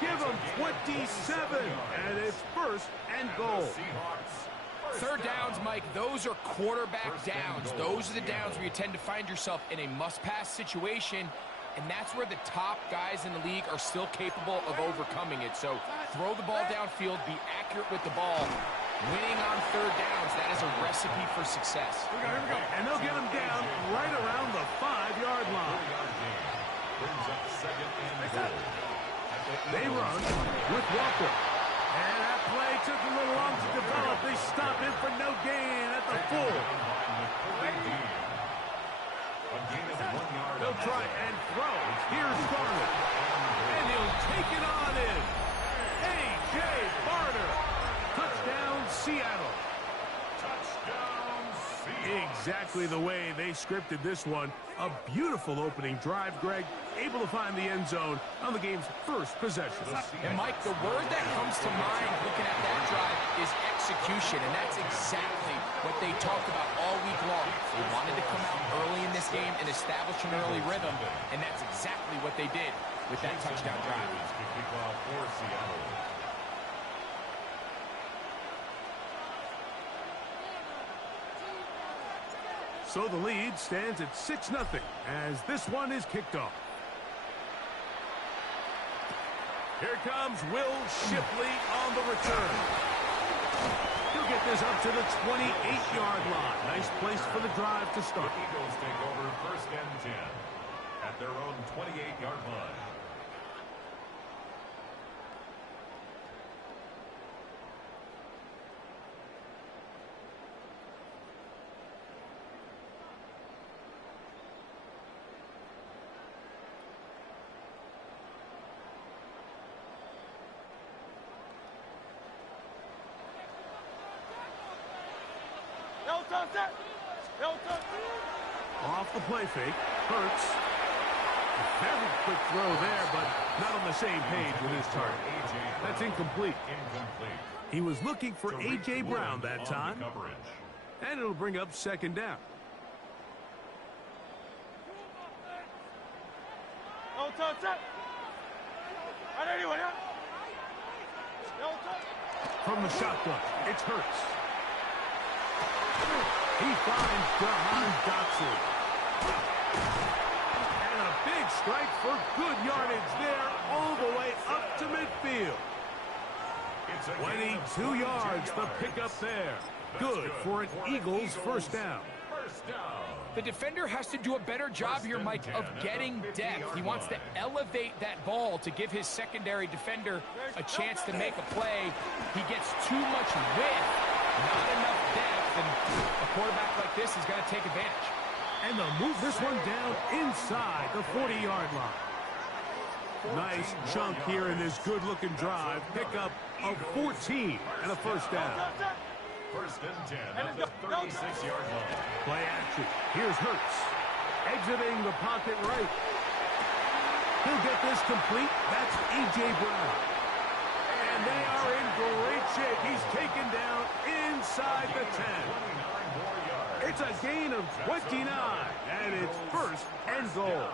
Give him 27, and it's first and goal. Third downs, Mike, those are quarterback downs. Those are the downs where you tend to find yourself in a must-pass situation, and that's where the top guys in the league are still capable of overcoming it. So throw the ball downfield, be accurate with the ball. Winning on third downs, that is a recipe for success. Here we go. And they'll get him down right around the 5-yard line. Brings up 2nd and goal. They run with Walker. And that play took a little long to develop. They stop him for no gain at the 4. They'll try and throw. Here's Darnold. And he'll take it on in. A.J. Barner. Touchdown, Seattle. Touchdown, Seahawks. Exactly the way they scripted this one. A beautiful opening drive, Greg. Able to find the end zone on the game's first possession. And, Mike, the word that comes to mind looking at that drive is execution, and that's exactly what they talked about all week long. They wanted to come out early in this game and establish an early rhythm, and that's exactly what they did with that touchdown drive. For Seattle. So the lead stands at 6-0 as this one is kicked off. Here comes Will Shipley on the return. He'll get this up to the 28-yard line. Nice place for the drive to start. The Eagles take over 1st and 10 at their own 28-yard line. Off the play fake, Hurts. A very quick throw there, but not on the same page with his target. That's incomplete. He was looking for A.J. Brown that time. And it'll bring up 2nd down. From the shotgun, it's Hurts. He finds Jahan Dotson. And a big strike for good yardage there all the way up to midfield. 22 yards, the pickup there. Good for an Eagles first down. The defender has to do a better job here, Mike, of getting depth. He wants to elevate that ball to give his secondary defender a chance to make a play. He gets too much width, not enough depth, and a quarterback like this is going to take advantage. And they'll move this one down inside the 40-yard line. Nice chunk here in this good-looking drive. Pickup of 14 and a first down. 1st and 10 at the 36-yard line. Play action. Here's Hurts. Exiting the pocket right. He'll get this complete. That's A.J. Brown. And they are in great shape. He's taken down inside the 10. It's a gain of 29, and it's 1st and goal.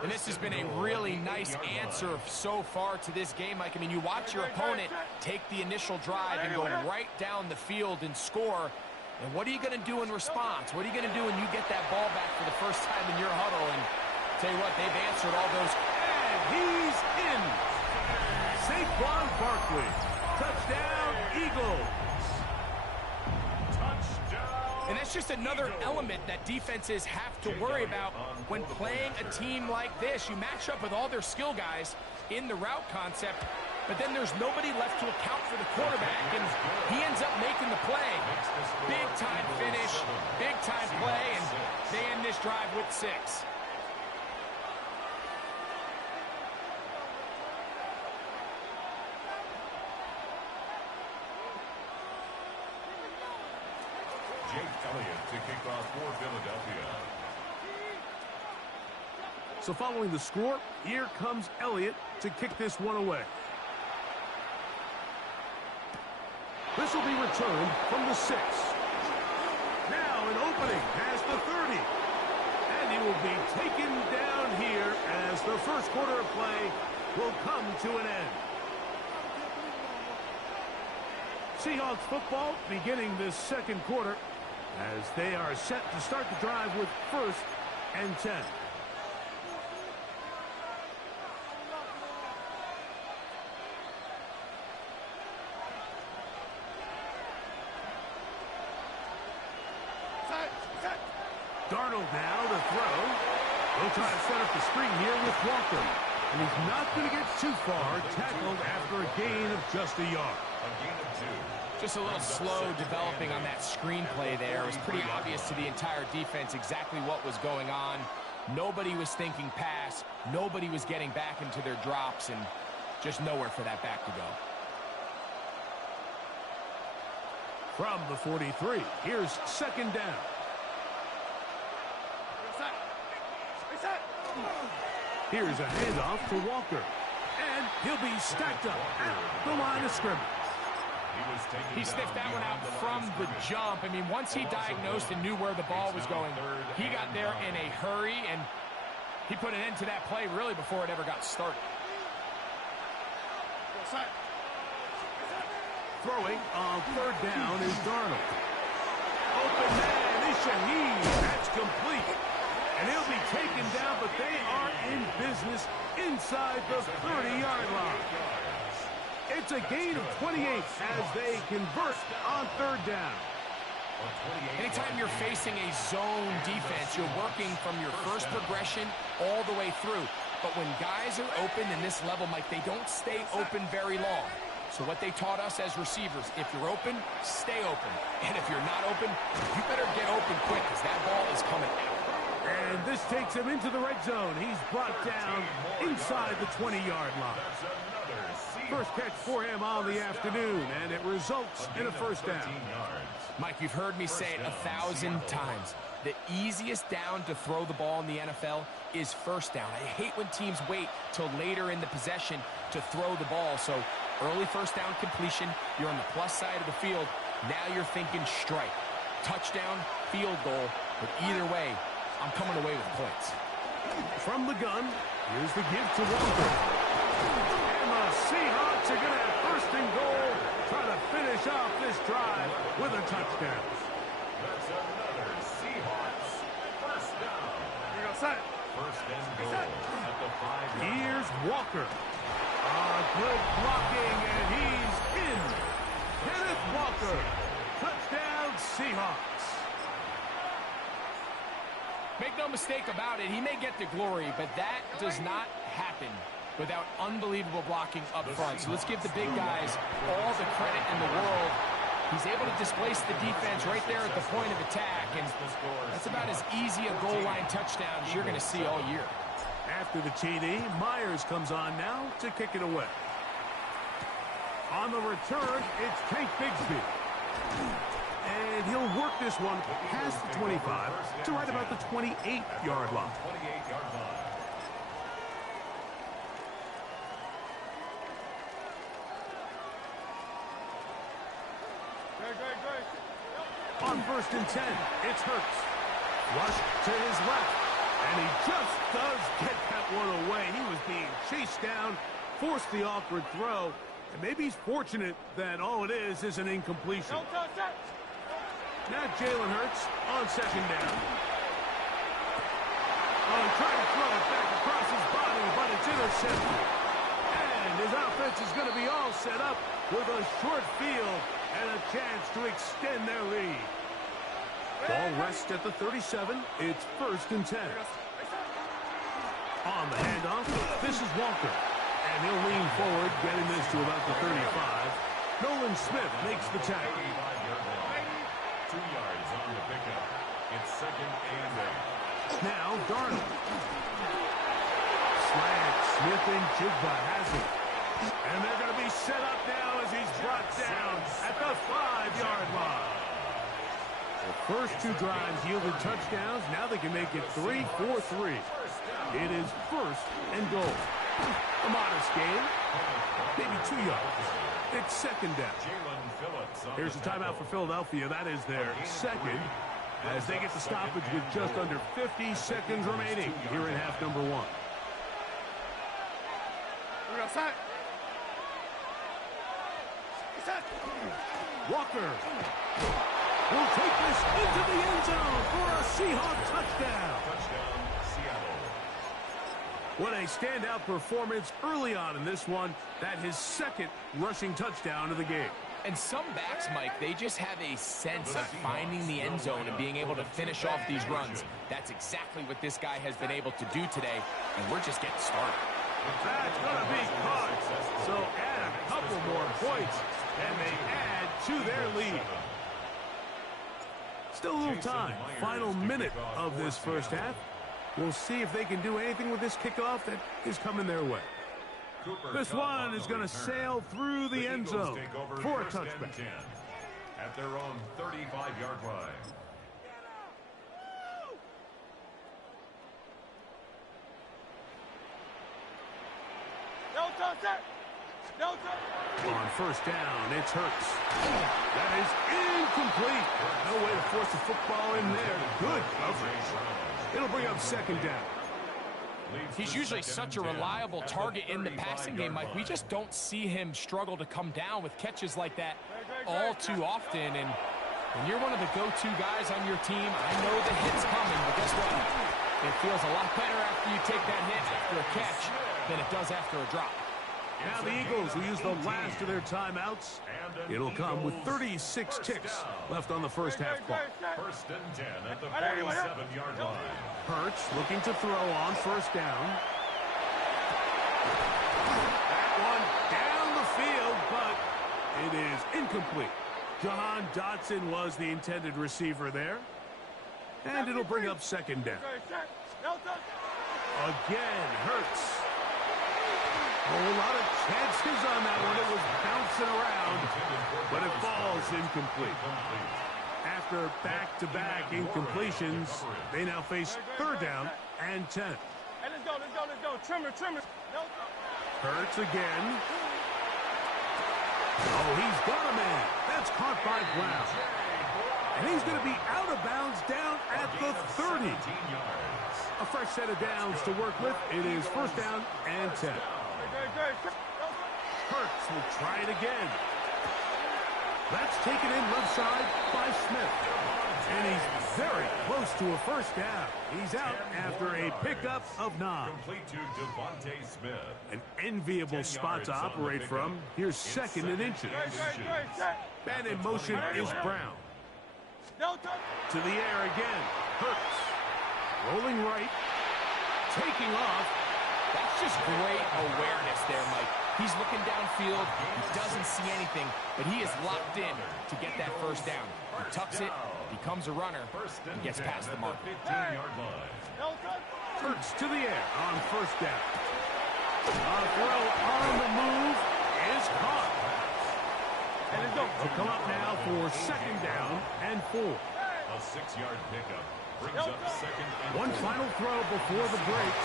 And this has been a really nice answer so far to this game, Mike. I mean, you watch your opponent take the initial drive and go right down the field and score. And what are you going to do in response? What are you going to do when you get that ball back for the first time in your huddle? And tell you what, they've answered all those. And he's in. Saquon Barkley. Touchdown, Eagles. And that's just another element that defenses have to worry about when playing a team like this. You match up with all their skill guys in the route concept, but then there's nobody left to account for the quarterback, and he ends up making the play. Big-time finish, big-time play, and they end this drive with 6. To kick off for Philadelphia. So following the score, here comes Elliott to kick this one away. This will be returned from the 6. Now an opening past the 30. And he will be taken down here as the first quarter of play will come to an end. Seahawks football beginning this second quarter, as they are set to start the drive with 1st and 10. Darnold now to throw. They'll try to set up the screen here with Walker. And he's not going to get too far, tackled after a gain of just a yard. A gain of 2. Just a little slow developing on that screenplay there. It was pretty obvious to the entire defense exactly what was going on. Nobody was thinking pass. Nobody was getting back into their drops, and just nowhere for that back to go. From the 43, here's 2nd down. Here's a handoff to Walker. And he'll be stacked up at the line of scrimmage. He sniffed that one out from the jump. I mean, once he diagnosed and knew where the ball was going, he got there in a hurry, and he put an end to that play really before it ever got started. Throwing on 3rd down is Darnold. Open man is Shaheed. That's complete. And he'll be taken down, but they are in business inside the 30-yard line. It's a gain of 28 as they convert on 3rd down. Anytime you're facing a zone defense, you're working from your first progression all the way through. But when guys are open in this level, Mike, they don't stay open very long. So what they taught us as receivers, if you're open, stay open. And if you're not open, you better get open quick because that ball is coming out. And this takes him into the red zone. He's brought down inside the 20-yard line. First catch for him on the afternoon, and it results in a 1st down. Mike, you've heard me say it 1,000 times. The easiest down to throw the ball in the NFL is 1st down. I hate when teams wait till later in the possession to throw the ball. So early 1st down completion, you're on the plus side of the field. Now you're thinking strike, touchdown, field goal. But either way, I'm coming away with points. From the gun, here's the give to Walker. And the Seahawks are going to have 1st and goal, try to finish off this drive with a touchdown. That's another Seahawks 1st down. You're going to set it. 1st and goal at the 5-yard line. Here's Walker. Good blocking, and he's in. Kenneth Walker. Touchdown, Seahawks. Make no mistake about it, he may get the glory, but that does not happen without unbelievable blocking up front. So let's give the big guys all the credit in the world. He's able to displace the defense right there at the point of attack, and that's about as easy a goal line touchdown as you're going to see all year. After the TD, Myers comes on now to kick it away. On the return, it's Tank Bigsby. And he'll work this one past the 25 to right about the 28-yard line. 28-yard line. On 1st and 10, it's Hurts. Rush to his left. And he just does get that one away. He was being chased down, forced the awkward throw, and maybe he's fortunate that all it is an incompletion. Now Jalen Hurts on second down. Oh, trying to throw it back across his body, but it's intercepted. And his offense is going to be all set up with a short field and a chance to extend their lead. Ball rests at the 37. It's 1st and 10. On the handoff, this is Walker. And he'll lean forward, getting this to about the 35. Nolan Smith makes the tackle. 2 yards on the pickup. It's 2nd and 8. Now Darnold. Slant. Smith and Jigba has it. And they're going to be set up now as he's brought down at the 5-yard line. The first 2 drives yielded touchdowns. Now they can make it 3-4-3. It is 1st and goal. A modest gain. Maybe 2 yards. It's 2nd down. Here's a timeout for Philadelphia. That is their 2nd. As they get the stoppage with just under 50 seconds remaining here in half number 1. Walker will take this into the end zone for a Seahawk touchdown. What a standout performance early on in this one. That his 2nd rushing touchdown of the game. And some backs, Mike, they just have a sense of finding the end zone and being able to finish off these runs. That's exactly what this guy has been able to do today, and we're just getting started. That's going to be caught. So add a couple more points, and they add to their lead. Still a little time. Final minute of this first half. We'll see if they can do anything with this kickoff that is coming their way. This one is going to sail through the end zone for a touchback. At their own 35-yard line. On 1st down, it's Hurts. That is incomplete. No way to force the football in there. Good coverage. It'll bring up 2nd down. He's usually such a reliable target in the passing game, Mike. We just don't see him struggle to come down with catches like that all too often. And when you're one of the go-to guys on your team, I know the hit's coming, but guess what? It feels a lot better after you take that hit after a catch than it does after a drop. Now the Eagles will use the last of their timeouts. It'll come with 36 ticks left on the first half clock. 1st and 10 at the 47-yard line. Hurts looking to throw on 1st down. That one down the field, but it is incomplete. Jahan Dotson was the intended receiver there. And it'll bring up 2nd down. Again, Hurts. A whole lot of chances on that one. It was bouncing around, but it falls incomplete. After back-to-back incompletions, they now face 3rd down and 10. Hey, let's go. Trimmer. Hurts again. Oh, he's got a man. That's caught by Brown. And he's going to be out of bounds down at the 30. A fresh set of downs to work with. It is 1st down and 10. Hurts will try it again. That's taken in left side by Smith. And he's very close to a 1st down. He's out after a pickup of 9. Complete to Devontae Smith. An enviable spot to operate from. Here's 2nd and inches. Man in motion is Brown. To the air again. Hurts. Rolling right. Taking off. That's just great awareness there, Mike. He's looking downfield. He doesn't see anything, but he is locked in to get that 1st down. He tucks it, becomes a runner, and gets past the mark. 15-yard line. Hurts to the air on 1st down. A throw on the move is caught. And it'll come up now for 2nd down and 4. A 6-yard pickup brings up 2nd and 4. One final throw before the break.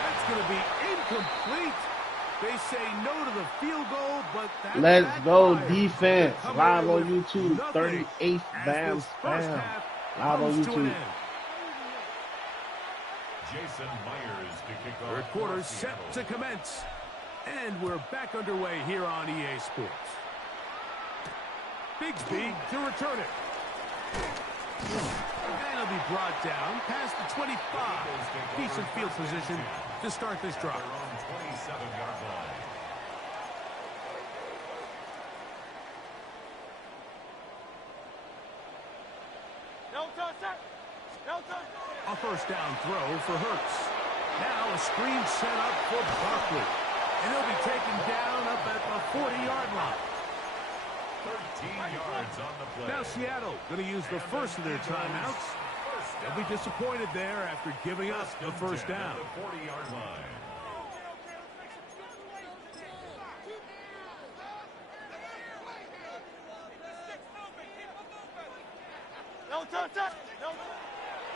That's going to be incomplete. They say no to the field goal, but that Let's go defense. Live on YouTube. 38th Bam Spam. Live on YouTube. Jason Myers to kick off. Third quarter set to commence. And we're back underway here on EA Sports. Bigsby to return it. And it'll be brought down past the 25. Decent field position to start this drive. 27-yard line. A first down throw for Hurts. Now a screen set up for Barkley. And he'll be taken down up at the 40-yard line. 13 yards on the play. Now Seattle going to use the first of their timeouts. They'll be disappointed there after giving up the first down. 40-yard line.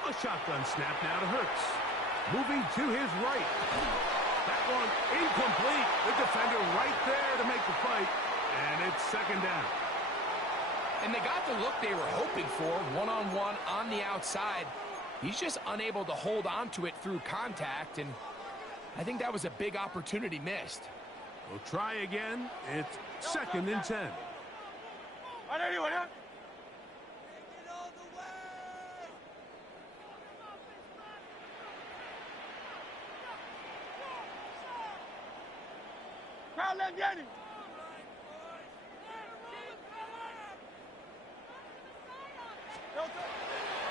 A shotgun snap now to Hurts. Moving to his right. That one incomplete. The defender right there to make the fight. And it's second down. And they got the look they were hoping for, one-on-one on the outside. He's just unable to hold on to it through contact, and I think that was a big opportunity missed. We'll try again. It's second and 10.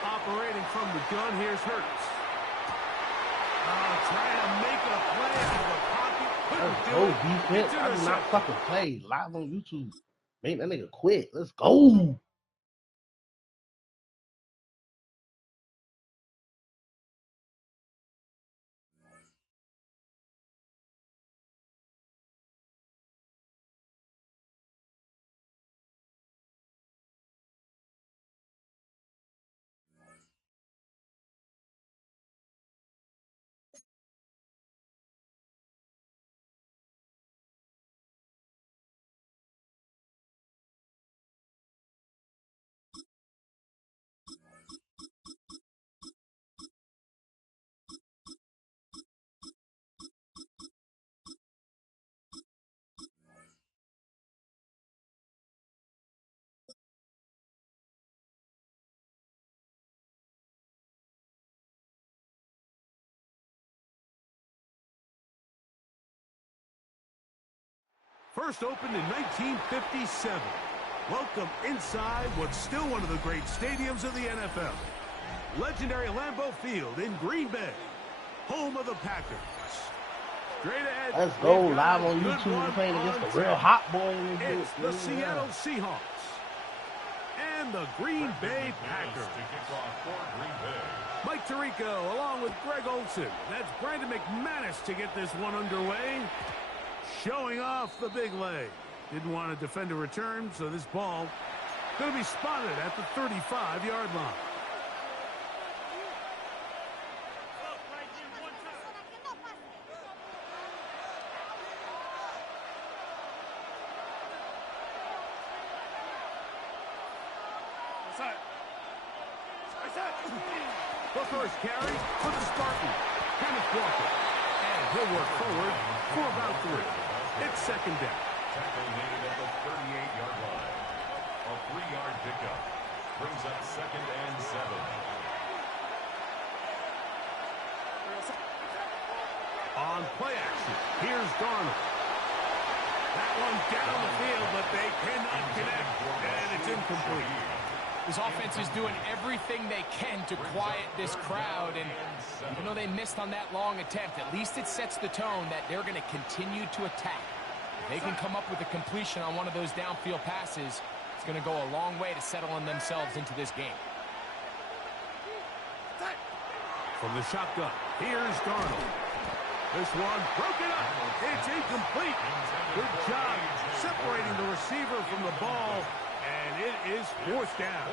Operating from the gun, here's Hurts. Trying to make a play out of the pocket. Let's go, defense. I do not fucking play live on YouTube. Make that nigga quit. Let's go. First opened in 1957. Welcome inside what's still one of the great stadiums of the NFL. Legendary Lambeau Field in Green Bay, home of the Packers. Straight ahead. Let's go live on YouTube. We're playing against the real hot boy in this It's the Seattle Seahawks and the Green Bay Packers. Mike Tirico along with Greg Olsen. That's Brandon McManus to get this one underway. Showing off the big leg. Didn't want to defend a return, so this ball going to be spotted at the 35-yard line. The first carry for the Spartans, Kenneth Walker. And he'll work forward for about 3. It's second down. Tackle made at the 38-yard line. A 3-yard pickup brings up second and 7. On play action, here's Darnold. That one down the field, but they cannot connect, and it's incomplete. This offense is doing everything they can to quiet this crowd, and even though they missed on that long attempt, at least it sets the tone that they're going to continue to attack. If they can come up with a completion on one of those downfield passes, it's going to go a long way to settling themselves into this game. From the shotgun, here's Darnold. This one broken up. It's incomplete. Good job separating the receiver from the ball, and it is fourth down.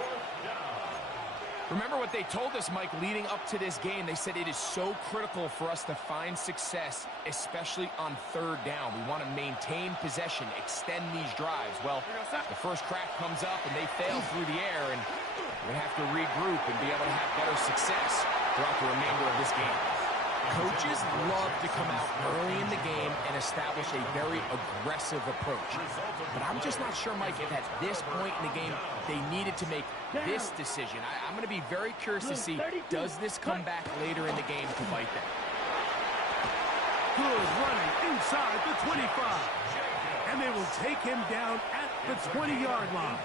Remember what they told us, Mike, leading up to this game. They said it is so critical for us to find success, especially on third down. We want to maintain possession, extend these drives. Well, the first crack comes up, and they fail through the air, and we're going to have to regroup and be able to have better success throughout the remainder of this game. Coaches love to come out early in the game and establish a very aggressive approach. But I'm just not sure, Mike, if at this point in the game they needed to make this decision. I'm going to be very curious to see, does this come back later in the game to bite them? Good running inside the 25. And they will take him down at the 20-yard line.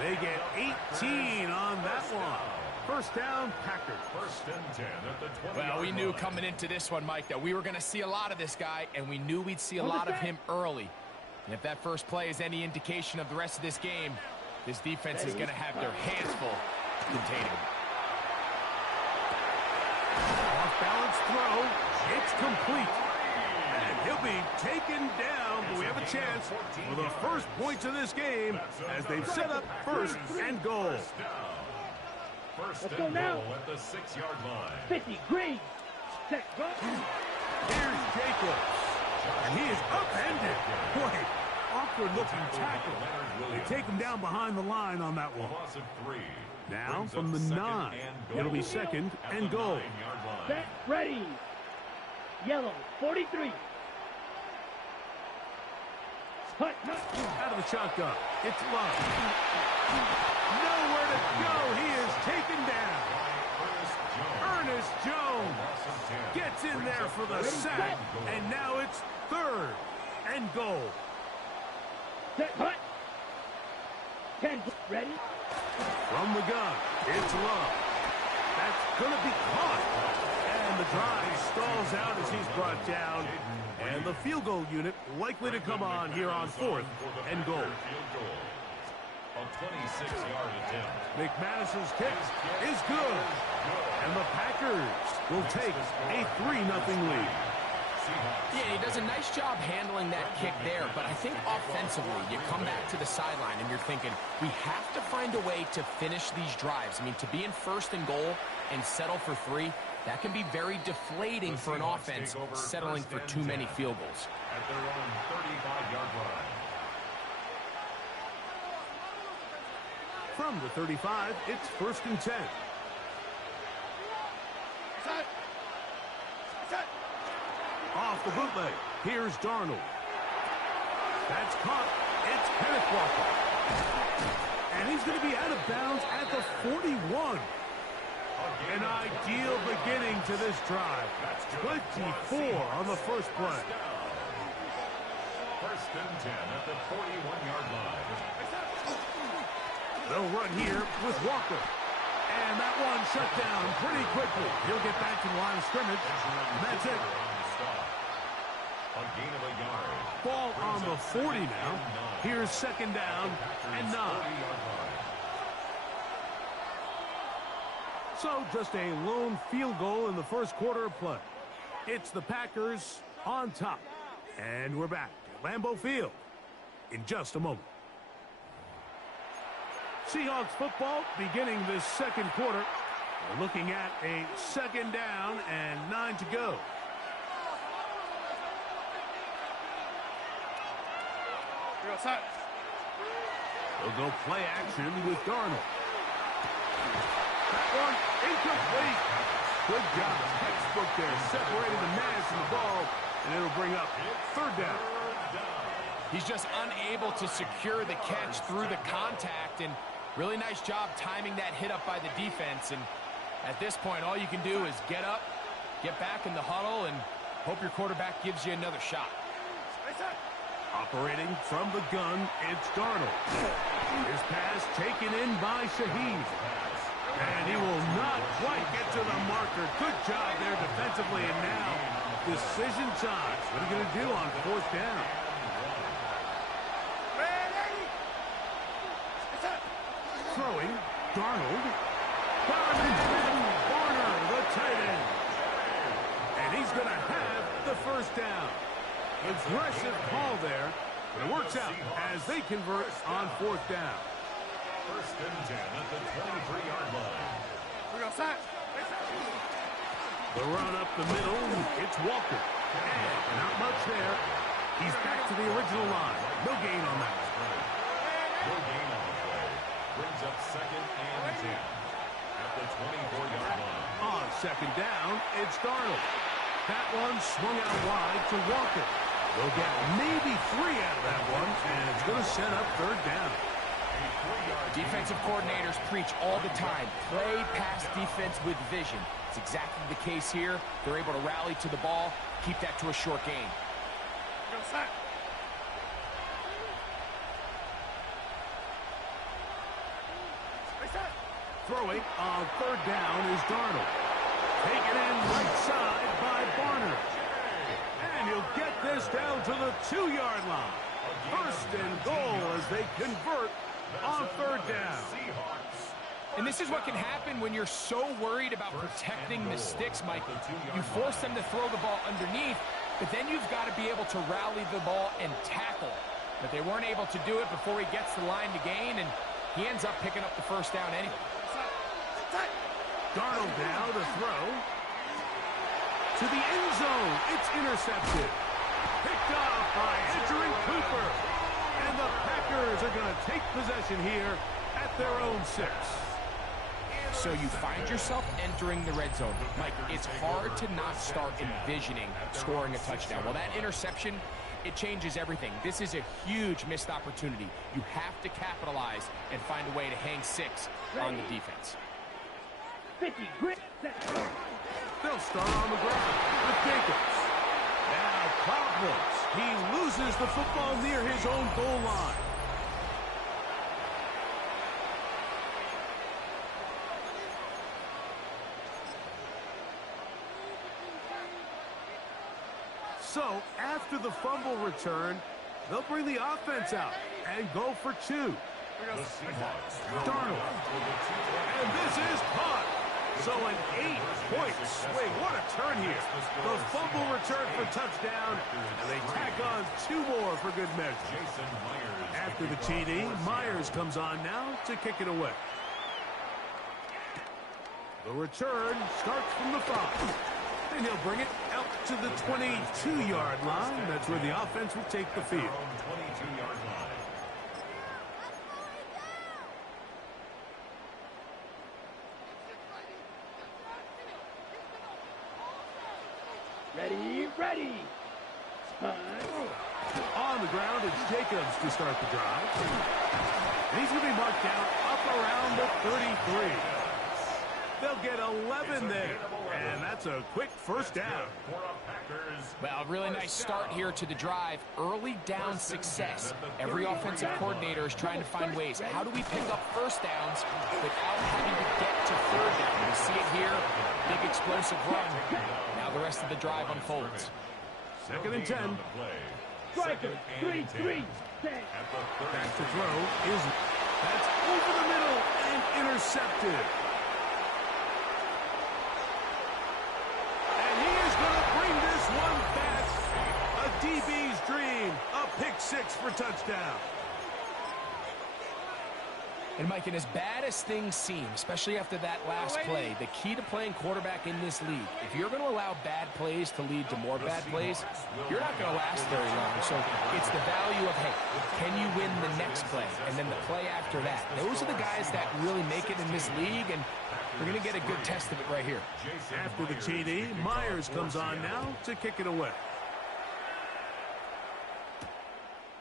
They get 18 on that one. First down, Packers. First and 10 at the 20. Well, we knew coming into this one, Mike, that we were going to see a lot of this guy, and we knew we'd see a lot of him early. And if that first play is any indication of the rest of this game, this defense is going to have their hands full containing him. Off-balance throw. It's complete. And he'll be taken down, but we have a chance for the first points of this game as they've set up first and goal. First and goal at the 6-yard line. 50, green. Set, go. Here's Jacobs. And he is upended. Boy, awkward-looking tackle. They take him down behind the line on that one. Loss of 3. Now from the 9. It'll be second and goal. Set, ready. Yellow, 43. Hut, Out of the shotgun. It's Love. Nowhere to go. He is taken down. Ernest Jones gets in there for the sack. And now it's third and goal. set, hut. 10, ready. From the gun, it's Love. That's going to be caught. And the drive stalls out as he's brought down. And the field goal unit likely to come on here on fourth and goal. A 26-yard attempt. McManus's kick is good. And the Packers will take a 3-0 lead. Yeah, he does a nice job handling that kick there, but I think offensively, you come back to the sideline and you're thinking, we have to find a way to finish these drives. I mean, to be in first and goal and settle for 3, that can be very deflating for an offense settling for too many field goals. At their own 35-yard line. From the 35, it's first and 10. Off the bootleg. Here's Darnold. That's caught. It's Kenneth Walker. And he's going to be out of bounds at the 41. An ideal beginning to this drive. 24 on the first play. First and 10 at the 41-yard line. They'll run here with Walker. And that one shut down pretty quickly. He'll get back to the line of scrimmage. And that's it. A gain of a yard. Ball on the 40 now. Here's second down and 9. So just a lone field goal in the first quarter of play. It's the Packers on top. And we're back at Lambeau Field in just a moment. Seahawks football beginning this second quarter. We're looking at a second down and 9 to go. They'll go play action with Darnold. That one incomplete. Good job. Textbook there. Separating the man from the ball. And it'll bring up third down. He's just unable to secure the catch through the contact, and really nice job timing that hit up by the defense. And at this point, all you can do is get up, get back in the huddle, and hope your quarterback gives you another shot. Operating from the gun, it's Darnold. His pass taken in by Shaheed. And he will not quite get to the marker. Good job there defensively, and now decision time. What are you going to do on fourth down? Throwing, Darnold. Warner, the tight end. And he's going to have the first down. Aggressive call there, but it works out as they convert on fourth down. First and 10 at the 23-yard line. The run up the middle, it's Walker. And not much there. He's back to the original line. No gain on that. No gain on the play. Brings up second and 10. at the 24-yard line. On second down, it's Darnold. That one swung out wide to Walker. They'll get maybe 3 out of that one, and it's going to set up third down. Defensive coordinators preach all the time, play pass defense with vision. It's exactly the case here. They're able to rally to the ball, keep that to a short gain. Throwing on third down is Darnold. Taken in right side by Barner. And he'll get this down to the 2-yard line. First and goal as they convert on third down. And this is what can happen when you're so worried about protecting the sticks, Michael. You force them to throw the ball underneath, but then you've got to be able to rally the ball and tackle. But they weren't able to do it before he gets the line to gain, and he ends up picking up the first down anyway. Darnold now to throw. To the end zone. It's intercepted. Picked off by Edgerrin Cooper. And the Packers are going to take possession here at their own 6. So you find yourself entering the red zone. Mike, it's hard to not start envisioning scoring a touchdown. Well, that interception, it changes everything. This is a huge missed opportunity. You have to capitalize and find a way to hang 6 on the defense. 50, grit, set. They'll start on the ground with Jacobs. Now problems. He loses the football near his own goal line. So, after the fumble return, they'll bring the offense out and go for 2. Darnold. And this is caught. So an 8-point swing. What a turn here. The fumble return for touchdown, and they tack on 2 more for good measure. After the TD, Myers comes on now to kick it away. The return starts from the 5. And he'll bring it out to the 22-yard line. That's where the offense will take the field. 22-yard line. Ready, ready. On the ground, it's Jacobs to start the drive. And he's going to be marked down up around the 33. They'll get 11 there. And that's a quick first down. Well, really nice start here to the drive. Early down success. Every offensive coordinator is trying to find ways. How do we pick up first downs without having to get to third down? We see it here. Big explosive run. Now the rest of the drive unfolds. Second and 10. Striker, 3-3. Back to throw is that's over the middle and intercepted. And he is going to bring this one back. A DB's dream. A pick 6 for touchdown. And Mike, and as bad as things seem, especially after that last play, the key to playing quarterback in this league, if you're going to allow bad plays to lead to more bad plays, you're not going to last very long. So it's the value of, hey, can you win the next play? And then the play after that. Those are the guys that really make it in this league, and we're going to get a good test of it right here. After the TD, Myers comes on now to kick it away.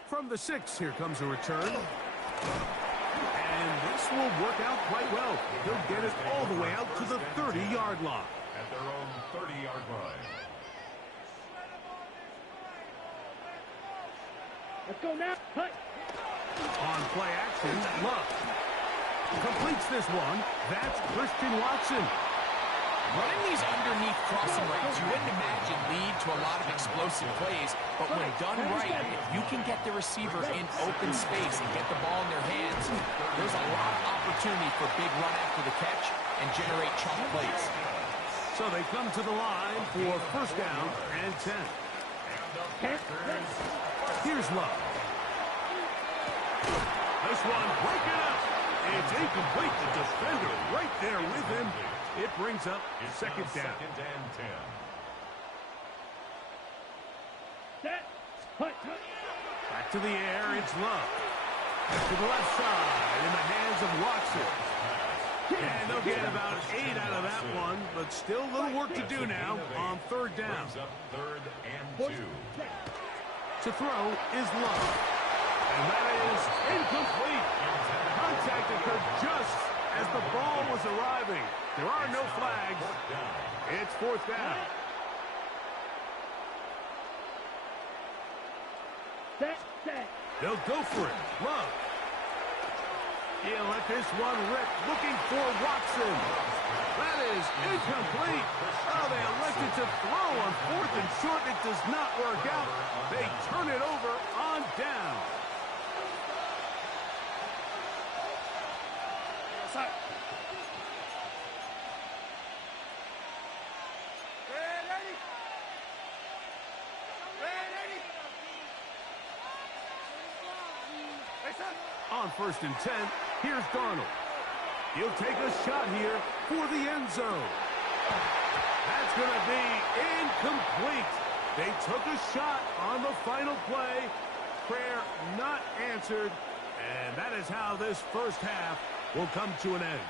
From the 6, here comes a return. And this will work out quite well. They'll get it all the way out to the 30-yard line. At their own 30-yard line. Let's go now. Cut. On play action, Love completes this one. That's Christian Watson. Running these underneath crossing routes, you wouldn't imagine lead to a lot of explosive plays, but when done right, if you can get the receiver in open space and get the ball in their hands, there's a lot of opportunity for big run after the catch and generate chunk plays. So they come to the line for first down and 10. Here's Love. This one breaking up. It's incomplete. The defender right there with him. It brings up second down. Second and 10. Set. Cut. Back to the air, it's Love. To the left side, in the hands of Watson. And they'll get about 8 out of that one, but still a little work to do now on third down. Third and 2. To throw is Love. And that is incomplete. Contact occurred just as the ball was arriving. There are no flags. It's fourth down. They'll go for it. Love. He'll let this one rip, looking for Watson. That is incomplete. Oh, they elected to throw on fourth and short. It does not work out. They turn it over on down. On first and 10, here's Darnold. He'll take a shot here for the end zone. That's going to be incomplete. They took a shot on the final play. Prayer not answered. And that is how this first half will come to an end.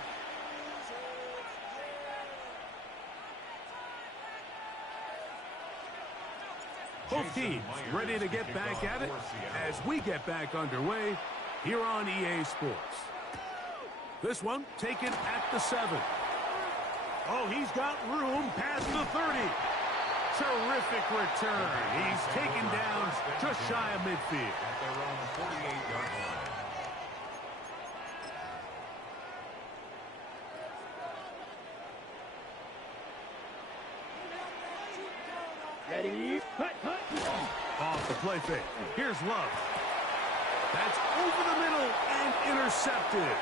Both teams ready to get back at it as we get back underway here on EA Sports. This one taken at the 7. Oh, he's got room past the 30. Terrific return. He's taken down just shy of midfield. At their own 48-yard line. Ready? Hut, hut. Off the play fake. Here's Love. That's over the middle and intercepted.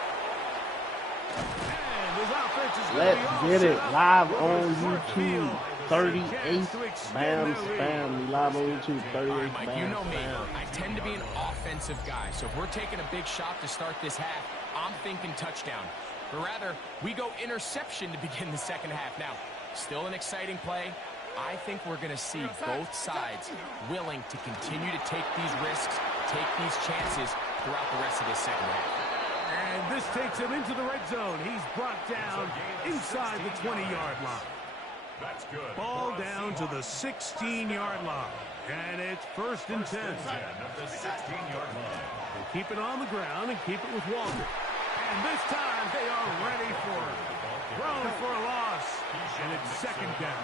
And his offense is going to be all Let's get it set up. live on Short YouTube. field. 38 To extend bam their spam. lead. We live on YouTube. All 38 right, Mike, you bam know me. spam. I tend to be an offensive guy, so if we're taking a big shot to start this half, I'm thinking touchdown. But rather, we go interception to begin the second half. Now, still an exciting play. I think we're going to see both sides willing to continue to take these risks, take these chances throughout the rest of this second half. And this takes him into the red zone. He's brought down inside the 20-yard line. That's good. Ball down to the 16-yard line. And it's first and 10. At the 16-yard line. We'll keep it on the ground and keep it with Walker. And this time they are ready for it. Thrown for a loss. And it's second down.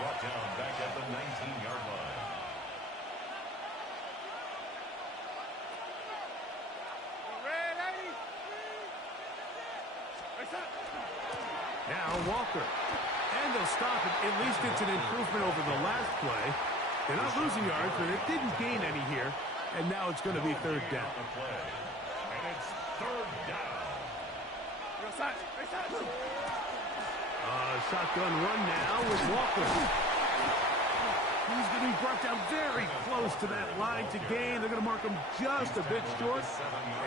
Brought down back at the 19-yard line. Now Walker. And they'll stop it. At least it's an improvement over the last play. They're not losing yards, but it didn't gain any here. And now it's going to be third down. And it's third down. Shotgun run now with Walker. He's going to be brought down very close to that line to gain. They're going to mark him just a bit short.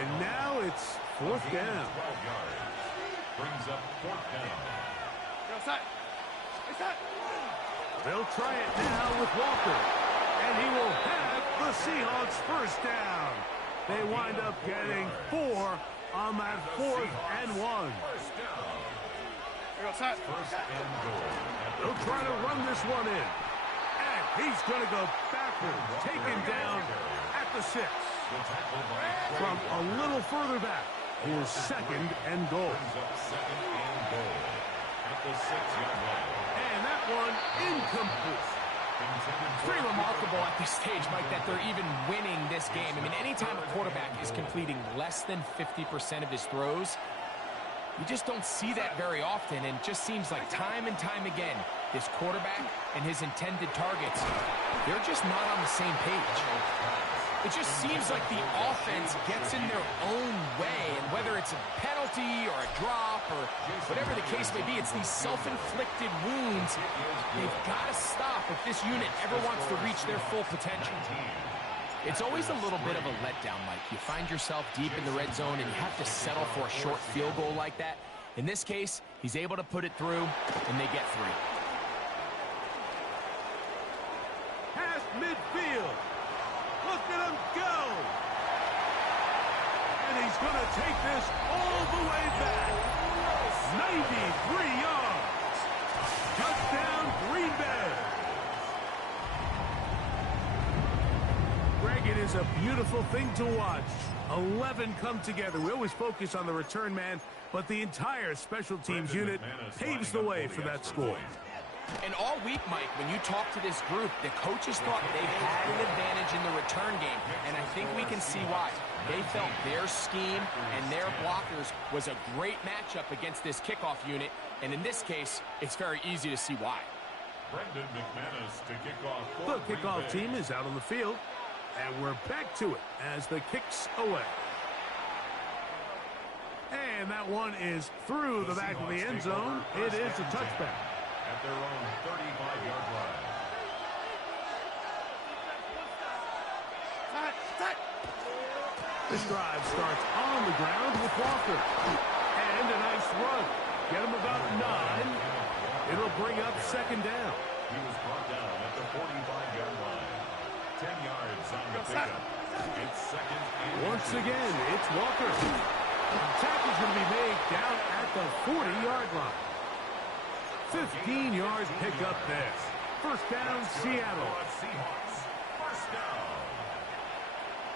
And now it's fourth down. 12 yards. Brings up fourth down. They'll try it now with Walker. And he will have the Seahawks first down. They wind up getting 4 on that 4th and 1. First and goal. They'll try to run this one in. And he's going to go backwards. Taken down at the 6. From a little further back. Here's second and goal. Second and goal. At the 6-yard line. And that one incomplete. It's pretty remarkable at this stage, Mike, that they're even winning this game. I mean, anytime a quarterback is completing less than 50% of his throws, you just don't see that very often, and it just seems like time and time again, this quarterback and his intended targets, they're just not on the same page. It just seems like the offense gets in their own way, and whether it's a penalty or a drop or whatever the case may be, it's these self-inflicted wounds. They've got to stop if this unit ever wants to reach their full potential. It's always a little bit of a letdown, Mike. You find yourself deep in the red zone and you have to settle for a short field goal like that. In this case, he's able to put it through, and they get 3. Past midfield. Look at him go. And he's going to take this all the way back. 93 yards. Touchdown, Green Bay. Greg, it is a beautiful thing to watch. 11 come together. We always focus on the return man, but the entire special teams unit paves the way for that score. And all week, Mike, when you talk to this group, the coaches thought they had an advantage in the return game, and I think we can see why. They felt their scheme and their blockers was a great matchup against this kickoff unit, and in this case, it's very easy to see why. Brendan McManus to kick off. The kickoff team is out on the field, and we're back to it as the kick's away. And that one is through the back of the end zone. It is a touchback. At their own 35-yard line. This drive starts on the ground with Walker. And a nice run. Get him about 9. It'll bring up second down. He was brought down at the 45-yard line. 10 yards on the pickup. It's second and Once again, it's Walker. The tackle's going to be made down at the 40-yard line. 15-yard pickup there. First down, Seattle. Seahawks. First down.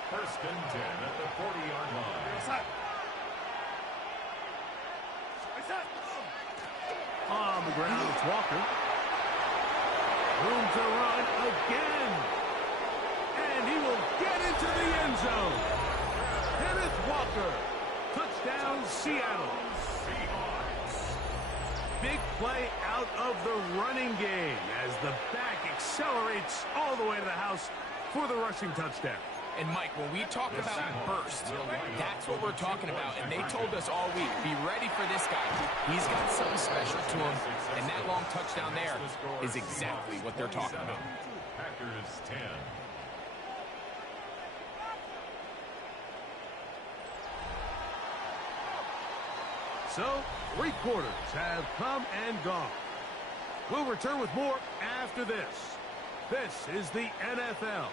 First and 10 at the 40-yard line. On the ground, it's Walker. Room to run again. And he will get into the end zone. Kenneth Walker. Touchdown, Seattle. Big play out of the running game as the back accelerates all the way to the house for the rushing touchdown. And, Mike, when we talk about burst, that's what we're talking about. And they told us all week, be ready for this guy. He's got something special to him. And that long touchdown there is exactly what they're talking about. Packers 10. So, 3 quarters have come and gone. We'll return with more after this. This is the NFL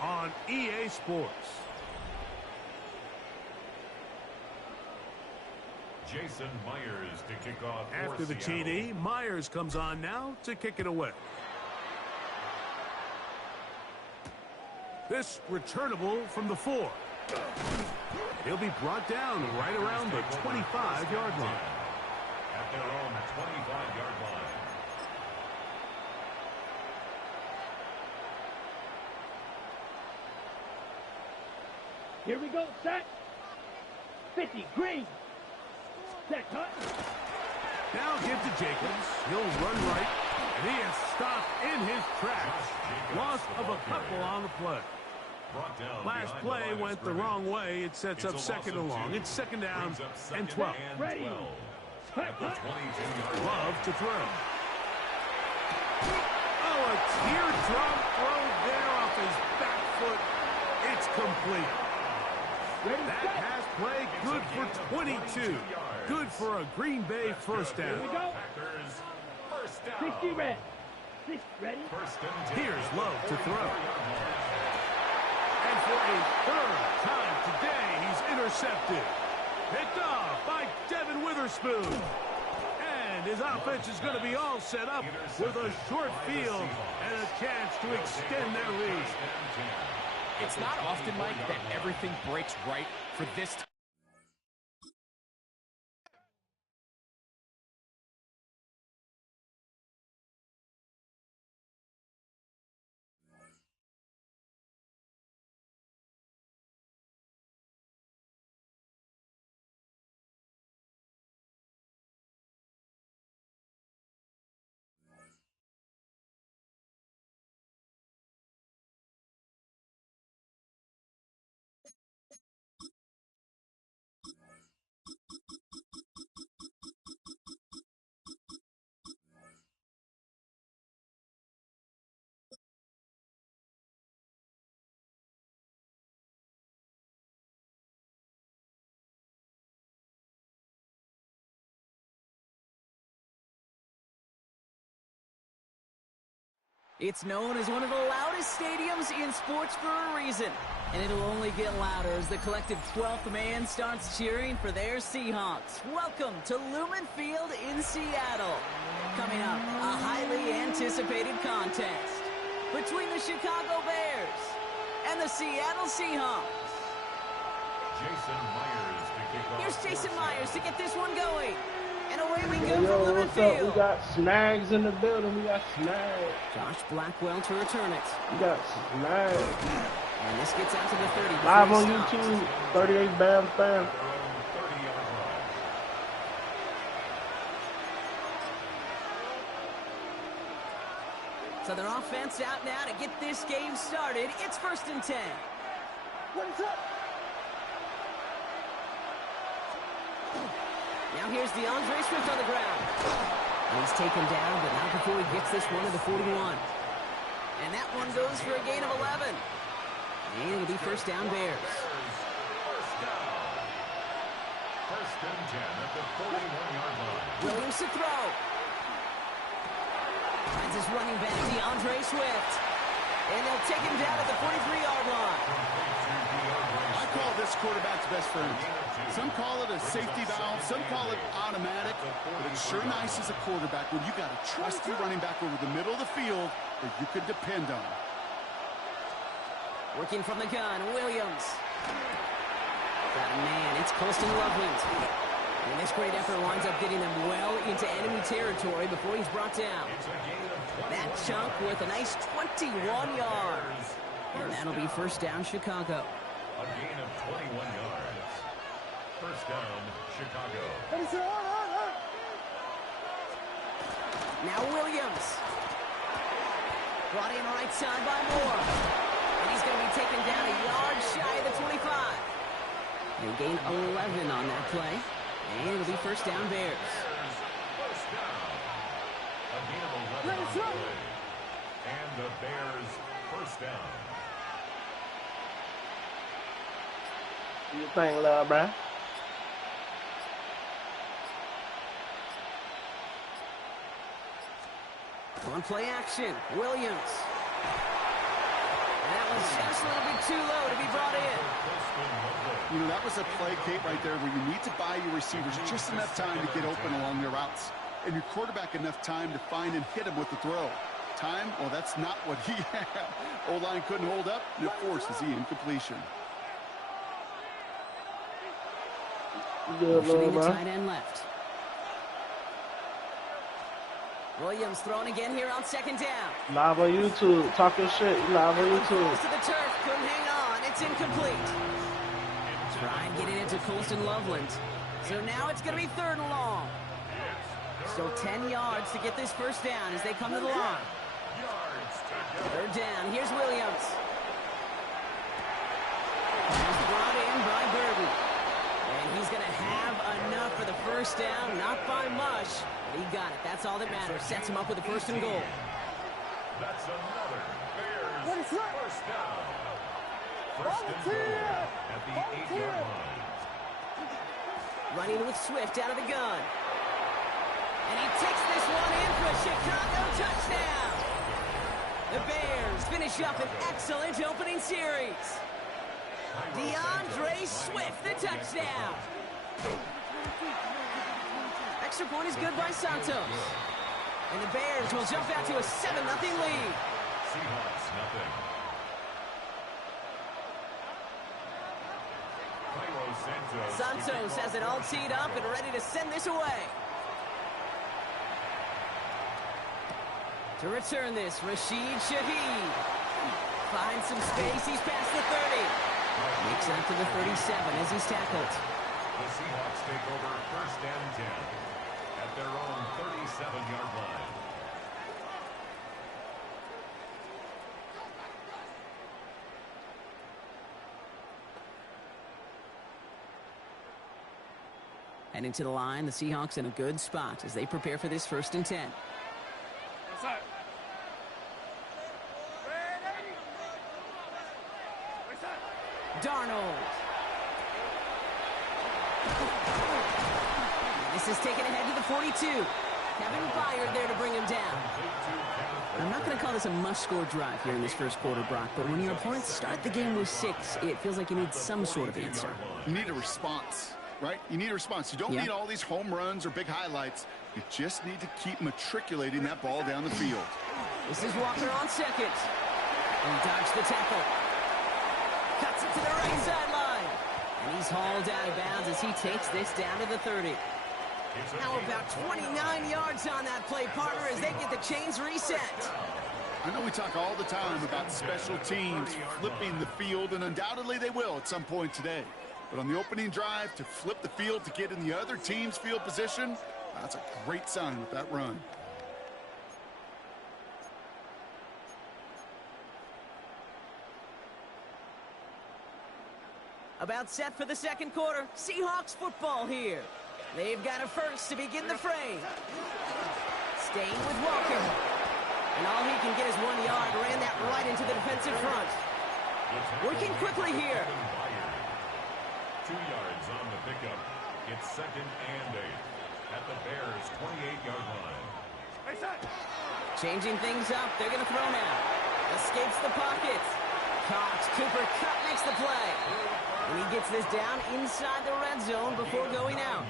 on EA Sports. Jason Myers to kick off. After the TD, Myers comes on now to kick it away. This returnable from the 4. He'll be brought down right around the 25-yard line. At their own 25-yard line. Here we go, set. 50, green. Set, cut. Now give to Jacobs. He'll run right, and he is stopped in his tracks. Loss of a couple on the play. Last play went the wrong way. It sets up second and long. It's second down and 12. Ready. Love to throw. Oh, a teardrop throw there off his back foot. It's complete. That pass play good for 22. Good for a Green Bay first down. Here we go. 60 red. 6 ready. Here's Love to throw. And for a third time today, he's intercepted. Picked off by Devin Witherspoon. And his offense is going to be all set up with a short field and a chance to extend their lead. It's not often, Mike, that everything breaks right for this time. It's known as one of the loudest stadiums in sports for a reason. And it'll only get louder as the collective 12th man starts cheering for their Seahawks. Welcome to Lumen Field in Seattle. Coming up, a highly anticipated contest between the Chicago Bears and the Seattle Seahawks. Jason Myers to kick off. Here's Jason Myers to get this one going. And away we go Yo, from Lumen what's up? Field. We got Snags in the building. We got Snags. Josh Blackwell to return it. We got Snags. And this gets out to the 30. Live on Stops. YouTube. 38 Bam Fam. So their offense out now to get this game started. It's 1st and 10. What's up? Now here's DeAndre Swift on the ground. And he's taken down, but not before he gets this one to the 41. And that one goes for a gain of 11. And it'll be 1st down Bears. First and 10 at the 41-yard line. Williams to throw. Finds his running back, DeAndre Swift. And they'll take him down at the 43-yard line. I call this quarterback's best friend. Some call it a safety valve, some call it automatic, but it's sure nice as a quarterback when you got a trusty running back over the middle of the field that you could depend on. Working from the gun, Williams. Got a man, it's Colston Loveland. And this great effort winds up getting them well into enemy territory before he's brought down. That chunk worth a nice 21 yards. And that'll be 1st down Chicago. A gain of 21 yards. 1st down, Chicago. Now Williams. Brought in right side by Moore. And he's going to be taken down a yard shy of the 25. They gain 11 on that play. And it'll be 1st down Bears. First down. A gain of 11 on the play. And the Bears 1st down. What you think, love, bruh? On play action, Williams. And that was just a little bit too low to be brought in. You know, that was a play, Kate, right there where you need to buy your receivers just enough time to get open along their routes. And your quarterback enough time to find and hit him with the throw. Time? Well, that's not what he had. O-line couldn't hold up, and it forces the incompletion. Good, Motioning little the bro. tight end left. Williams throwing again here on 2nd down. Live on YouTube. Talk your shit. Live on Close YouTube. to the turf, couldn't hang on. It's incomplete. Trying getting into Colston Loveland. So now it's going to be 3rd and long. Still 10 yards to get this 1st down as they come to the line. 3rd down. Here's Williams. He's brought in by Burton. And he's going to have enough for the 1st down. Not by much, but he got it. That's all that matters. Sets him up with a 1st and goal. That's another Bears 1st down. 1st and goal at the 8-yard line. Running with Swift out of the gun. And he takes this one in for a Chicago touchdown. The Bears finish up an excellent opening series. DeAndre Swift, the touchdown. Extra point is good by Santos. And the Bears will jump out to a 7-0 lead. Seahawks nothing. Santos has it all teed up and ready to send this away. To return this, Rashid Shaheed finds some space. He's past the 30. Makes it up to the 37 as he's tackled. The Seahawks take over 1st and 10 at their own 37-yard line. And into the line, the Seahawks in a good spot as they prepare for this 1st and 10. Darnold. This is taken ahead to the 42. Kevin Byard there to bring him down. I'm not going to call this a must-score drive here in this first quarter, Brock, but when your opponents start the game with 6, it feels like you need some sort of answer. You need a response, right? You need a response. You don't need all these home runs or big highlights. You just need to keep matriculating that ball down the field. This is Walker on second. And dodged the tackle. Cuts it to the right sideline. And he's hauled out of bounds as he takes this down to the 30. Now about 29 yards on that play, partner, as they get the chains reset. I know we talk all the time about special teams flipping the field, and undoubtedly they will at some point today. But on the opening drive, to flip the field to get in the other team's field position, that's a great sign with that run. About set for the second quarter. Seahawks football here. They've got a first to begin the fray. Staying with Walker. And all he can get is 1 yard. Ran that right into the defensive front. Working quickly here. 2 yards on the pickup. It's 2nd and 8 at the Bears' 28-yard line. Changing things up. They're going to throw now. Escapes the pocket. Cox, Cooper Kupp makes the play. And he gets this down inside the red zone before going out.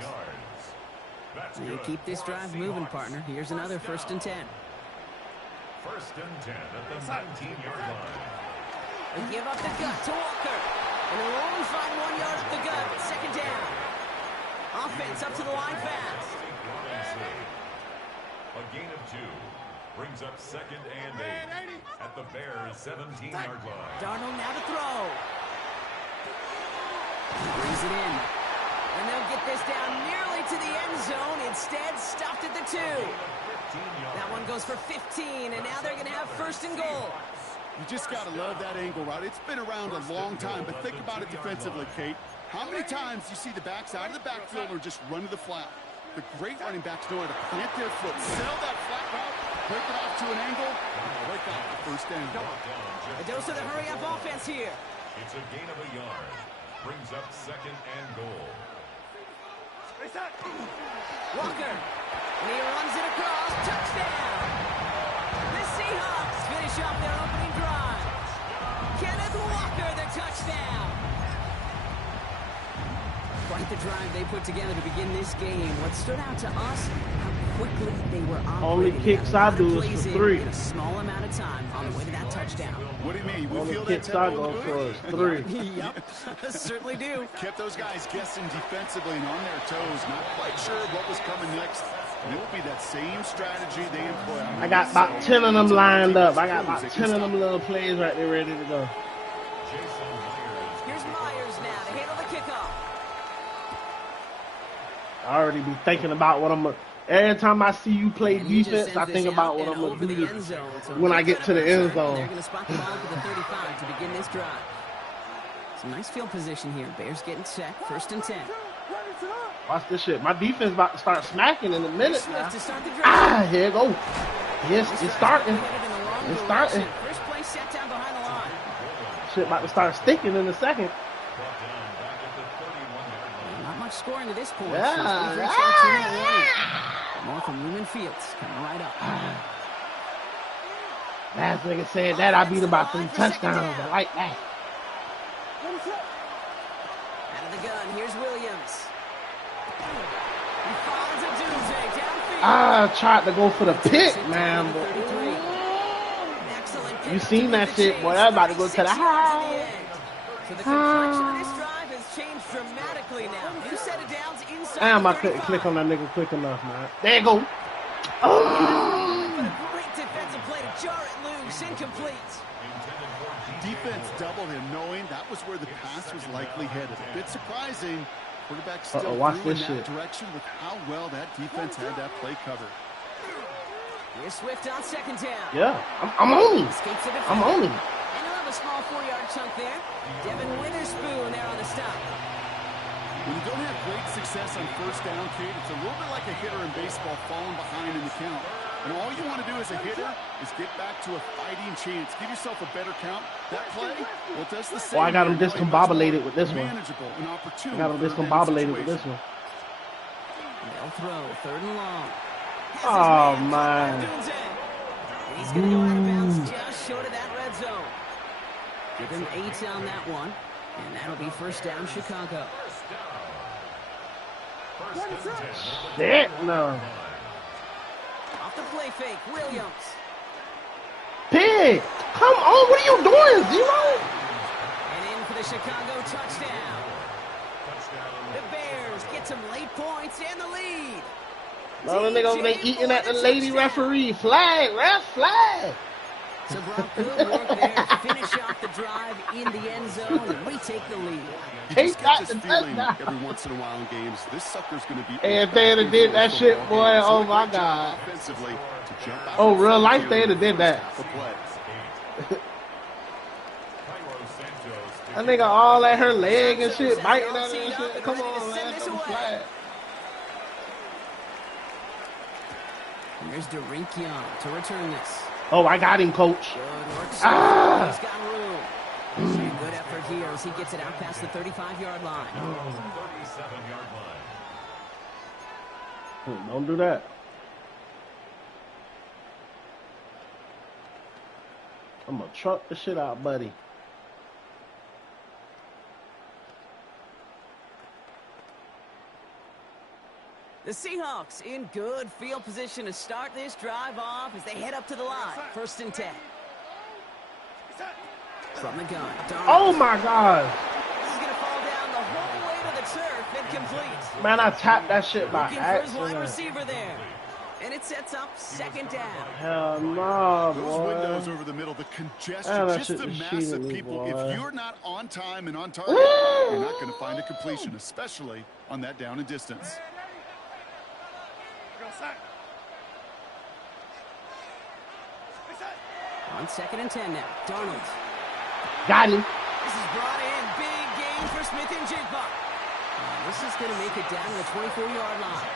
You keep this drive moving, partner. Here's another 1st and 10. 1st and 10 at the 19-yard line. They give up the gut to Walker. And they'll only find 1 yard up the gut. 2nd down. Offense up to the line fast. A gain of 2 brings up 2nd and 8 at the Bears' 17-yard line. Darnold now to throw. Brings it in. And they'll get this down nearly to the end zone. Instead, stopped at the 2. That one goes for 15, and now they're going to have 1st and goal. You just got to love that angle route. It's been around a long time, but think about it defensively, Kate. How many times do you see the backs out of the backfield or just run to the flat? The great running backs know how to plant their foot, sell that flat route, break it off to an angle, and break out the 1st down. A dose of the hurry-up offense here. It's a gain of 1 yard. Brings up 2nd and goal. Walker. And he runs it across. Touchdown. The Seahawks finish off their opening drive. Kenneth Walker, the touchdown. Quite the drive they put together to begin this game. What stood out to us, how quickly they were operating. Only kicks I do is for 3. In a small amount of time on the way to that touchdown. What do you mean? We Only feel that kicks I tempo go in the for booth? is 3. Yep, certainly do. Kept those guys guessing defensively and on their toes, not quite sure what was coming next. And it will be that same strategy they employ. I got about 10 of them lined up. I got about 10 of them little plays right there ready to go. Here's Myers now to handle the kickoff. I already be thinking about what I'm going to... Every time I see you play defense, I think about what I'm going to do when I get to the end zone. They're going to spot the ball at the 35 to begin this drive. Some nice field position here. Bears getting set. 1st and 10. Watch this shit. My defense about to start smacking in a minute now. Here you go. Yes, it's starting. It's starting. First play set down behind the line. Shit about to start stinking in a second. Not much scoring to this point. Yeah. More from Lumen Fields coming right up. Last nigga said that I beat about 3 touchdowns. I like that. Out of the gun, here's Williams. He follows a doomsday downfield. I tried to go for the pick, man. But you seen that shit, boy. I'm about to go to the house. So the complexion of this drive has changed dramatically now. New set of downs inside. Damn, I couldn't click on that nigga quick enough, man. There you go. Oh. But a great defensive play to jar it loose, incomplete. Defense doubled him, knowing that was where the pass was likely headed. A bit surprising. Quarterback still watch threw in this that shit. direction with how well that defense had that play covered. Here's Swift on 2nd down. Yeah, I'm on him. I'm on him. And he'll have a small 4-yard chunk there. Devin Witherspoon there on the stop. When you don't have great success on 1st down, Kate, it's a little bit like a hitter in baseball falling behind in the count. And all you want to do as a hitter is get back to a fighting chance. Give yourself a better count. That play, well, it does the same. Oh, I got him discombobulated with this one. Manageable and opportune. I got him discombobulated with this one. They'll throw 3rd and long. Oh, man. And he's going to go out of bounds just short of that red zone. Give him 8 on that one. And that'll be first down, Chicago. Shit, no. Off the play fake, Williams. Pig, come on, what are you doing, Zero? And in for the Chicago touchdown. The Bears get some late points and the lead. No, the nigga over there eating at the lady referee. Flag, ref, flag. So Brock, good work there. Finish off the drive in the end zone, and we take the lead. You just get this feeling every once in a while in games. This sucker's going to be. Hey, if they had did that shit, boy, oh my God. Oh, real life, they had did that. That nigga all at her leg and shit, biting at her and shit. Come on, man, some flag. Here's Derek Young to return this. Oh, I got him, coach. Good work, ah! He's got room. Good effort here as he gets it out past the 35-yard line. 37-yard line. Don't do that. I'm gonna truck the shit out, buddy. The Seahawks in good field position to start this drive off as they head up to the line. 1st and 10. From the gun. Oh my God. This is going to fall down the whole way to the turf and complete. Man, I tapped that shit by Looking for his wide accident. receiver there. And it sets up 2nd down. Hell no, Those boy. windows over the middle, the congestion, Man, just the massive people. Boy. If you're not on time and on target, you're not going to find a completion, especially on that down and distance. On 2nd and 10 now. Darnold. Got him. This is brought in. Big gain for Smith and Jigba. This is going to make it down to the 24-yard line.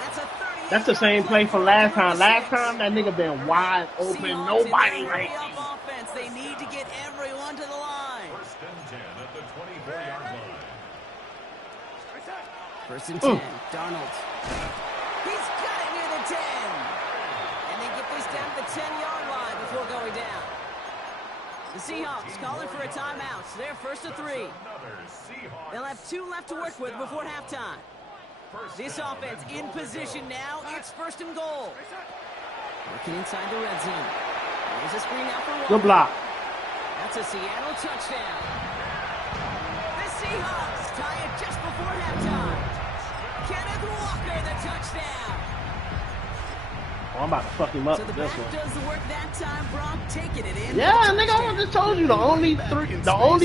That's a 30. That's the same play from last time. Last time, that nigga been wide open. Nobody right. Offense. They need to get everyone to the line. 1st and 10 at the 24-yard line. 1st and 10. Darnold. He's got it near the 10. And they get this down to the 10-yard line before going down. The Seahawks calling for a timeout. So they're 1st and 3. They'll have 2 left to work with before halftime. This offense in position now. It's 1st and goal. Working inside the red zone. There's a screen out for one. Good block. That's a Seattle touchdown. The Seahawks tie it just before halftime. Kenneth Walker, the touchdown. Oh, I'm about to fuck him up So the with this back one. does the work that time. Brock taking it in. Yeah, nigga, I just told you the only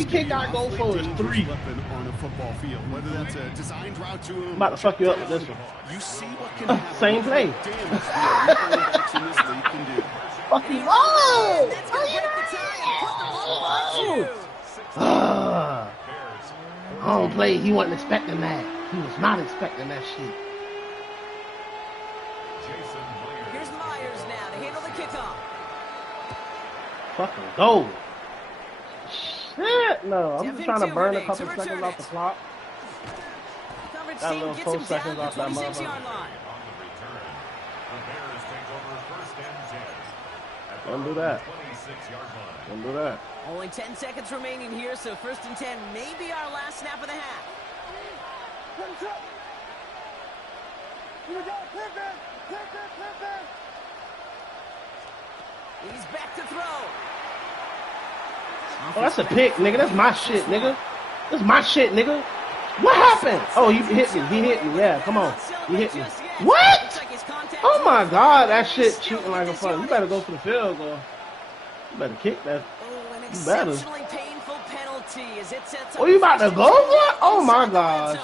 kick I go for is 3. On a football field, whether that's a designed route to him. I'm about to fuck you up with this one. You see what can happen. Same play. Damage that in this league can do. Fuck you up. That's going to break the tie and put the ball on you. Home play, he wasn't expecting that. He was not expecting that shit. Here's Myers now to handle the kickoff. Fucking go. Shit, no. I'm just trying to burn a couple seconds off the clock. Coverage That team little gets 4 him down seconds to off the that 26-yard motherfucker. line. The Bears take over 1st and 10. At the Don't do that. 26-yard line. Don't do that. Only 10 seconds remaining here, so 1st and 10 may be our last snap of the half. He's back to throw. Oh, that's a pick, nigga. That's my shit, nigga. That's my shit, nigga. What happened? Oh, he hit me. He hit me. Yeah, come on. He hit me. What? Oh my God, that shit cheating like a fuck. You better go for the field goal. You better kick that. You better. Oh, you about to go for it? Oh my gosh.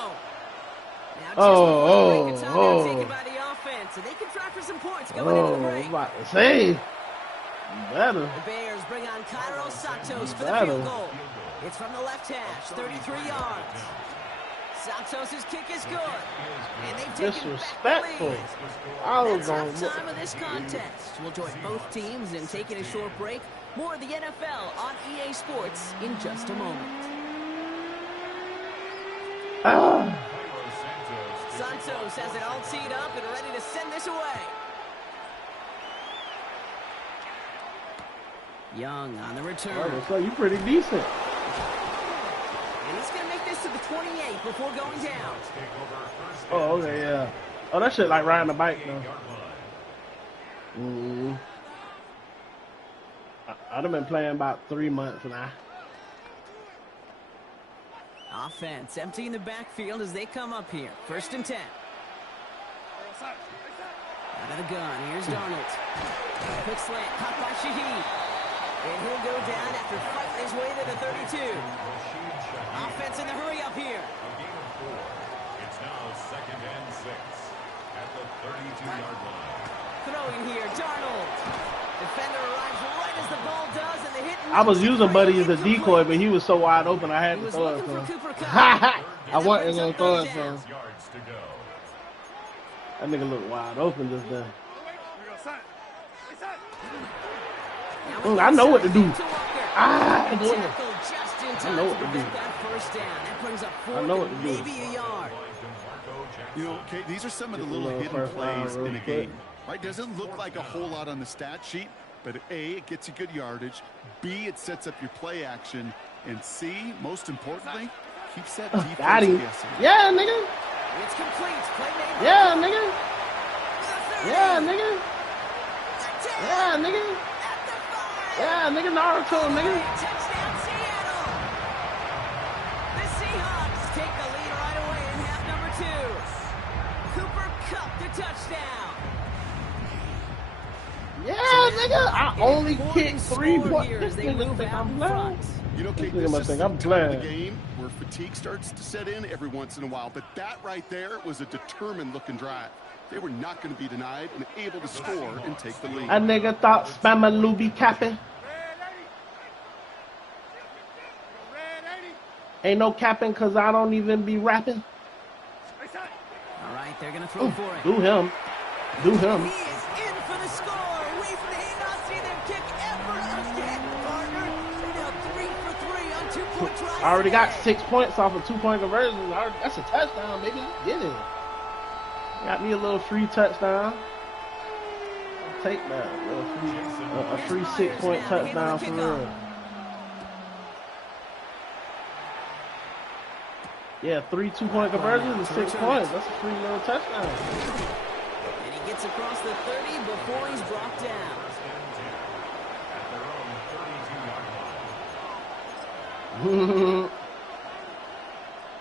Oh. Oh, I'm about to say. You better. The Bears bring on Cairo Santos for the field goal. It's from the left hash, 33 yards. Santos' kick is good. And they've taken disrespectful. back the lead. That's halftime of this contest. We'll join both teams in taking a short break. More of the NFL on EA Sports in just a moment. Santos has it all teed up and ready to send this away. Young on the return. Oh, so you pretty decent. And he's going to make this to the 28 before going down. Oh, okay, yeah. Oh, that shit like riding a bike, though. I'd have been playing about 3 months now. Offense emptying the backfield as they come up here. 1st and 10. Out of the gun, here's Darnold. Quick slant, caught by Shaheed. And he'll go down after fighting his way to the 32. Offense in the hurry up here. It's now 2nd and 6 at the 32-yard line. Throwing here, Darnold. Defender arrives right as the ball does, and the hit. I was using Buddy as a decoy, but he was so wide open I had to throw it to him. I wasn't going to throw it to him. That nigga looked wide open just then. I know what to do. I know what to do. I know what to do. You know, okay, these are some of the little hidden plays in a game. Right? Doesn't look like a whole lot on the stat sheet, but A, it gets you good yardage. B, it sets up your play action. And C, most importantly, keeps that defense guessing. Yeah, nigga. It's complete. Play made. Yeah, nigga. Yeah, nigga. Yeah, nigga. Yeah, nigga, Naruto, nigga. Touchdown, Seattle. The Seahawks take the lead right away in half number 2. Cooper Kupp the touchdown. Yeah, nigga. I only kicked 3 points. This nigga think I'm playing. You know, Kate, this is the time of the game where fatigue starts to set in every once in a while. But that right there was a determined-looking drive. They were not going to be denied and able to score and take the lead. A nigga thought Spamaloo be capping. Ain't no capping because I don't even be rapping. All right, they're going to throw for it. Do him. Do him. He is in for the score. We may not see them kick ever again, partner. Now 3 for 3 on 2-point tries. I already got 6 points off of 2-point conversion. That's a touchdown, baby. Get it. Got me a little free touchdown. I'll take that. A free 6-point touchdown for real. Yeah, 3 2-point conversions and 6 points. That's a free little touchdown. And he gets across the 30 before he's brought down.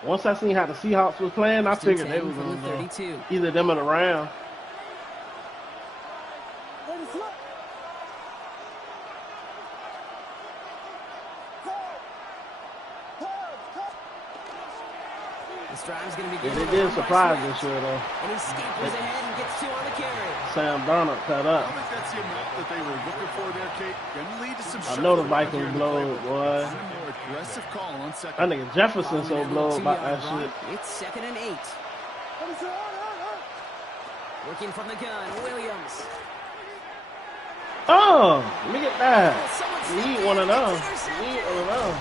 Once I seen how the Seahawks was playing, I figured they was going to either them or the Rams. This drive's going to be good. Yeah, they did surprise this year, though. And he scampers ahead and gets 2 on the carry. Sam Darnold cut up. I think that's the amount that they were looking for there, Kate. Going to lead to some I know the Vikings blow it, boy. A more aggressive call on second. I think Jefferson so blow about that shit. It's 2nd and 8. Working from the gun, Williams. Oh, look at that. We need one of those. We need one of those.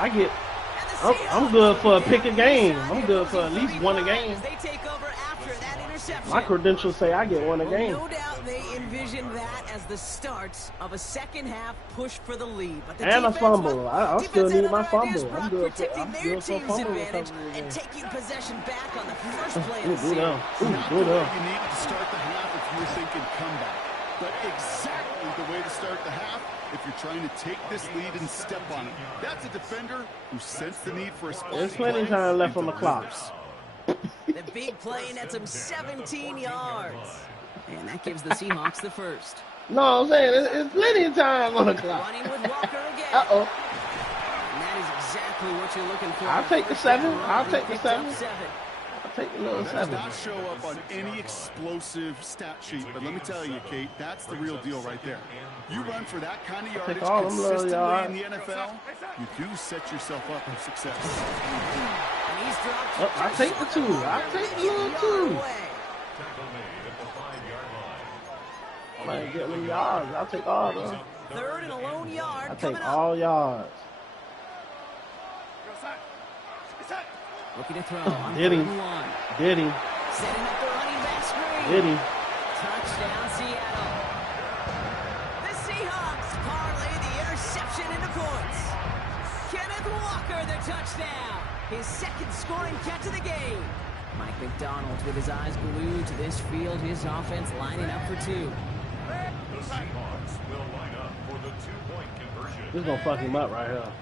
I get... I'm good for a pick a game. I'm good for at least one a game. My credentials say I get one a game. No doubt they envisioned that as the start of a second-half push for the lead. But the and a fumble. I still need my fumble. I'm good for a fumble. And taking possession back on the first play of the season. You need to start the half if you're thinking comeback. But exactly the way to start the half if you're trying to take this lead and step on it. That's a defender who sensed the need for a splash. There's plenty of time left on the clock. The big play nets him 17 yards. And that gives the Seahawks the first. No, I'm saying there's plenty of time on the clock. Running with Walker again. Uh-oh. And that is exactly what you're looking for. I'll take the 7. I'll take the 7. I'll take the little 7. That does not show up on any explosive stat sheet, but let me tell you, Kate, that's the real deal right there. You run for that kind of yardage consistently in the NFL, you do set yourself up for success. I'll take the 2. I'll take the little 2. I might get me yards. I'll take all of them. 3rd and a lone yard. I'll take all yards. Looking to throw on Did he? 1. Did he? Setting up the running back screen. Did he? Touchdown, Seattle. The Seahawks parlay the interception into points. Kenneth Walker, the touchdown. His second scoring catch of the game. Mike McDonald with his eyes glued to this field. His offense lining up for 2. The Seahawks will line up for the 2-point conversion. This is gonna fuck him up right here.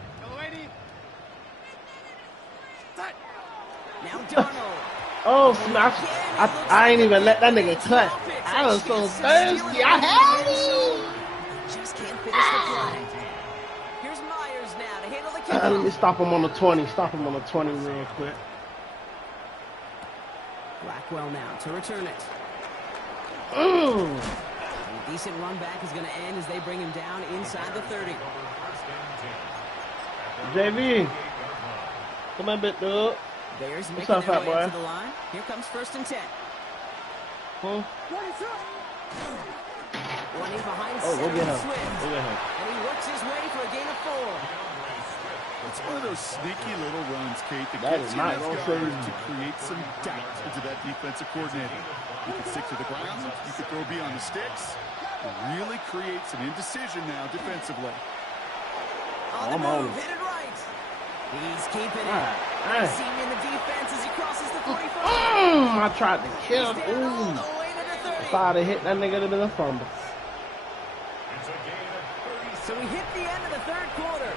Now Darnold. Oh, smash. I ain't even let that nigga cut. I was so thirsty. I had it. Just can't finish the play. Here's Myers now to handle the kickoff. Let me stop him on the 20. Stop him on the 20 real quick. Blackwell now to return it. A decent run back is going to end as they bring him down inside the 30. JV. Come on, bit dude. Bears What's making up, their fat way boy? up to the line. Here comes 1st and 10. Huh? Running behind Oh, go center get him. Swift. Go get him. And he works his way for a gain of 4. It's one of those sneaky little runs, Kate, that That gets is you not enough gonna coverage save to create some doubt into that defensive coordinator. You can stick to the ground, you can throw beyond the sticks, and really create some indecision now defensively. On the I'm on move, it. hit it right. He's keeping it. Alright. See him in the defense as he crosses the 45. I tried to kill him. He's down all Ooh. the way to the 30. If I'd have hit that nigga, it'd have been a fumble. It's a gain of 37. So we hit the end of the 3rd quarter.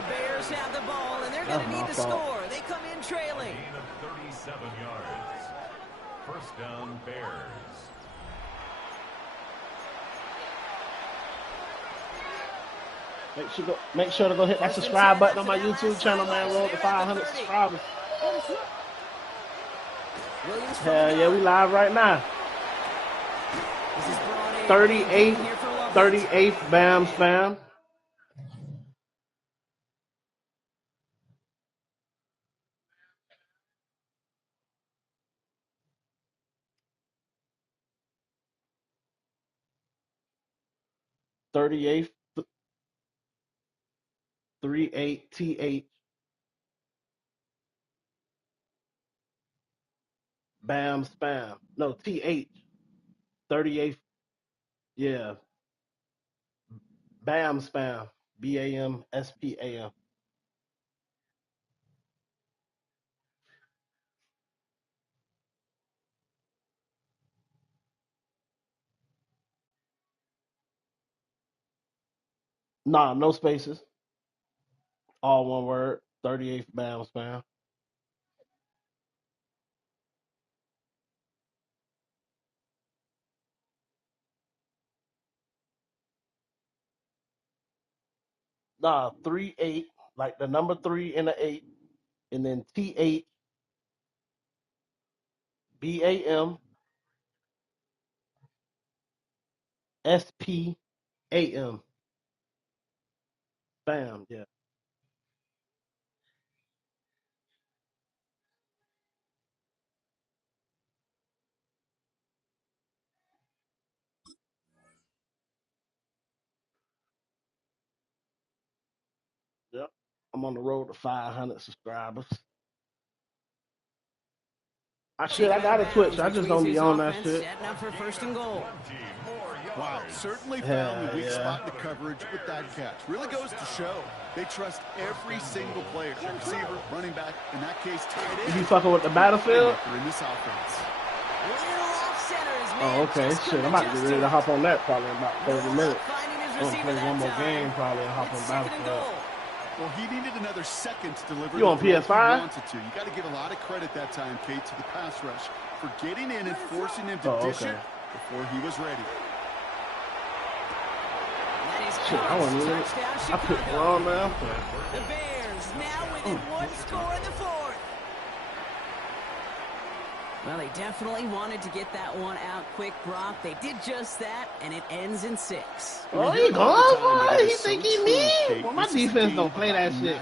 The Bears have the ball, and they're going to That's need my to fault. score. They come in trailing. Gain of 37 yards. First down, Bears. Make sure to go hit that subscribe button on my YouTube channel, man. Roll to 500 subscribers. Williams from Hell the yeah, we gun. live right now. This is brought in. 38, Here for Lovett. 38th Bam Spam. '38th, 38 T8 Bam Spam. No, T8 38th. Yeah, Bam Spam. BAMSPAM. Nah, no spaces. All one word. 38th Bam Spam. Nah, 38, like the number 3 and the 8, and then T8 BAM SPAM. Bam, yeah. Yep. I'm on the road to 500 subscribers. I got a Twitch. I just don't be on that shit. Setting up for 1st and goal. Wow, certainly found Yeah, the weak yeah. spot in the coverage with that catch. Really goes to show they trust every single player, receiver, running back, in that case, tight end. You be fucking with the battlefield? In this offense. Little off center, his man Oh, okay. just Shit, couldn't I'm about to get adjust ready to to it. hop on that probably in about 30 minutes. Finding his I'm gonna receiver play that one more time. game probably and hop on It's 2nd and battlefield. goal. Well, he needed another second to deliver. You on the throw he PS5? wanted to. You got to give a lot of credit that time, Kate, to the pass rush for getting in and forcing him to Oh, dish okay. it before he was ready. That is Shit, I wasn't even. touchdown, I put Chicago. wrong man. The Bears now within one score in the 4th. Well, they definitely wanted to get that one out quick, Brock. They did just that, and it ends in 6. Oh, he gone, boy. He think he me? Well, my defense don't play that shit.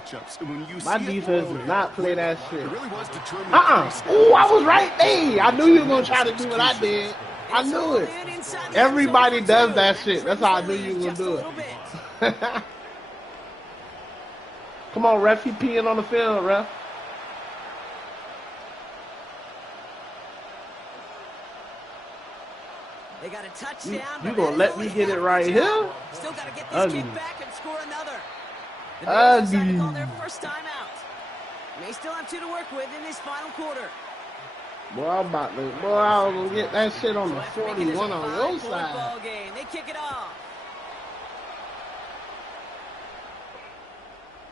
My defense does not play that shit. It really was determined. Ooh, I was right there. I knew you were gonna try to do what I did. I knew it. Everybody does that shit. That's how I knew you were gonna do it. Come on, ref. He peeing on the field, ref. They got a touchdown. You gonna let me get it right here? Still got to get this Ugly. kick back and score another. The Bears decided to call their first timeout. They still have 2 to work with in this final quarter. Boy, I'm about to. Boy, I was gonna get that shit on the 41 on your side. Ball game. They kick it off.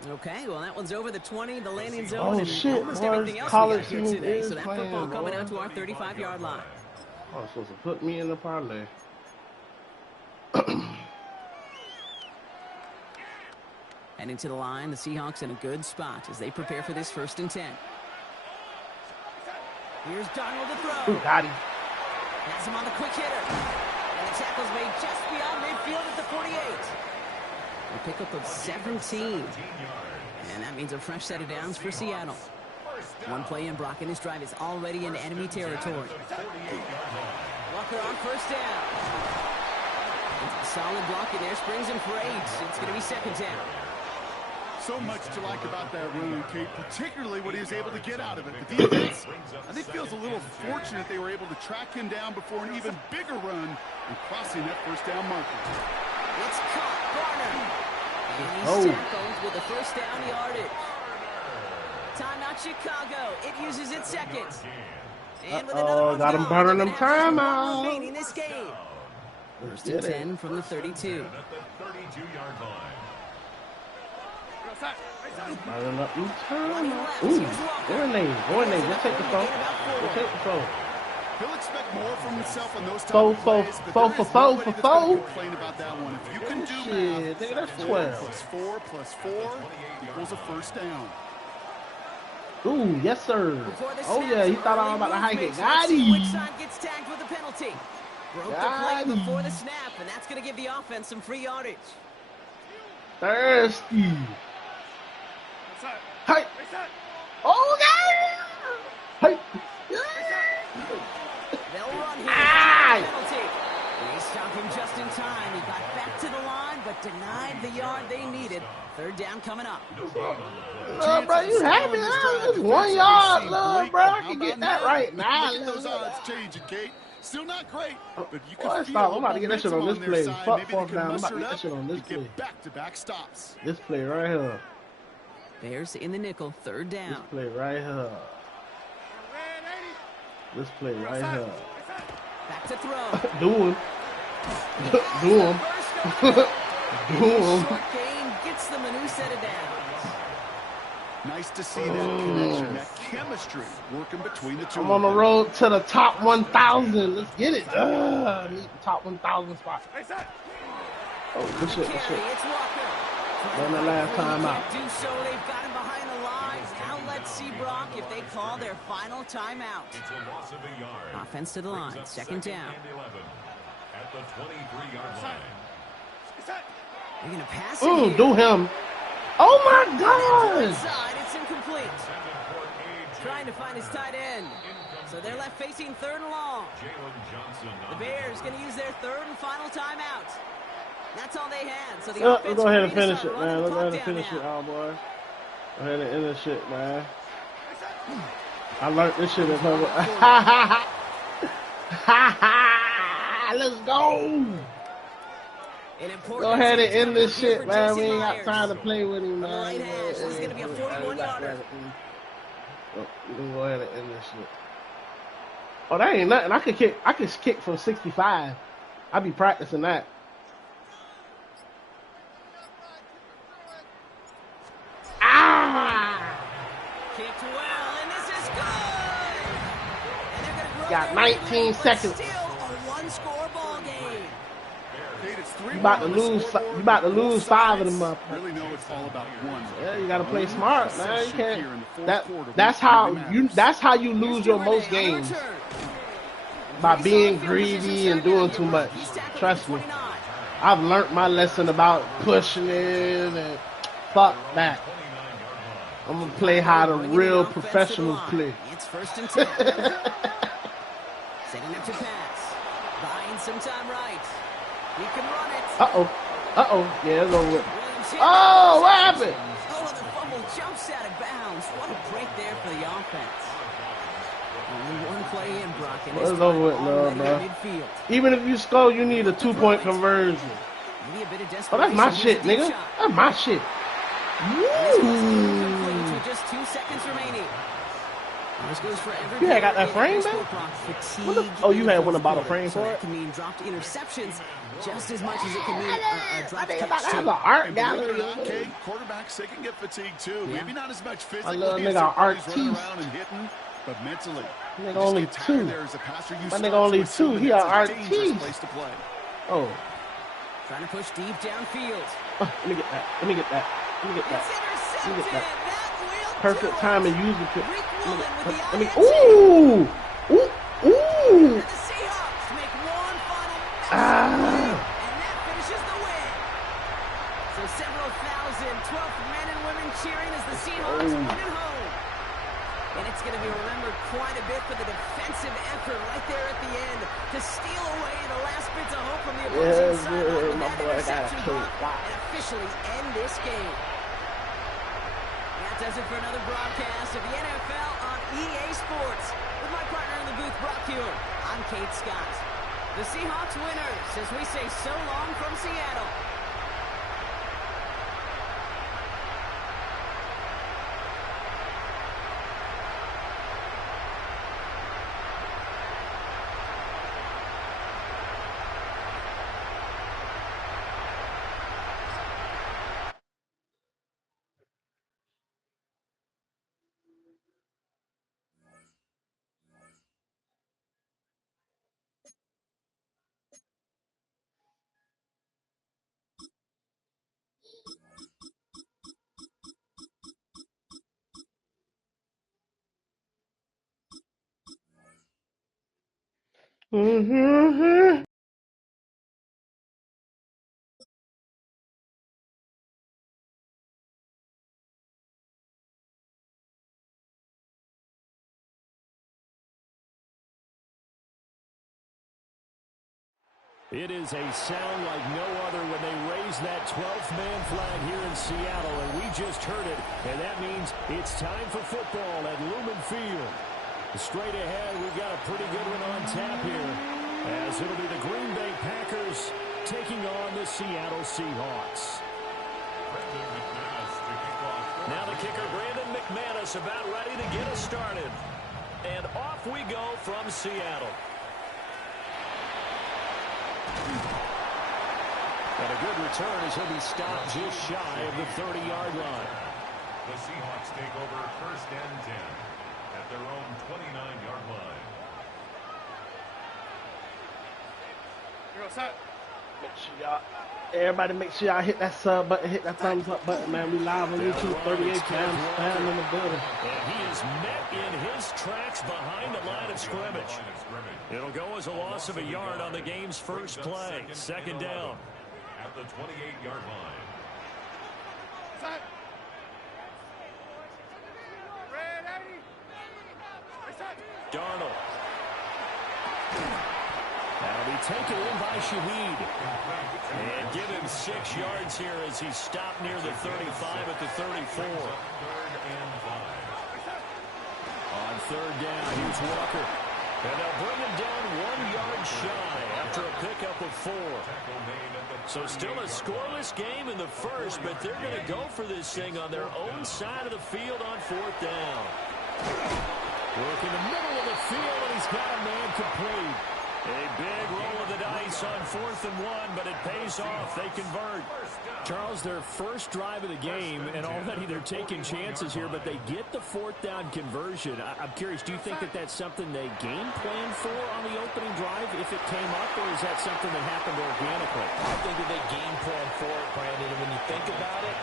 Okay, well that one's over the 20, the landing zone, Oh and shit, almost boy, everything else college we got here team today. is So that playing, football coming boy. out to our 35-yard line. Oh, supposed to put me in the parlay. Heading to the line, the Seahawks in a good spot as they prepare for this 1st and 10. Here's Donald to throw. Ooh, got him. Has him on the quick hitter. And the tackle's made just beyond midfield at the 48. A pickup of 17. And that means a fresh set of downs for Seattle. One play in, Brock, and his drive is already into enemy territory. Walker on 1st down. Solid block in there, springs him for 8. It's going to be 2nd down. So much to like about that run, Kate, particularly what he was able to get out of it. The defense, I think, feels a little fortunate they were able to track him down before an even bigger run and crossing that 1st down marker. It's caught, Garner. And he's tackled with the 1st down yardage. Timeout Chicago. It uses its 2nd. And with another one got him burning them timeouts. Remaining this game. 1st and 10 from the 32. Burning up them timeouts. Ooh, go in there. Just take the phone. Just take the phone. He'll expect more from himself on those Four, complain about that one. If you can do shit, nigga, that's 12. +4 +4 equals a 1st down. Ooh, yes, sir. Oh, yeah, he thought I was about to hike it. Got him. Which side gets tagged with a penalty? Broke the play before the snap, and that's going to give the offense some free yardage. Thirsty. Hey. Oh, yeah. Hey. They'll run here. Penalty. They stopped him just in time. He got back to the line, but denied the yard they needed. 3rd down coming up. Look, bro, you happy now? It's 1 yard, look, bro. I can get that right now. Look at those odds changing, Kate. Still not great, but you Boy, can stop. feel I'm about to get that shit on this play. Fuck fourth down. I'm about to get get that shit on this play. back-to-back stops. This play right here. Bears in the nickel, 3rd down. This play right here. This play right here. Back to throw. Do him. Do him. Do him. Short game gets them a new set of downs. Nice to see that connection, that chemistry working between the two. I'm on the road to the top 1,000. Let's get it. I need the top 1,000 spot. Oh, good shit, good shit. It's Walker. Run the last time out. Do so. They've got him behind the lines. Now let's see, Brock, if they call their final timeout. It's a loss of a yard. Offense to the line. 2nd down. At the 23-yard line. They're going to pass it. Do him. Oh my God! Inside, it's incomplete. Trying to find his tight end. So they're left facing 3rd and long. The Bears going to use their 3rd and final timeout. That's all they had. So the offense let's go ahead and finish it, running man. the Let's go ahead clock and finish down it, now. oh boy. Go ahead and end this shit, man. I learned this shit at home. Let's go! Go ahead and end this shit, man. We ain't got time to play with him, man. This is going to be a 41-yarder. We can go ahead and end this shit. Oh, that ain't nothing. I could kick from 65. I be practicing that. Kicked well, and this is good. And they're going to grow Got 19 seconds. Still a one-score ball game. You about to lose 5 of them up. Really know it's all about one. Yeah, you gotta play smart, man. You can't. That's how you lose your most games. By being greedy and doing too much. Trust me. I've learned my lesson about pushing it and fuck that. I'm gonna play how the real professionals play. It's 1st and 10. Setting up to pass. Buying some time right. He can run it. Yeah, it's over with. Oh, what happened? Oh, the fumble jumps out of bounds. What a break there for the offense. Only one play in, Brock, and it's over with, no, bro. Even if you score, you need a 2-point conversion. Maybe a bit of Oh, that's my shit, nigga. That's my shit. With just 2 seconds remaining. This goes for every you had got that frame back? Oh, you had one about a frame for it? It can mean dropped interceptions just as much as it can mean dropped touchdowns. That's an art gallery. Quarterbacks, they can get fatigued too. Yeah. Maybe not as much physically. I love nigga artiste. Around and hitting, but mentally. Nigga only 2. My nigga only 2. He an artiste. Oh. Trying to push deep downfield. Let me get that. Let me get that. Let me get that. Let me get that. Perfect time to use it. Let me. Ooh! Ooh! Ooh! The Seahawks make one final ah! and that finishes the win. So several thousand 12th men and women cheering as the Seahawks win at home. And it's going to be remembered quite a bit for the defensive effort right there at the end to steal away the last bits of hope from the opposing sideline with that interception block and officially end this game. That does it for another broadcast of the NFL on EA Sports. With my partner in the booth, Brock Huer, I'm Kate Scott. The Seahawks winners as we say so long from Seattle. Mm-hmm. It is a sound like no other when they raise that 12th man flag here in Seattle, and we just heard it, and that means it's time for football at Lumen Field. Straight ahead, we've got a pretty good one on tap here, as it'll be the Green Bay Packers taking on the Seattle Seahawks. Now the kicker, Brandon McManus, about ready to get us started. And off we go from Seattle. And a good return as he'll be stopped just shy of the 30-yard line. The Seahawks take over 1st and 10 at their own 29-yard line. Everybody make sure y'all hit that sub button, hit that thumbs up button, man. We live on YouTube, 38 times, spam in the building. And he is met in his tracks behind the line of scrimmage. It'll go as a loss of a yard on the game's first play. 2nd down. At the 28-yard line. Darnold. That'll be taken in by Shaheed. And give him 6 yards here as he's stopped near the 35 at the 34. On 3rd down, here's Walker. And they'll bring him down 1 yard shy after a pickup of 4. So still a scoreless game in the first, but they're going to go for this thing on their own side of the field on 4th down. Work in the middle of the field, and he's got a man complete. A big roll of the dice on 4th and 1, but it pays off. They convert. Charles, their first drive of the game, and already they're taking chances here, but they get the 4th down conversion. I'm curious, do you think that that's something they game planned for on the opening drive if it came up, or is that something that happened organically? I think that they game planned for it, Brandon, and when you think about it,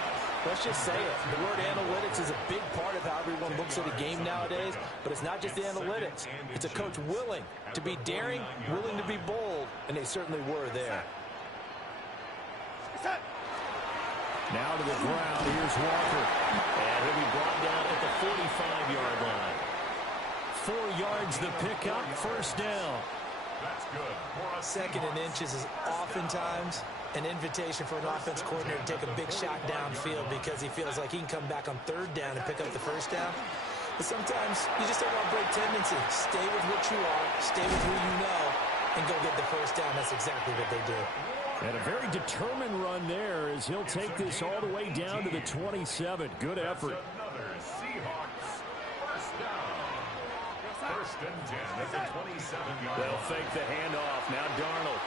let's just say it. The word analytics is a big part of how everyone looks at a game nowadays, but it's not just the analytics. It's a coach willing to be daring, willing to be bold, and they certainly were there. Now to the ground, here's Walker. And he'll be brought down at the 45-yard line. 4 yards the pickup, 1st down. That's good. 2nd and inches is oftentimes an invitation for an offense coordinator to take a big shot downfield because he feels like he can come back on 3rd down and pick up the 1st down. But sometimes you just don't want to break tendency. Stay with what you are, stay with who you know, and go get the first down. That's exactly what they did. And a very determined run there as he'll take this all the way down to the 27. Good effort. Another Seahawks first down. First and 10 at the 27-yard line. They'll fake the handoff. Now Darnold.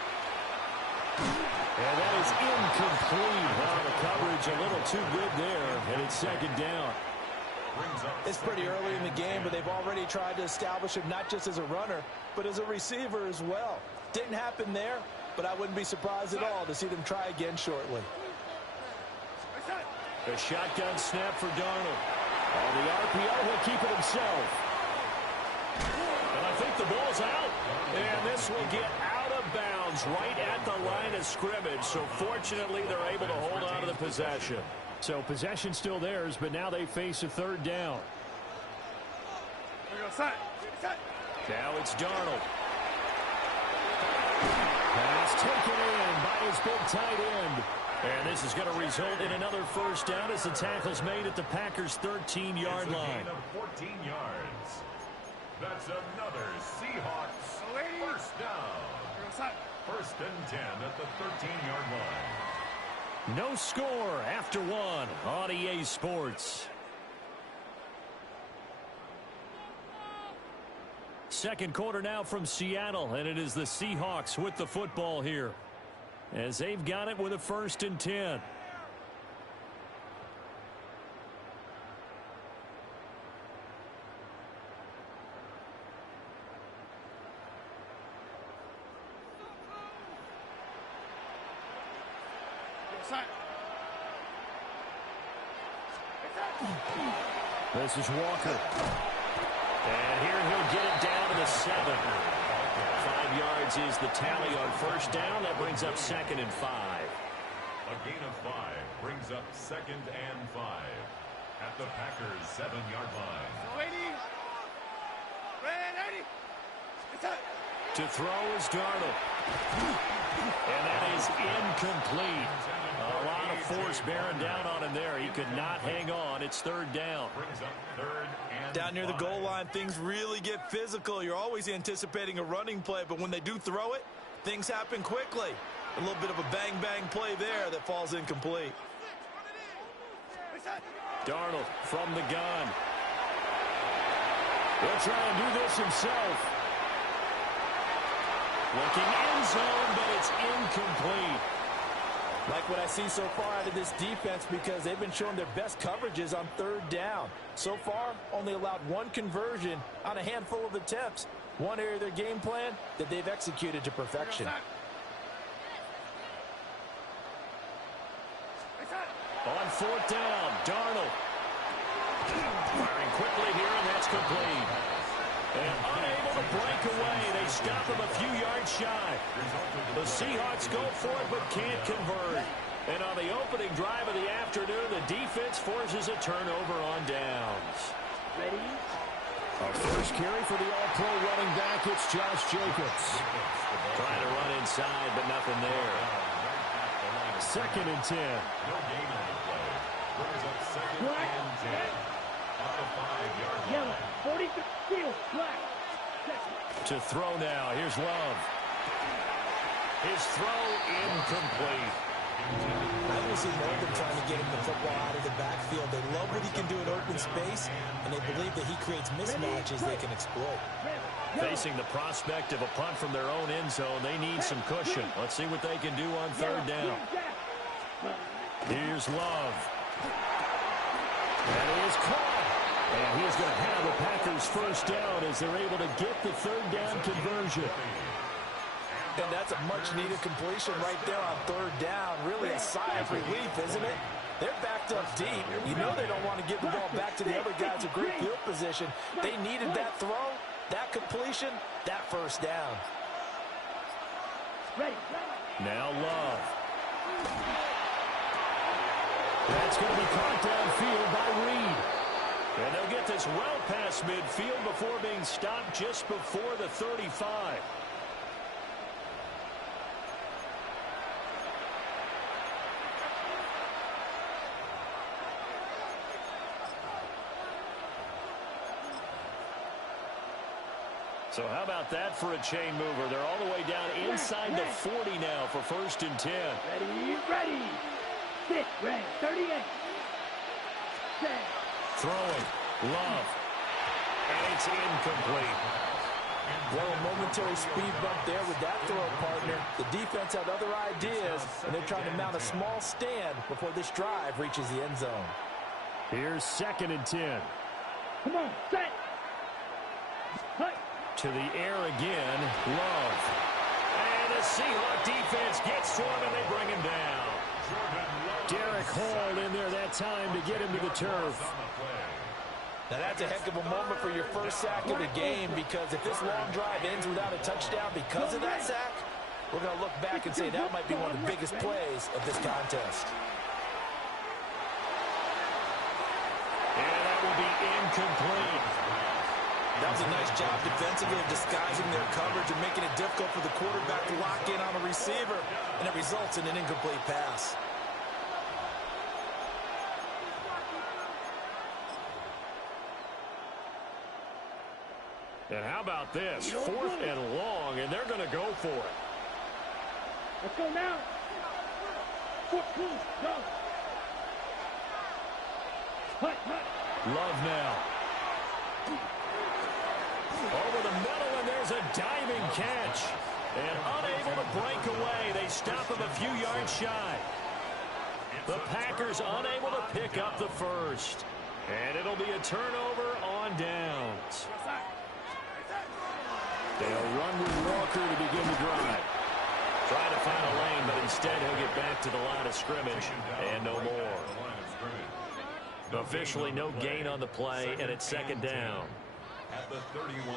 And that is incomplete. Well, the coverage a little too good there, and it's second down. It's pretty early in the game, but they've already tried to establish him not just as a runner, but as a receiver as well. Didn't happen there, but I wouldn't be surprised at all to see them try again shortly. A shotgun snap for Darnold. On the RPO, he'll keep it himself. And I think the ball's out. And this will get out of bounds right at the line of scrimmage. So fortunately, they're able to hold on to the possession. So possession still theirs, but now they face a third down. Now it's Darnold. Pass taken in by his big tight end. And this is going to result in another first down as the tackle's made at the Packers' 13-yard line. 14 yards. That's another Seahawks first down. First and 10 at the 13-yard line. No score after one on EA Sports. Second quarter now from Seattle, and it is the Seahawks with the football here as they've got it with a first and 10. This is Walker. And here he'll get it down to the 7. 5 yards is the tally on first down. That brings up second and 5. A gain of 5 brings up second and 5 at the Packers' 7-yard line. To throw is Darnold. And that is incomplete. A lot of force bearing down on him there. He could not hang on. It's third down. Down near the goal line, things really get physical. You're always anticipating a running play, but when they do throw it, things happen quickly. A little bit of a bang-bang play there that falls incomplete. Darnold from the gun. He'll try and do this himself. Looking end zone, but it's incomplete. Like what I see so far out of this defense because they've been showing their best coverages on third down. So far, only allowed one conversion on a handful of attempts. One area of their game plan that they've executed to perfection. On fourth down, Darnold. Firing quickly here, and that's complete. And unable to break away. They stop him a few yards shy. The Seahawks go for it but can't convert. And on the opening drive of the afternoon, the defense forces a turnover on downs. Ready? Our first carry for the all-pro running back, it's Josh Jacobs. Trying to run inside, but nothing there. Second and 10. No gain on the play. Brings up second and 10 at the 5-yard line. Yellow. 43. Field. Black. To throw now. Here's Love. His throw incomplete. I will see more of them trying to get him the football out of the backfield. They love what he can do in open space, and they believe that he creates mismatches they can exploit. Facing the prospect of a punt from their own end zone, they need some cushion. Let's see what they can do on third down. Here's Love. That is caught. And he's going to have the Packers first down as they're able to get the third down conversion. And that's a much-needed completion right there on third down. Really a sigh of relief, isn't it? They're backed up deep. You know they don't want to give the ball back to the other guys in great field position. They needed that throw, that completion, that first down. Now Love. That's going to be caught downfield by Reed. And they'll get this well past midfield before being stopped just before the 35. So how about that for a chain mover? They're all the way down inside the 40 now for 1st and 10. Ready. Sit, ready. 38. Set. Throwing. Love. And it's incomplete. Well, a momentary speed bump there with that throw, partner. The defense had other ideas, and they're trying to mount a small stand before this drive reaches the end zone. Here's 2nd and 10. Come on, set. Hut. To the air again. Love. And the Seahawk defense gets to him, and they bring him down. Derek Hall in there that time to get him to the turf. Now, that's a heck of a moment for your first sack of the game, because if this long drive ends without a touchdown because of that sack, we're going to look back and say that might be one of the biggest plays of this contest. And that will be incomplete. That was a nice job defensively of disguising their coverage and making it difficult for the quarterback to lock in on a receiver, and it results in an incomplete pass. And how about this? 4th and long, and they're going to go for it. Let's go now. 14, go. Hut. Love now. Over the middle, and there's a diving catch. And unable to break away. They stop him a few yards shy. The Packers unable to pick up the first. And it'll be a turnover on downs. They'll run with Walker to begin the drive. Trying to find a lane, but instead he'll get back to the line of scrimmage. And no more. Officially no gain on the play, and it's 2nd down.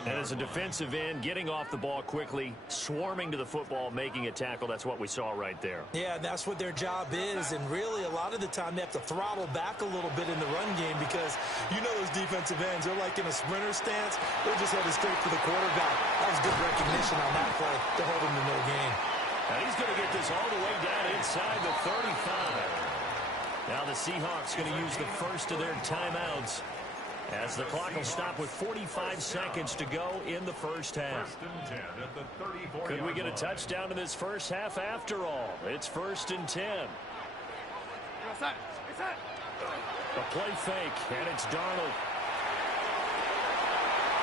And as a defensive end, getting off the ball quickly, swarming to the football, making a tackle, that's what we saw right there. Yeah, that's what their job is, and really a lot of the time they have to throttle back a little bit in the run game, because you know those defensive ends, they're like in a sprinter stance, they're just headed straight for the quarterback. That was good recognition on that play to hold him to no gain. And he's going to get this all the way down inside the 35. Now the Seahawks going to use the first of their timeouts, as the clock will stop with 45 seconds to go in the first half. Could we get a touchdown in this first half after all? It's 1st and 10. A play fake, and it's Darnold.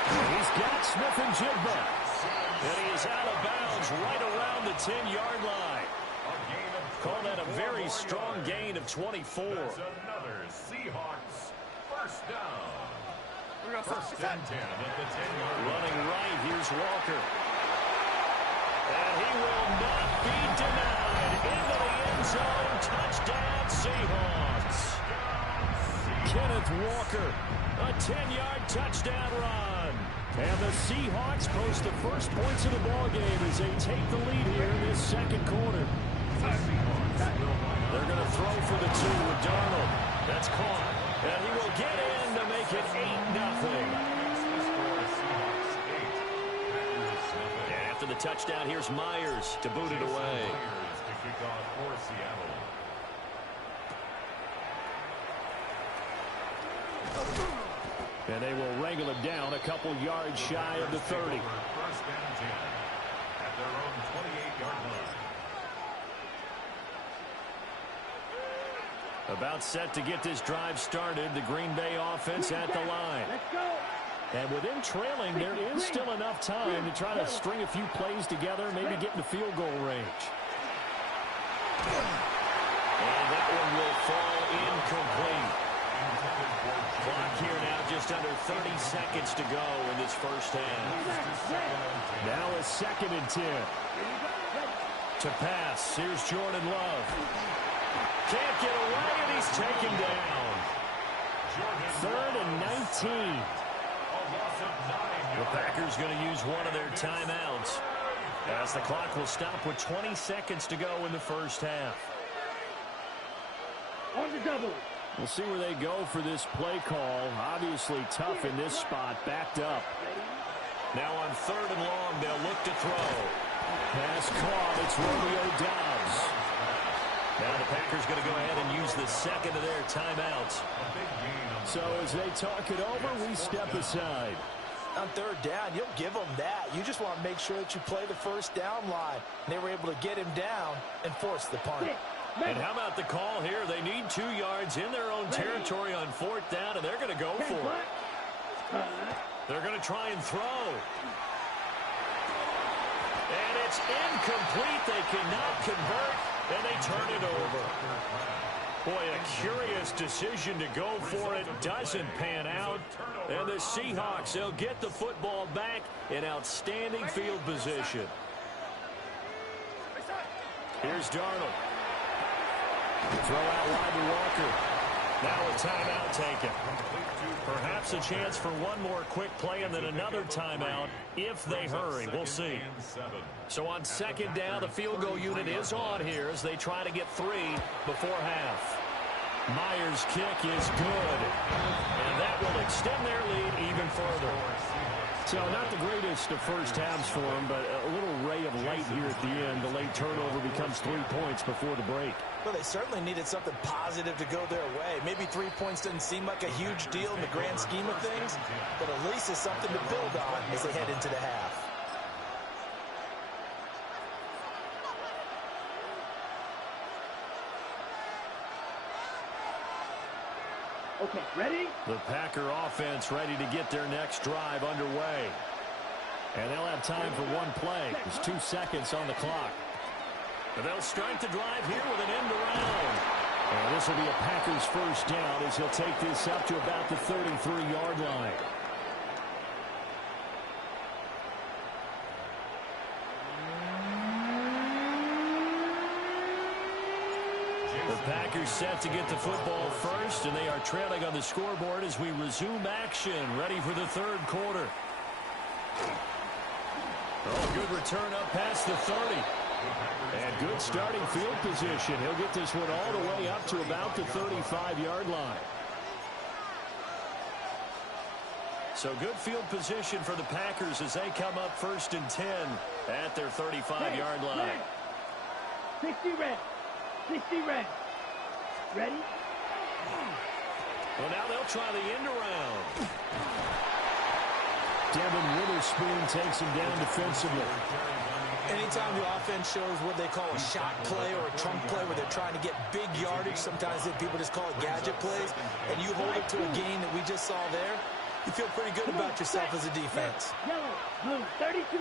He's got Smith-Njigba. And he is out of bounds right around the 10-yard line. Call that a very strong gain of 24. That's another Seahawks first down. 1st and 10 at the 10-yard line. Running right, here's Walker. And he will not be denied. Into the end zone, touchdown Seahawks. Kenneth Walker, a 10-yard touchdown run. And the Seahawks post the first points of the ballgame as they take the lead here in this 2nd quarter. They're going to throw for the 2 with Darnold. That's caught. And he will get in to make it 8-0. And after the touchdown, here's Myers to boot it away. And they will wrangle him down a couple yards shy of the 30. 1st and 10 at their own 28-yard line. About set to get this drive started, the Green Bay offense at the line. And with them trailing, there is still enough time to try to string a few plays together, maybe get in the field goal range. And that one will fall incomplete. Clock here now, just under 30 seconds to go in this first half. Now a 2nd and 10. To pass, here's Jordan Love. Can't get away, and he's taken down. 3rd and 19. The Packers going to use one of their timeouts, as the clock will stop with 20 seconds to go in the first half. On the double. We'll see where they go for this play call. Obviously tough in this spot, backed up. Now on 3rd and long, they'll look to throw. Pass caught, it's Romeo Doubs. Now the Packers going to go ahead and use the 2nd of their timeouts. So as they talk it over, we step aside. On third down, you'll give them that. You just want to make sure that you play the first down line. They were able to get him down and force the punt. And how about the call here? They need 2 yards in their own territory on fourth down, and they're going to go for it. They're going to try and throw. And it's incomplete. They cannot convert, and they turn it over. Boy, a curious decision to go for it. Doesn't pan out. And the Seahawks, they'll get the football back in outstanding field position. Here's Darnold. Throw out wide to Walker. Now a timeout taken. Perhaps a chance for one more quick play and then another timeout if they hurry. We'll see. So on second down, the field goal unit is on here as they try to get 3 before half. Myers' kick is good. And that will extend their lead even further. So not the greatest of first halves for them, but a little ray of light here at the end. The late turnover becomes 3 points before the break. Well, they certainly needed something positive to go their way. Maybe 3 points doesn't seem like a huge deal in the grand scheme of things, but at least it's something to build on as they head into the half. Okay, ready? The Packer offense ready to get their next drive underway. And they'll have time for one play. There's 2 seconds on the clock. And they'll strike the drive here with an end around. And this will be a Packers first down as he'll take this up to about the 33-yard line. The Packers set to get the football first, and they are trailing on the scoreboard as we resume action, ready for the third quarter. Oh, good return up past the 30. And good starting field position. He'll get this one all the way up to about the 35-yard line. So good field position for the Packers as they come up 1st and 10 at their 35-yard line. 60 red. 60 red. Ready? Well, now they'll try the end around. Devin Witherspoon takes him down defensively. Anytime the offense shows what they call a shot play or a trunk play where they're trying to get big yardage, sometimes people just call it gadget plays, and you hold it to a gain that we just saw there, you feel pretty good about yourself as a defense. Yellow, blue, 32.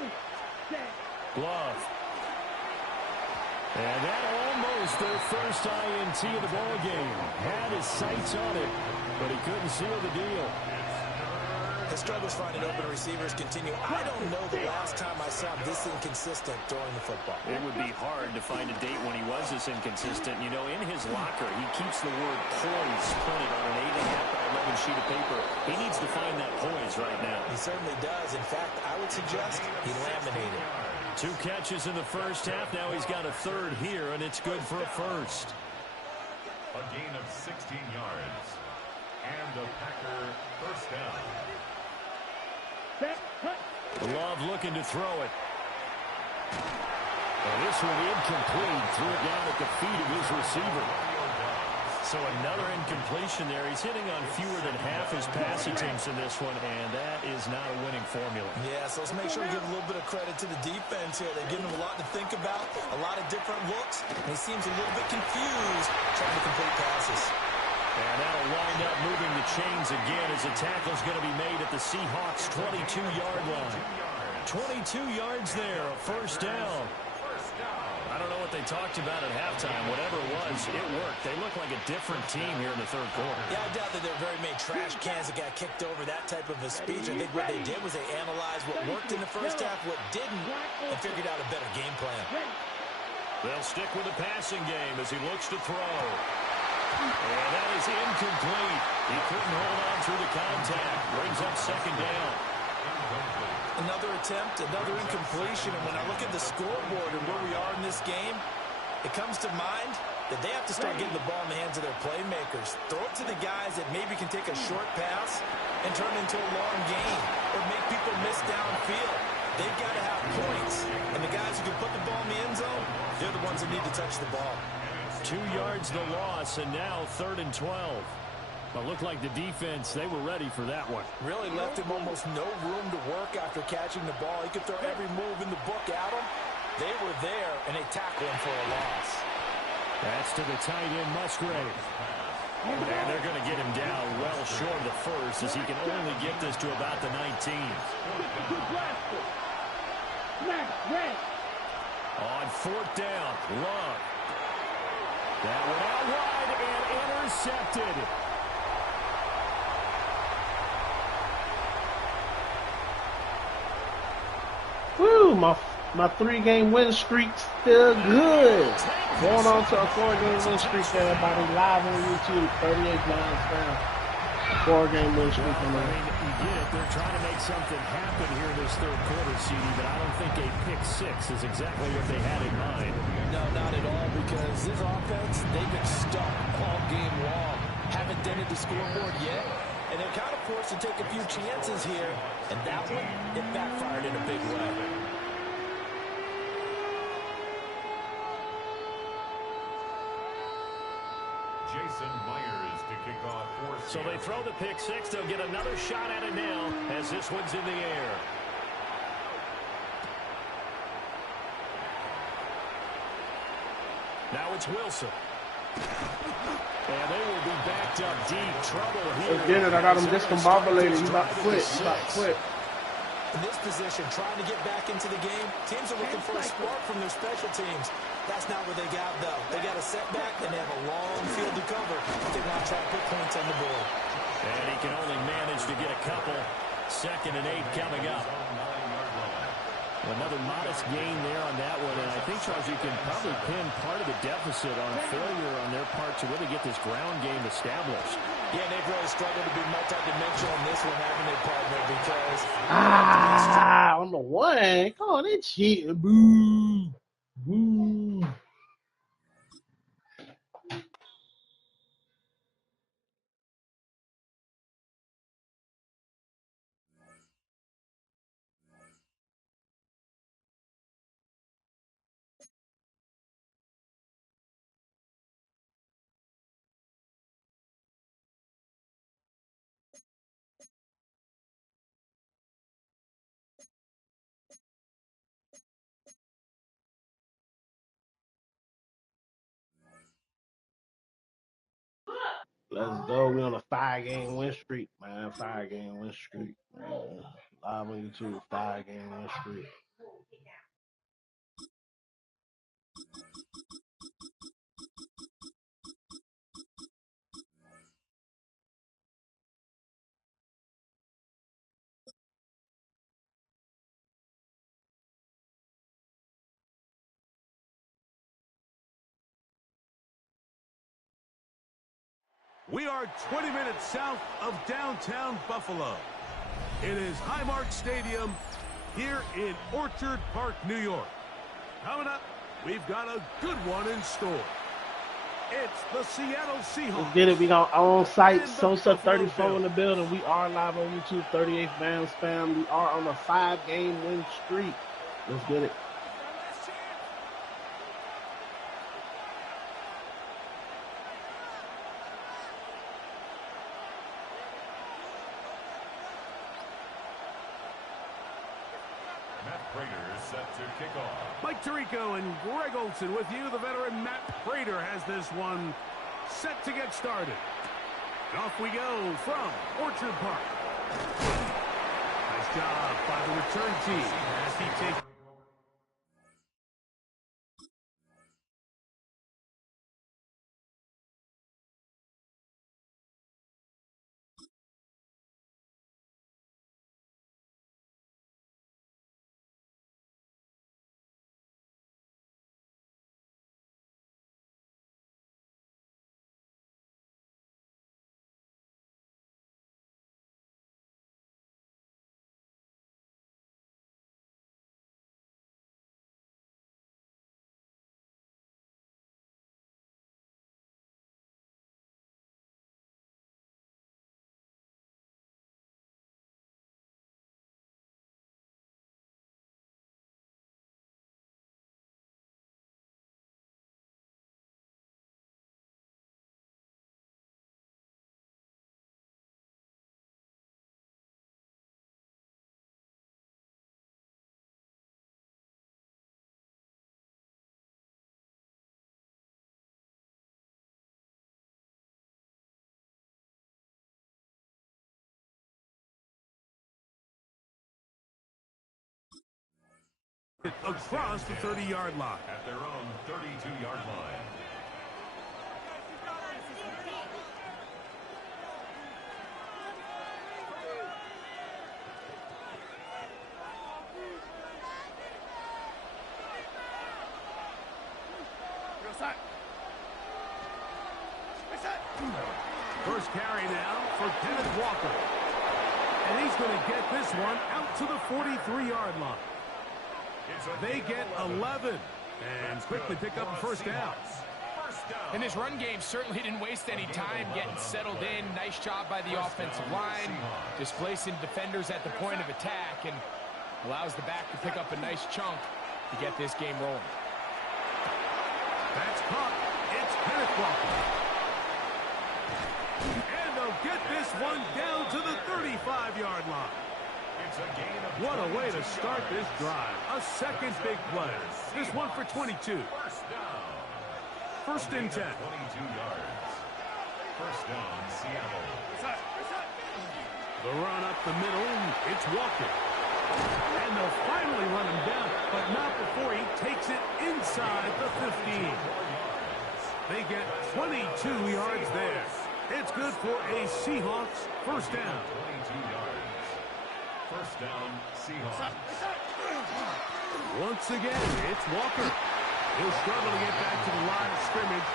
Glove. And that almost their first INT of the ball game. Had his sights on it, but he couldn't seal the deal. The struggles finding open receivers continue. I don't know the last time I saw him this inconsistent throwing the football. It would be hard to find a date when he was this inconsistent. You know, in his locker, he keeps the word poise printed on an 8.5 by 11 sheet of paper. He needs to find that poise right now. He certainly does. In fact, I would suggest he laminated. 2 catches in the first half. Now he's got a third here, and it's good for a first. A gain of 16 yards. And a Packer first down. Love looking to throw it. And this one incomplete. Threw it down at the feet of his receiver. So another incompletion there. He's hitting on fewer than half his pass attempts in this one, and that is not a winning formula. Yeah, so let's make sure we give a little bit of credit to the defense here. They're giving him a lot to think about, a lot of different looks, and he seems a little bit confused trying to complete passes. And that'll wind up moving the chains again as the tackle's going to be made at the Seahawks' 22-yard line. 22 yards there, a first down. I don't know what they talked about at halftime. Whatever it was, it worked. They look like a different team here in the third quarter. Yeah, I doubt that there are very many trash cans that got kicked over that type of a speech. I think what they did was they analyzed what worked in the first half, what didn't, and figured out a better game plan. They'll stick with the passing game as he looks to throw. And that is incomplete. He couldn't hold on through the contact. Brings up second down. Another attempt, another incompletion. And when I look at the scoreboard and where we are in this game, it comes to mind that they have to start getting the ball in the hands of their playmakers. Throw it to the guys that maybe can take a short pass and turn it into a long gain or make people miss downfield. They've got to have points. And the guys who can put the ball in the end zone, they're the ones that need to touch the ball. 2 yards the loss, and now 3rd and 12. But looked like the defense, they were ready for that one. Really left him almost no room to work after catching the ball. He could throw every move in the book at him. They were there, and they tackled him for a loss. That's to the tight end, Musgrave. And they're going to get him down well short of the first, as he can only get this to about the 19. On 4th down, Love. That one out wide and intercepted. Woo, my 3-game win streak's still good. Going on to a 4-game win streak, everybody. Live on YouTube, 38 lines down. 4-game win streak. Well, I mean, you get it. They're trying to make something happen here in this third quarter, CD, but I don't think a pick six is exactly what they had in mind. No, not at all, because this offense, they've been stuck all game long. Haven't dented the scoreboard yet, and they're kind of forced to take a few chances here, and that one, it backfired in a big way. Jason Myers to kick off for So they throw the pick six. They'll get another shot at it now as this one's in the air. Now it's Wilson. And they will be backed up deep. Trouble here. Again, I got him discombobulated. He's about to quit. He's about to quit. In this position, trying to get back into the game, teams are looking for a spark from their special teams. That's not what they got, though. They got a setback, and they have a long field to cover if they want to try to put points on the board. And he can only manage to get a couple. 2nd and 8 coming up. Another modest gain there on that one, and I think, Charles, you can probably pin part of the deficit on failure on their part to really get this ground game established. Yeah, they've really struggled to be multidimensional in this one, haven't they, partner? Because on the one. Come on, they cheating. Boo. Boo. Let's go. We on a 5-game win streak, man. 5-game win streak, man. Live on YouTube, 5-game win streak. We are 20 minutes south of downtown Buffalo. It is Highmark Stadium here in Orchard Park, New York. Coming up, we've got a good one in store. It's the Seattle Seahawks. Let's get it. We got on site. Sosa 34 in the building. We are live on YouTube, 38th Man Spam. We are on a 5-game win streak. Let's get it. Set to kick off. Mike Tirico and Greg Olson with you. The veteran Matt Prater has this one set to get started. And off we go from Orchard Park. Nice job by the return team as he takes Across the 30-yard line. At their own 32-yard line. First carry now for Kenneth Walker. And he's going to get this one out to the 43-yard line. They get 11 and quickly pick up a first down. And this run game certainly didn't waste any time getting settled in. Nice job by the offensive line, displacing defenders at the point of attack, and allows the back to pick up a nice chunk to get this game rolling. That's caught. It's Kenneth Walker. And they'll get this one down to the 35-yard line. What a way to start this drive. A second big play. This one for 22. First and 10. 22 yards. First down, Seattle. The run up the middle. It's Walker. And they'll finally run him down, but not before he takes it inside the 15. They get 22 yards there. It's good for a Seahawks first down. 22 yards. First down, Seahawks. Once again, it's Walker. He'll struggle to get back to the line of scrimmage.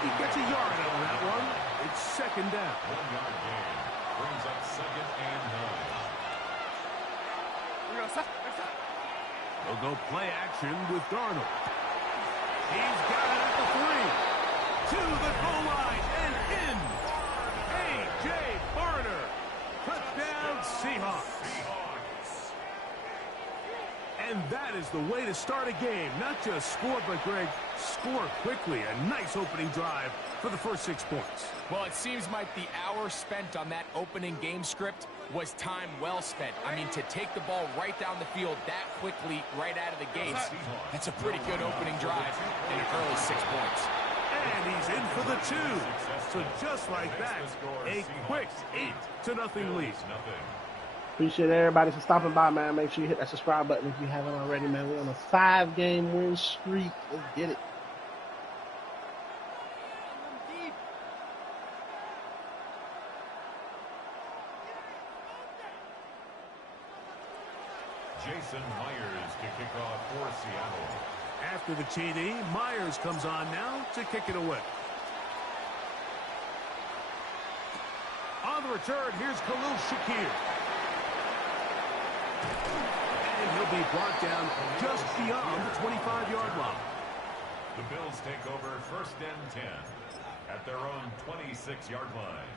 He gets a yard out of that one. It's second down. 1 yard gain. Brings up second and 9. They'll go play action with Darnold. He's got it at the 3. To the goal line and in. A.J. Barner. Touchdown, Seahawks. And that is the way to start a game. Not just score, but, Greg, score quickly. A nice opening drive for the first 6 points. Well, it seems like the hour spent on that opening game script was time well spent. I mean, to take the ball right down the field that quickly right out of the gates, that's a pretty good opening drive in an early 6 points. And he's in for the 2. So just like that, a quick 8-0 lead. Appreciate everybody for stopping by, man. Make sure you hit that subscribe button if you haven't already, man. We're on a 5-game win streak. Let's get it. Jason Myers to kick off for Seattle. After the TD, Myers comes on now to kick it away. On the return, here's Khalil Shakir. And he'll be brought down just beyond the 25-yard line. The Bills take over first and 10 at their own 26-yard line.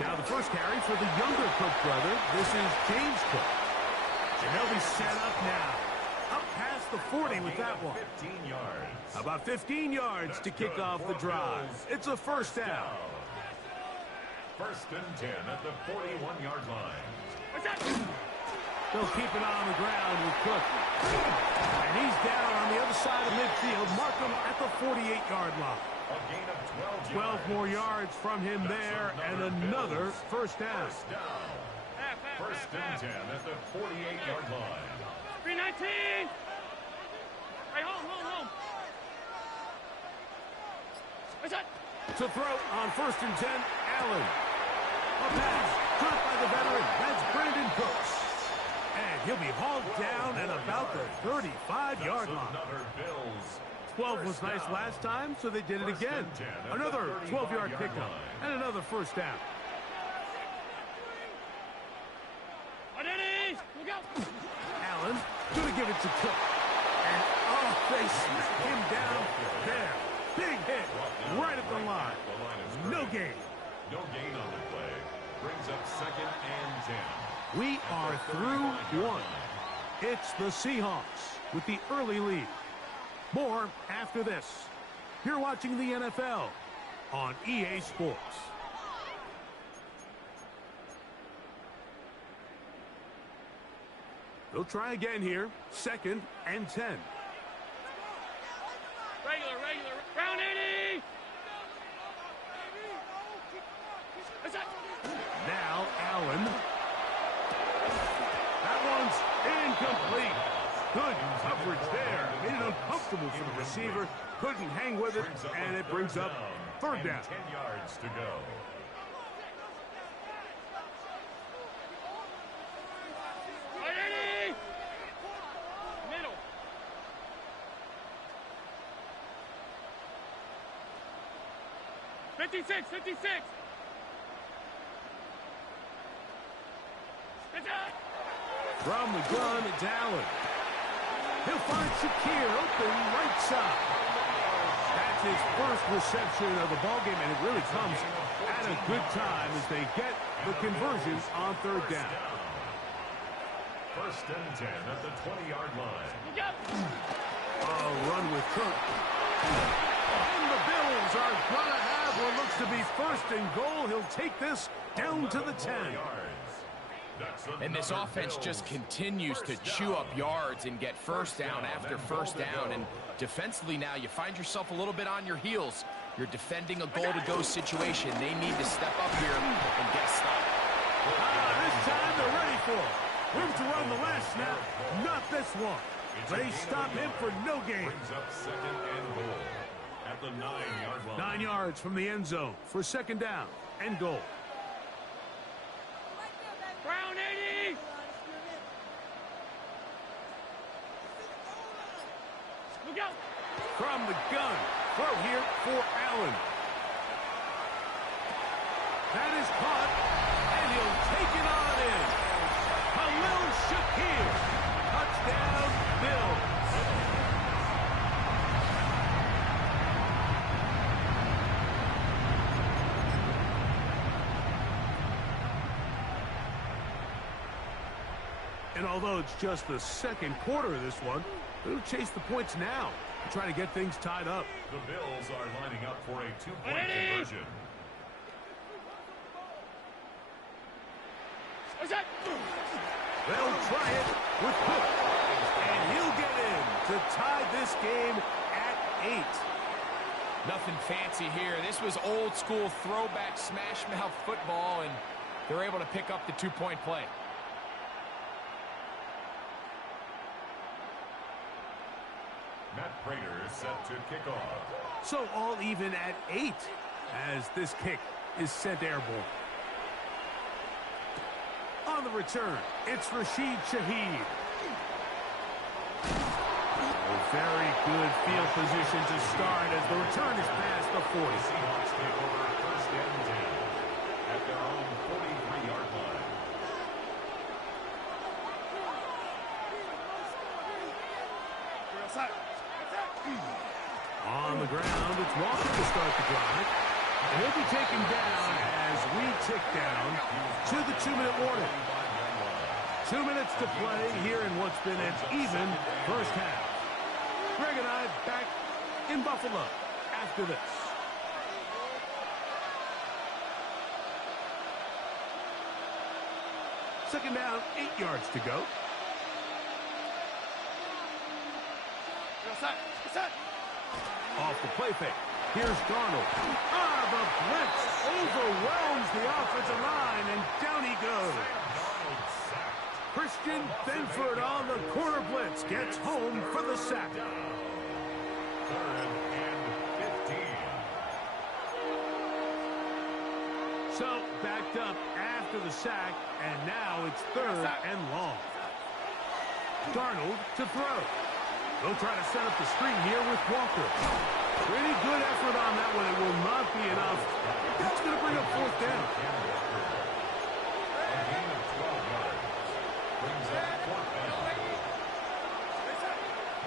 Now the first carry for the younger Cook brother. This is James Cook. And they'll be set up now. Up past the 40 with that one. 15 yards. About 15 yards to kick off the drive. It's a first down. First and 10 at the 41-yard line. They'll keep it on the ground with Cook. And he's down on the other side of midfield. Mark him at the 48-yard line. A gain of 12 more yards from him there, and another first down. First and 10 at the 48-yard line. 319! Hey, home! To throw on first and 10, Allen. A pass caught by the veteran. That's Brandon Cooks. And he'll be hauled down at about the 35-yard line. Another Bills. 12 was nice last time, so they did it again. Another 12-yard pickup and another first down. Allen going to give it to Cook. And, they smack him down there. Big hit right at the line. No gain. No gain on the play. Brings up second and 10. We are through one. It's the Seahawks with the early lead. More after this. You're watching the NFL on EA Sports. They'll try again here. 2nd and 10. Regular. Round 80. Now Allen. That one's incomplete. Good coverage there. Made it uncomfortable for the receiver. Couldn't hang with it, and it brings up 3rd down. 10 yards to go. Middle. 56. From the gun, it's Allen. He'll find Shakir open right side. That's his first reception of the ballgame, and it really comes at a good time as they get the conversion on 3rd down. 1st and 10 at the 20-yard line. A run with Cook. And the Bills are going to have what looks to be 1st and goal. He'll take this down to the 10. And this offense just continues to chew up yards and get 1st down after 1st down. And defensively now, you find yourself a little bit on your heels. You're defending a goal-to-go situation. They need to step up here and get a stop. This time they're ready for it. Room to run the last snap, not this one. They stop him for no gain. Brings up 2nd and goal at the 9-yard line. 9 yards from the end zone for 2nd down and goal. Round 80. Look out. From the gun, throw here for Allen. That is caught, and he'll take it on in. Khalil Shakir, touchdown, Bills. And although it's just the 2nd quarter of this one, they'll chase the points now and try to get things tied up. The Bills are lining up for a 2-point conversion. They'll try it with Cook, and he'll get in to tie this game at 8. Nothing fancy here. This was old-school throwback smash-mouth football, and they're able to pick up the 2-point play. Matt Prater is set to kick off. So all even at 8 as this kick is sent airborne. On the return, it's Rashid Shaheed. A very good field position to start as the return is past the 40. Seahawks take over 1st and 10 at their own 43-yard line. On the ground, it's Walker to start the drive. And he'll be taken down as we tick down to the 2-minute warning. 2 minutes to play here in what's been an even 1st half. Greg and I back in Buffalo after this. Second down, 8 yards to go. Off the play fake. Here's Darnold. The blitz overwhelms the offensive line, and down he goes. Christian Benford on the corner blitz gets home for the sack. 3rd and 15. So backed up after the sack, and now it's 3rd and long. Darnold to throw. They'll try to set up the screen here with Walker. Pretty good effort on that one. It will not be enough. That's going to bring up 4th down. A gain of 12 yards. Brings up 4th down.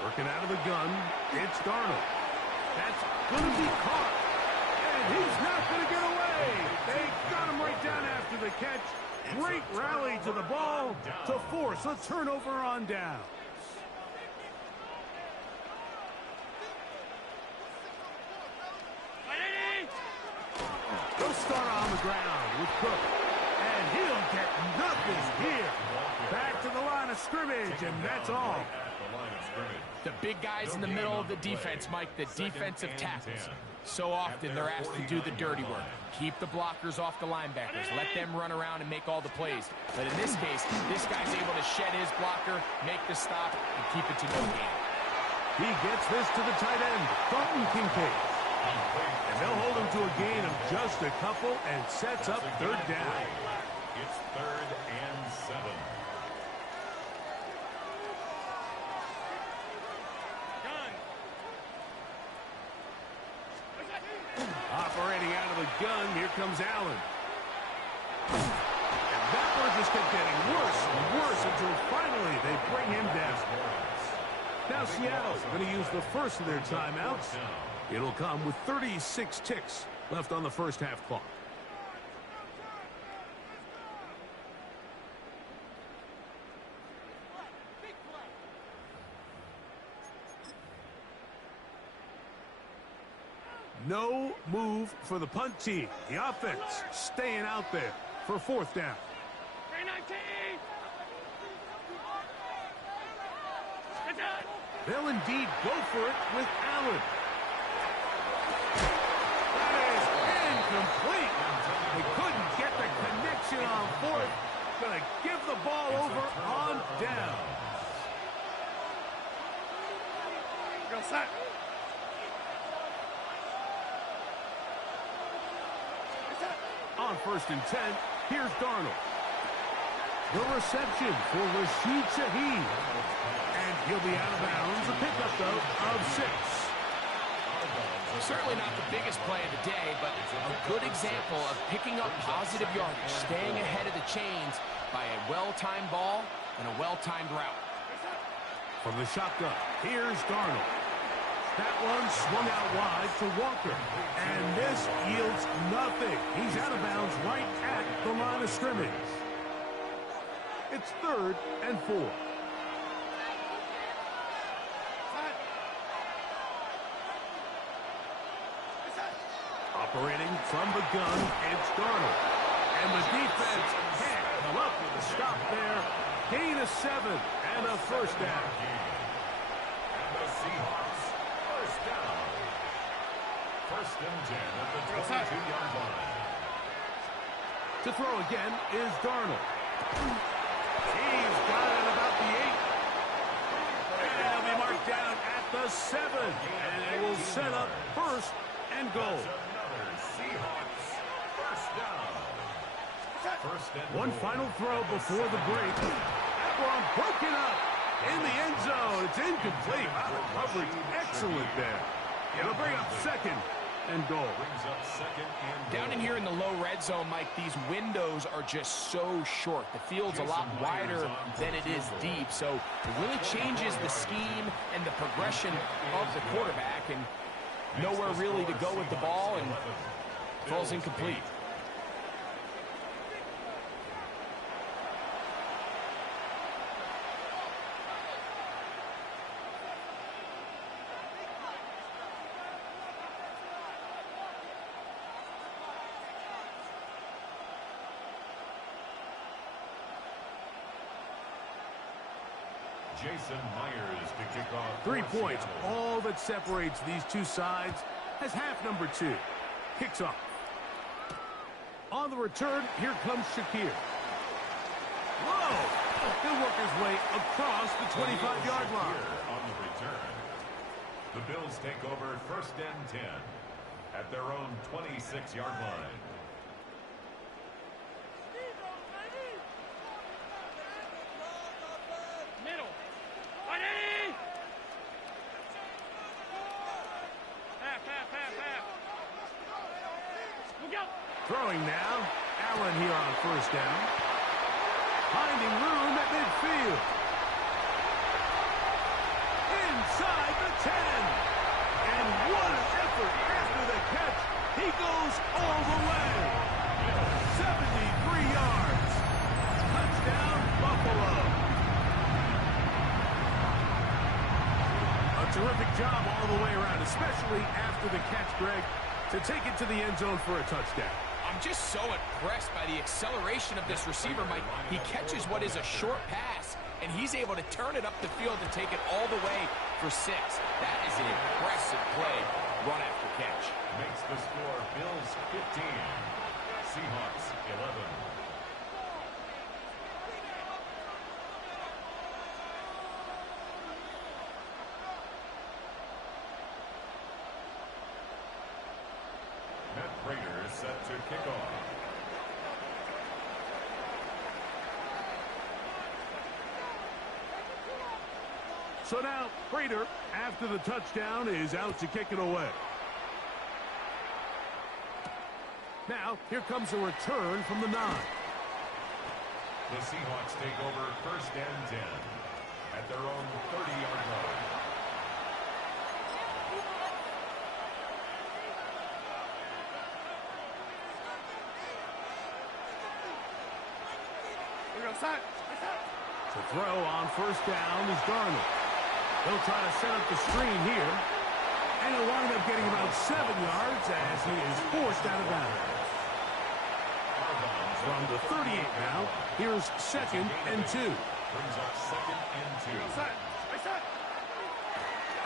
Working out of the gun, it's Darnold. That's going to be caught. And he's not going to get away. They got him right down after the catch. Great rally to the ball to force a turnover on down. They'll start on the ground with Cook. And he'll get nothing here. Back to the line of scrimmage, and that's all. The big guys in the middle of the defense, Mike, the defensive tackles. So often they're asked to do the dirty work. Keep the blockers off the linebackers. Let them run around and make all the plays. But in this case, this guy's able to shed his blocker, make the stop, and keep it to no gain. He gets this to the tight end, Dalton Kincaid. And they'll hold him to a gain of just a couple and sets up third down. It's 3rd and 7. Operating out of the gun, here comes Allen. And that one just kept getting worse and worse until finally they bring him down. Now Seattle's going to use the first of their timeouts. It'll come with 36 ticks left on the first half clock. No move for the punt team. The offense staying out there for 4th down. They'll indeed go for it with Allen. That is incomplete. They couldn't get the connection on 4th. Gonna give the ball over on down. Real set. On 1st and 10, here's Darnold. The reception for Rashid Shaheed. And he'll be out of bounds. A pickup, though, of 6. Certainly not the biggest play of the day, but a good example of picking up positive yardage, staying ahead of the chains by a well-timed ball and a well-timed route. From the shotgun, here's Darnold. That one swung out wide to Walker. And this yields nothing. He's out of bounds right at the line of scrimmage. It's 3rd and 4. Operating from the gun, it's Darnold. And the defense can't come up with a stop there. Gain of 7 and a first down. And the Seahawks, first down. 1st and 10 at the 22-yard line. To throw again is Darnold. He's got it about the 8. And he'll be marked down at the 7. And it will set up 1st and goal. Seahawks, first down. 1st and One final throw before the break. That one broken up in the end zone. It's incomplete. Wow, the coverage excellent there. It'll bring up 2nd and goal. Brings up 2nd and goal. Down in here in the low red zone, Mike, these windows are just so short. The field's a lot wider than it is deep, so it really changes the scheme and the progression of the quarterback, and nowhere really to go with the ball, and falls incomplete. Jason Myers to kick off. 3 points, all that separates these two sides, as half number 2 kicks off. On the return, here comes Shakir. Whoa! He'll work his way across the 25-yard line. On the return, the Bills take over 1st and 10 at their own 26-yard line. Throwing now. Allen here on 1st down. Finding room at midfield. Inside the 10. And what an effort after the catch. He goes all the way. 73 yards. Touchdown, Buffalo. A terrific job all the way around, especially after the catch, Greg, to take it to the end zone for a touchdown. I'm just so impressed by the acceleration of this receiver, Mike. He catches what is a short pass, and he's able to turn it up the field and take it all the way for 6. That is an impressive play, run after catch. Makes the score Bills 15, Seahawks 11. Matt Prater is set to kick off. So now, Prater, after the touchdown, is out to kick it away. Now, here comes a return from the 9. The Seahawks take over 1st and 10 at their own 30-yard line. To throw on 1st down is Darnold. He'll try to set up the screen here. And he'll wind up getting about 7 yards as he is forced out of bounds. From the 38 now, here's 2nd and 2. Brings up 2nd and 2.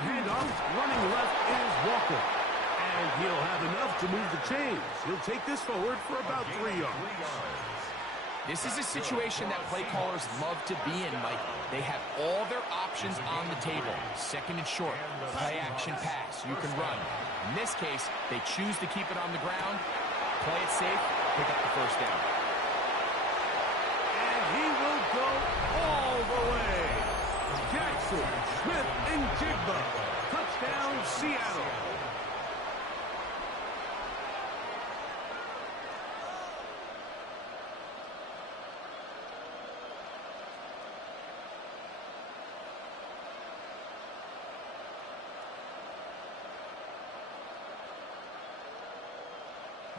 Handoff, running left is Walker. And he'll have enough to move the chains. He'll take this forward for about 3 yards. This is a situation that play callers love to be in, Mike. They have all their options on the table. 2nd and short, play action pass. You can run. In this case, they choose to keep it on the ground, play it safe, pick up the 1st down. And he will go all the way. Jackson, Smith, and Jigba. Touchdown, Seattle.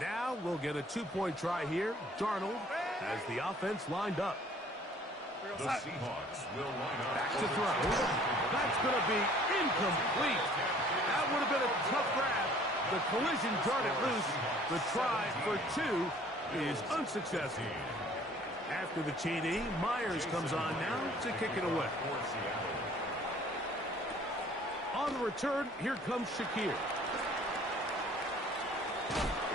Now we'll get a 2-point try here. Darnold has the offense lined up. The Seahawks will line up. Back to throw. That's going to be incomplete. That would have been a tough grab. The collision darted loose. The try for 2 is unsuccessful. After the TD, Myers comes on now to kick it away. On the return, here comes Shakir.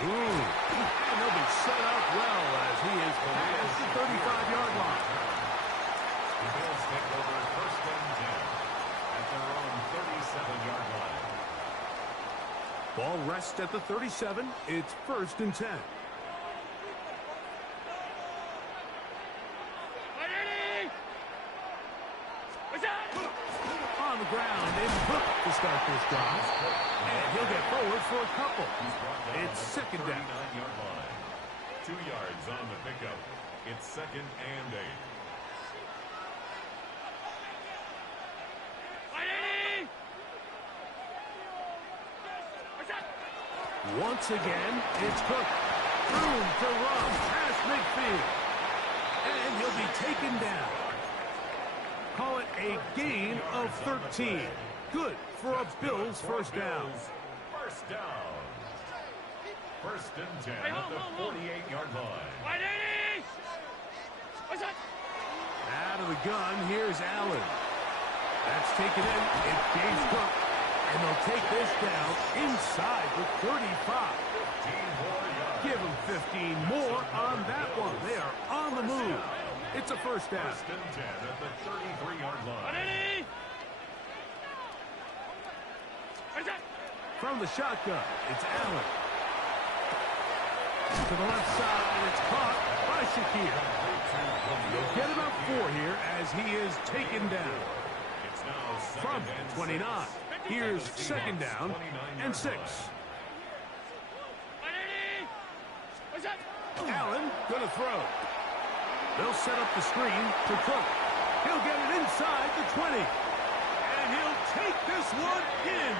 And they'll be set up well as he is past the 35-yard line. The Bills take over 1st and 10 at their own 37-yard line. Ball rests at the 37. It's 1st and 10. On the ground, and Hook to start this drive. And he'll get forward for a couple. It's 2nd down. 39-yard line. 2 yards on the pickup. It's 2nd and 8. Once again, it's Cook. Room to run past midfield. And he'll be taken down. Call it a gain of 13. Good for a Bills 1st down. 1st down. 1st and 10 at the 48-yard line. Out of the gun, here's Allen. That's taken in. It's James Cook. And they'll take this down inside the 35. Give them 15 more on that one. They are on the move. It's a 1st down. 1st and 10 at the 33-yard line. From the shotgun, it's Allen. To the left side, and it's caught by Shakir. He'll get about 4 here as he is taken down. It's now From 29. Here's 2nd down and 6. Allen gonna throw. They'll set up the screen to Cook. He'll get it inside the 20. And he'll take this one in.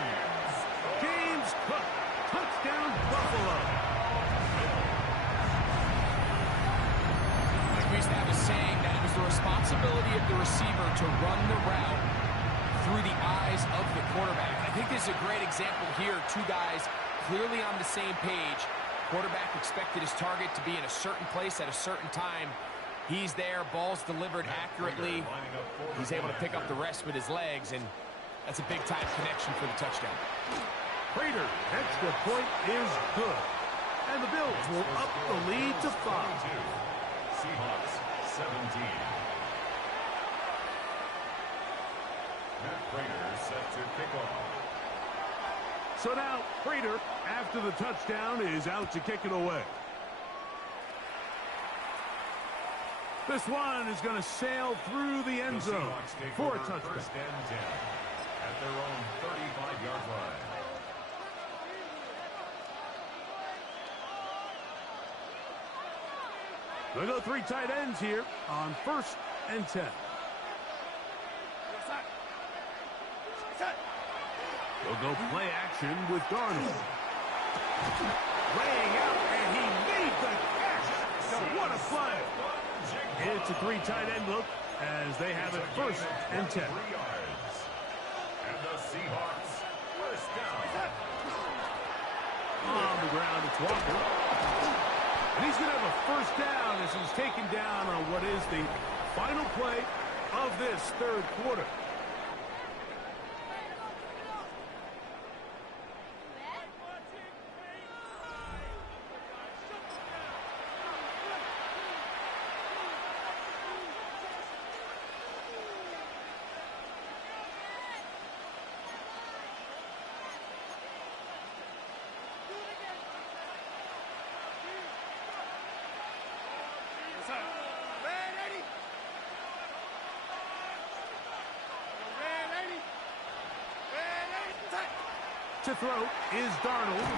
James Cook. Touchdown, Buffalo. We used to have a saying that it was the responsibility of the receiver to run the route through the eyes of the quarterback. I think this is a great example here. 2 guys clearly on the same page. Quarterback expected his target to be in a certain place at a certain time. He's there, ball's delivered accurately. He's able to pick up the rest with his legs, and that's a big-time connection for the touchdown. Prater, extra point is good. And the Bills will up the lead to 5. Seahawks 17. Matt Prater set to kick off. So now, Prater, after the touchdown, is out to kick it away. This one is going to sail through the end zone for a touchdown. First and 10 at their own 35-yard line. They'll go 3 tight ends here on 1st and 10. They'll go play action with Darnold. Laying out, and he made the catch. So what a play. It's a 3 tight end look as they have it 1st and 10. 3 yards. And the Seahawks first down. On the ground, it's Walker. And he's going to have a first down as he's taken down on what is the final play of this 3rd quarter. To throw is Darnold.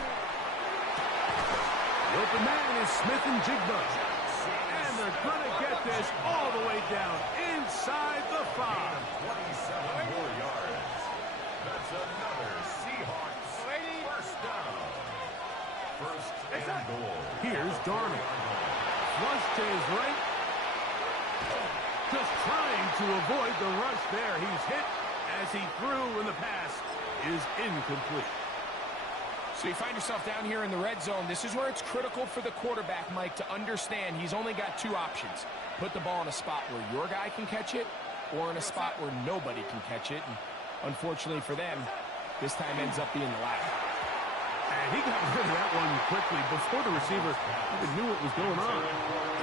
The open man is Smith and Jigba. And they're going to get this all the way down inside the 5. 27 more yards. That's another Seahawks first down. First and goal. Here's Darnold. Flush to his right. Just trying to avoid the rush there. He's hit as he threw, and the pass is incomplete. So you find yourself down here in the red zone. This is where it's critical for the quarterback, Mike, to understand he's only got 2 options. Put the ball in a spot where your guy can catch it, or in a spot where nobody can catch it. And unfortunately for them, this time ends up being the latter. And he got rid of that one quickly before the receiver even knew what was going on.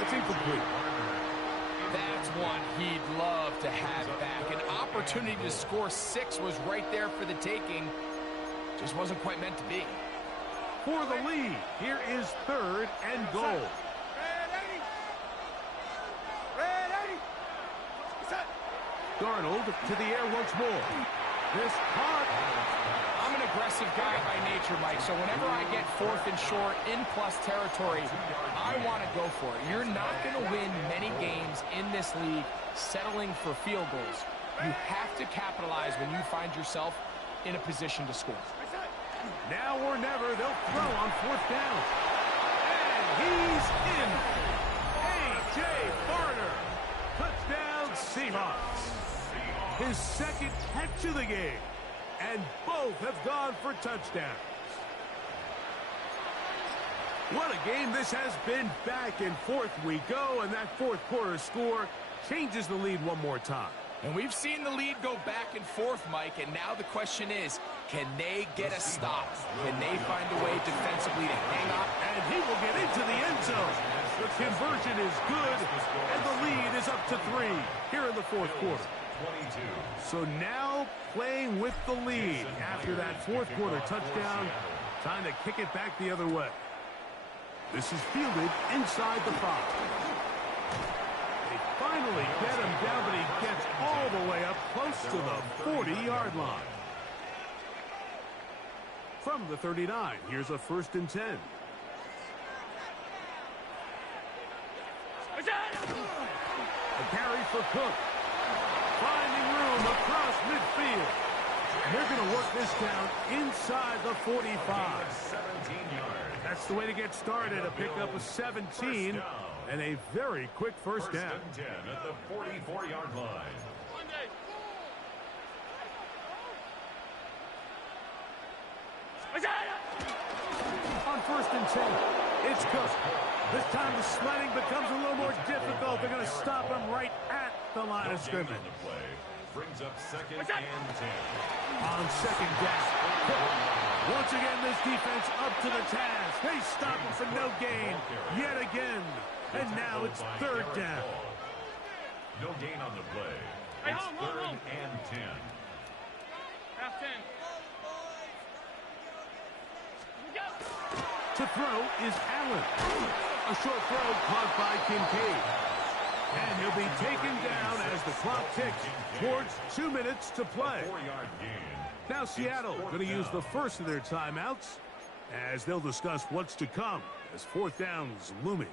That's incomplete. That's one he'd love to have back. An opportunity to score 6 was right there for the taking. Just wasn't quite meant to be. For the lead, here is 3rd and goal. Darnold to the air once more. This caught. I'm an aggressive guy by nature, Mike, so whenever I get 4th and short in plus territory, I want to go for it. You're not going to win many games in this league settling for field goals. You have to capitalize when you find yourself in a position to score. Now or never, they'll throw on 4th down. And he's in. A.J. Barner. Touchdown, Seahawks. His 2nd catch of the game. And both have gone for touchdowns. What a game this has been. Back and forth we go, and that 4th quarter score changes the lead one more time. And we've seen the lead go back and forth, Mike, and now the question is, can they get a stop? Can they find a way defensively to hang up? And he will get into the end zone. The conversion is good, and the lead is up to 3 here in the 4th quarter. 22. So now playing with the lead after that 4th quarter touchdown. Time to kick it back the other way. This is fielded inside the 5. They finally get him down, but he gets all the way up close to the 40-yard line. From the 39, here's a 1st and 10. A carry for Cook. Finding room across midfield. And they're going to work this down inside the 45. 17 yards. That's the way to get started. A pickup of 17 and a very quick first down. First and 10 at the 44-yard line. On 1st and 10, it's Cook. This time the sledding becomes a little more difficult. They're going to stop him right at the line of scrimmage. Brings up second and 10. On second down. Once again, this defense up to the task. They stop him for no gain yet again. And now it's third down. No gain on the play. It's third and 10. Half 10. To throw is Allen. A short throw caught by Kincaid. And he'll be taken down as the clock ticks towards 2 minutes to play. 4-yard gain. Now Seattle going to use the first of their timeouts as they'll discuss what's to come as fourth down's looming.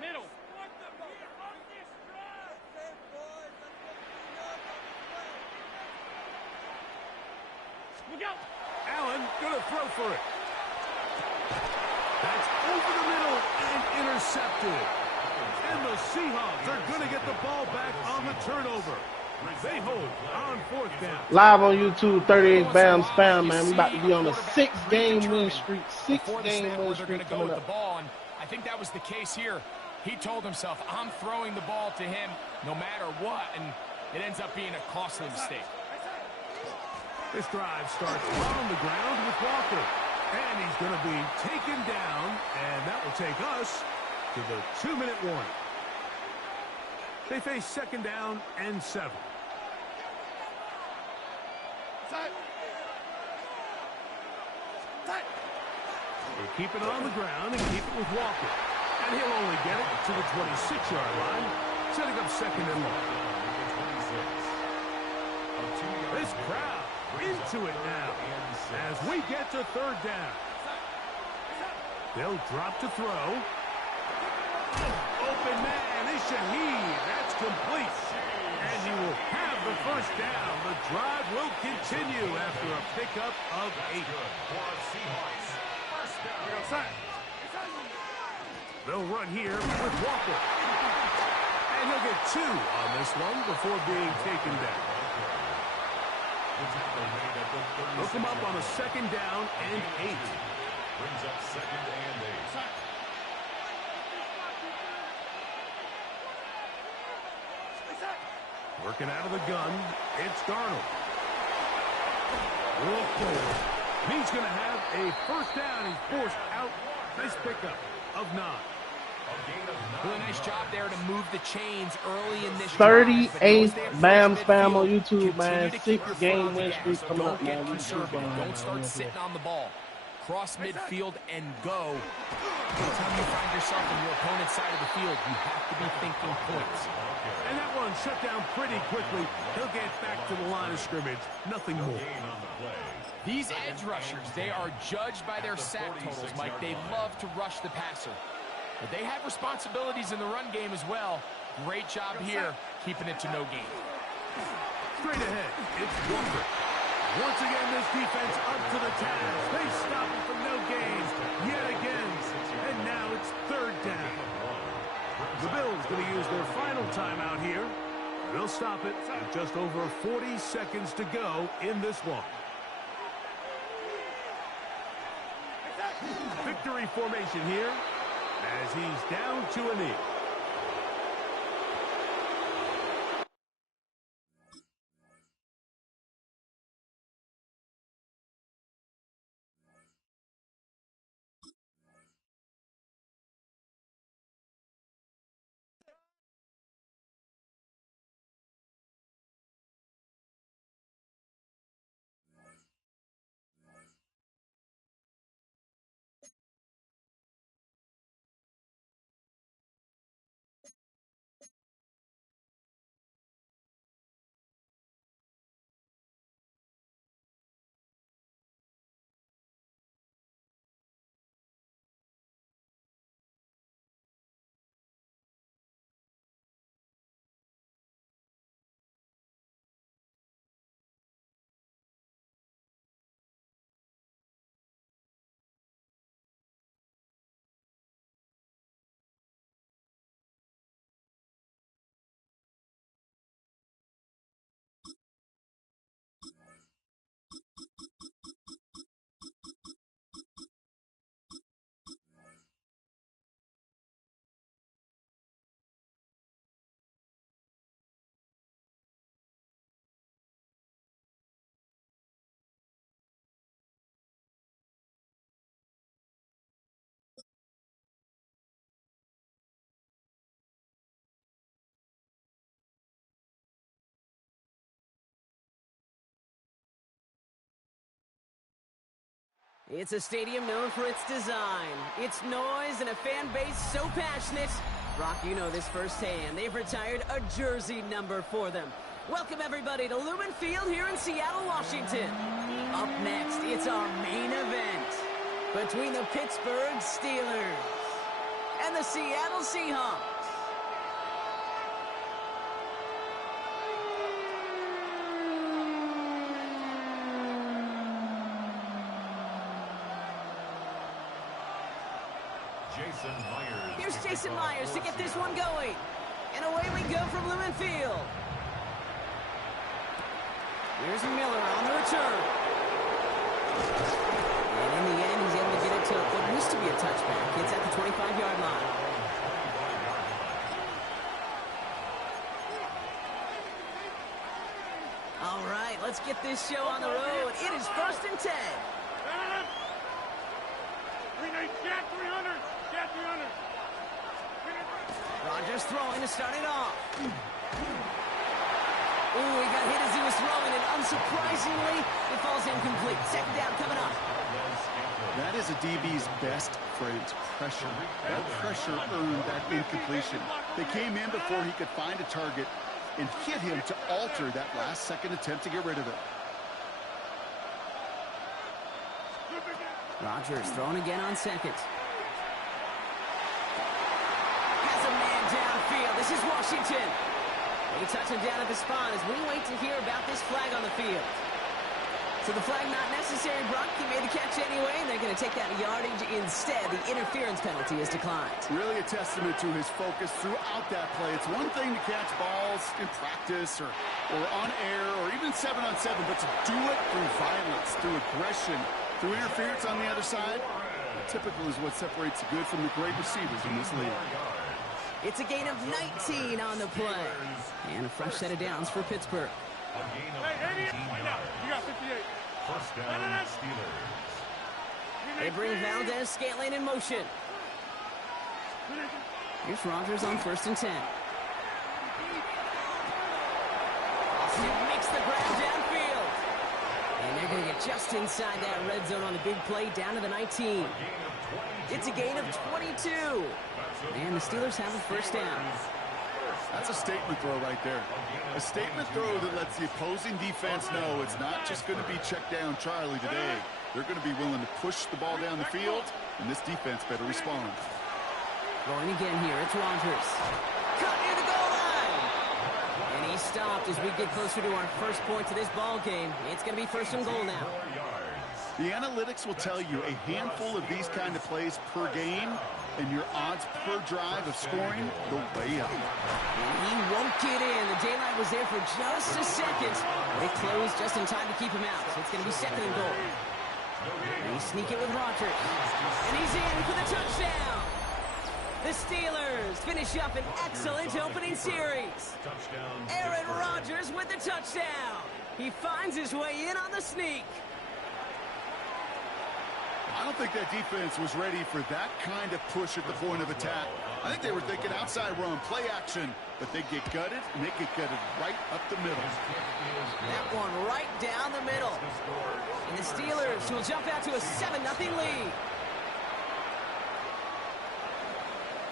Middle. Look out. Allen going to throw for it. That's over the middle and intercepted. And the Seahawks are going to get the ball back on the turnover. They hold on fourth down. Live on YouTube, 38 Bam Spam, man. We about to be on a 6-game win streak. 6-game win streak coming up. I think that was the case here. He told himself, I'm throwing the ball to him no matter what, and it ends up being a costly mistake. This drive starts on the ground with Walker. And he's going to be taken down, and that will take us to the 2-minute warning. They face second down and 7. They keep it on the ground and keep it with Walker. And he'll only get it to the 26-yard line, setting up second and long. This crowd into it now as we get to third down. They'll drop to throw. Open man is Shaheed. That's complete. And he will have the first down. The drive will continue after a pickup of 8. They'll run here with Walker. And he'll get 2 on this one before being taken down. Look him up on a second down and 8. Brings up second and 8. Working out of the gun, it's Darnold. He's going to have a first down. He's forced out. Nice pickup of 9. Really nice job there to move the chains early in this 38 Bam Spam on YouTube, man. 6-game win streak coming up, man. Don't start sitting on the ball. Cross midfield and go. Anytime you find yourself on your opponent's side of the field, you have to be thinking points. And that one shut down pretty quickly. He'll get back to the line of scrimmage. Nothing more. These edge rushers, they are judged by their sack totals, Mike. They love to rush the passer. But they have responsibilities in the run game as well. Great job here, keeping it to no gain. Straight ahead, it's Walker. Once again, this defense up to the task. They stop him from no gains yet again. And now it's third down. The Bills going to use their final timeout here. They'll stop it with just over 40 seconds to go in this one. Victory formation here as he's down to a knee. It's a stadium known for its design, its noise, and a fan base so passionate. Brock, you know this firsthand. They've retired a jersey number for them. Welcome, everybody, to Lumen Field here in Seattle, Washington. Up next, it's our main event between the Pittsburgh Steelers and the Seattle Seahawks. Here's Jason Myers to get this one going. And away we go from Lumen Field. Here's Miller on the return. And in the end, he's able to get it to what used to be a touchback. It's at the 25-yard line. All right, let's get this show on the road. It is 1st and 10. Rodgers throwing to start it off. Ooh, he got hit as he was throwing, and unsurprisingly, it falls incomplete. 2nd down coming up. That is a DB's best friend, pressure. That pressure earned that incompletion. They came in before he could find a target and hit him to alter that last-second attempt to get rid of it. Rodgers throwing again on 2nd. Has a man downfield. This is Washington. They touch him down at the spot as we wait to hear about this flag on the field. So the flag not necessary, Brock. He made the catch anyway, and they're going to take that yardage instead. The interference penalty is declined. Really a testament to his focus throughout that play. It's one thing to catch balls in practice or on air or even 7-on-7, but to do it through violence, through aggression, through interference on the other side, typical is what separates the good from the great receivers in this league. It's a gain of 19 on the play. And a fresh set of downs for Pittsburgh. Hey, you got 58. First down, Steelers. They bring Valdez-Scantling in motion. Here's Rodgers on 1st and 10. Austin makes the grab downfield. And they're going to get just inside that red zone on the big play down to the 19. It's a gain of 22. And the Steelers have a 1st down. That's a statement throw right there. A statement throw that lets the opposing defense know it's not just going to be check down Charlie today. They're going to be willing to push the ball down the field, and this defense better respond. Going again here, it's Rodgers. Cut near the goal line. And he stopped as we get closer to our first point to this ball game. It's going to be 1st and goal now. The analytics will tell you a handful of these kind of plays per game, and your odds per drive of scoring go way up. And he won't get in. The daylight was there for just a second. But it closed just in time to keep him out. So it's going to be 2nd and goal. And he's sneaking with Rodgers. And he's in for the touchdown. The Steelers finish up an excellent opening series. Aaron Rodgers with the touchdown. He finds his way in on the sneak. I don't think that defense was ready for that kind of push at the point of attack. I think they were thinking outside run, play action, but they get gutted, and they get gutted right up the middle. That one right down the middle. And the Steelers will jump out to a 7-0 lead.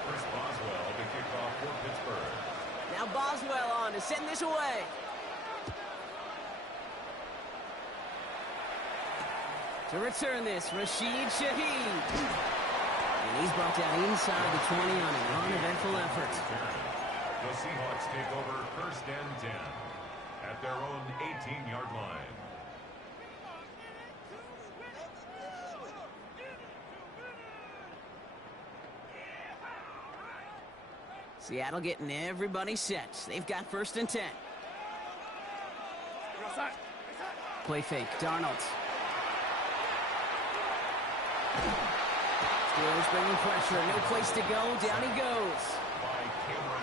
First Boswell to kick off for Pittsburgh. Now Boswell on to send this away. To return this, Rashid Shaheed. And he's brought down inside the 20 on an uneventful effort. The Seahawks take over 1st and 10 at their own 18-yard line. Seattle getting everybody set. They've got 1st and 10. Play fake, Darnold. Steelers bringing pressure, no place to go, down he goes.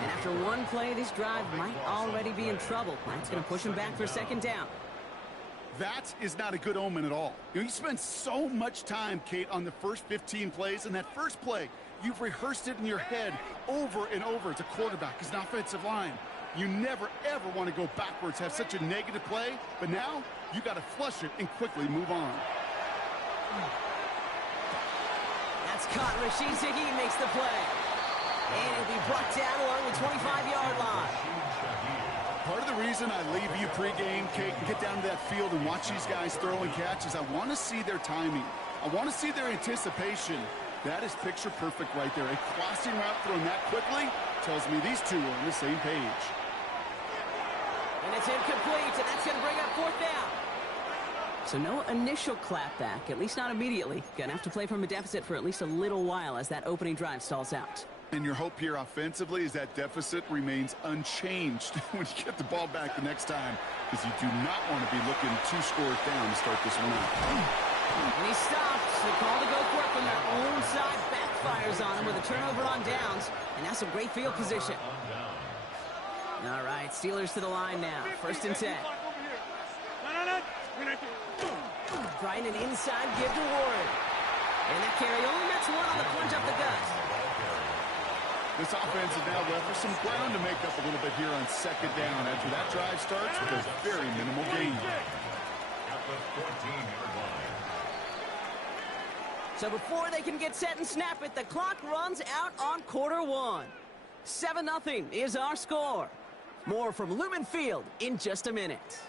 And after one play, this drive might already be in trouble. That's going to push him back for 2nd down. That is not a good omen at all. You spend so much time, Kate, on the first 15 plays, and that first play, you've rehearsed it in your head over and over as a quarterback, as an offensive line. You never, ever want to go backwards, have such a negative play, but now you got to flush it and quickly move on. It's caught. Rashid Shaheed makes the play. And it'll be brought down along the 25-yard line. Part of the reason I leave you pregame, Kate, and get down to that field and watch these guys throw and catch is I want to see their timing. I want to see their anticipation. That is picture perfect right there. A crossing route thrown that quickly tells me these two are on the same page. And it's incomplete, and that's going to bring up 4th down. So no initial clapback, at least not immediately. Going to have to play from a deficit for at least a little while as that opening drive stalls out. And your hope here offensively is that deficit remains unchanged when you get the ball back the next time, because you do not want to be looking 2 scores down to start this one out. And he stops. The call to go for it from their own side backfires on him with a turnover on downs, and that's some great field position. All right, Steelers to the line now. 1st and 10. Trying an inside give to Ward. And that carry only gets 1 on the plunge up the gut. This offense is now left with some ground to make up a little bit here on 2nd down after that drive starts with a very minimal gain. At the 14-yard line. So before they can get set and snap it, the clock runs out on quarter 1. 7-0 is our score. More from Lumen Field in just a minute.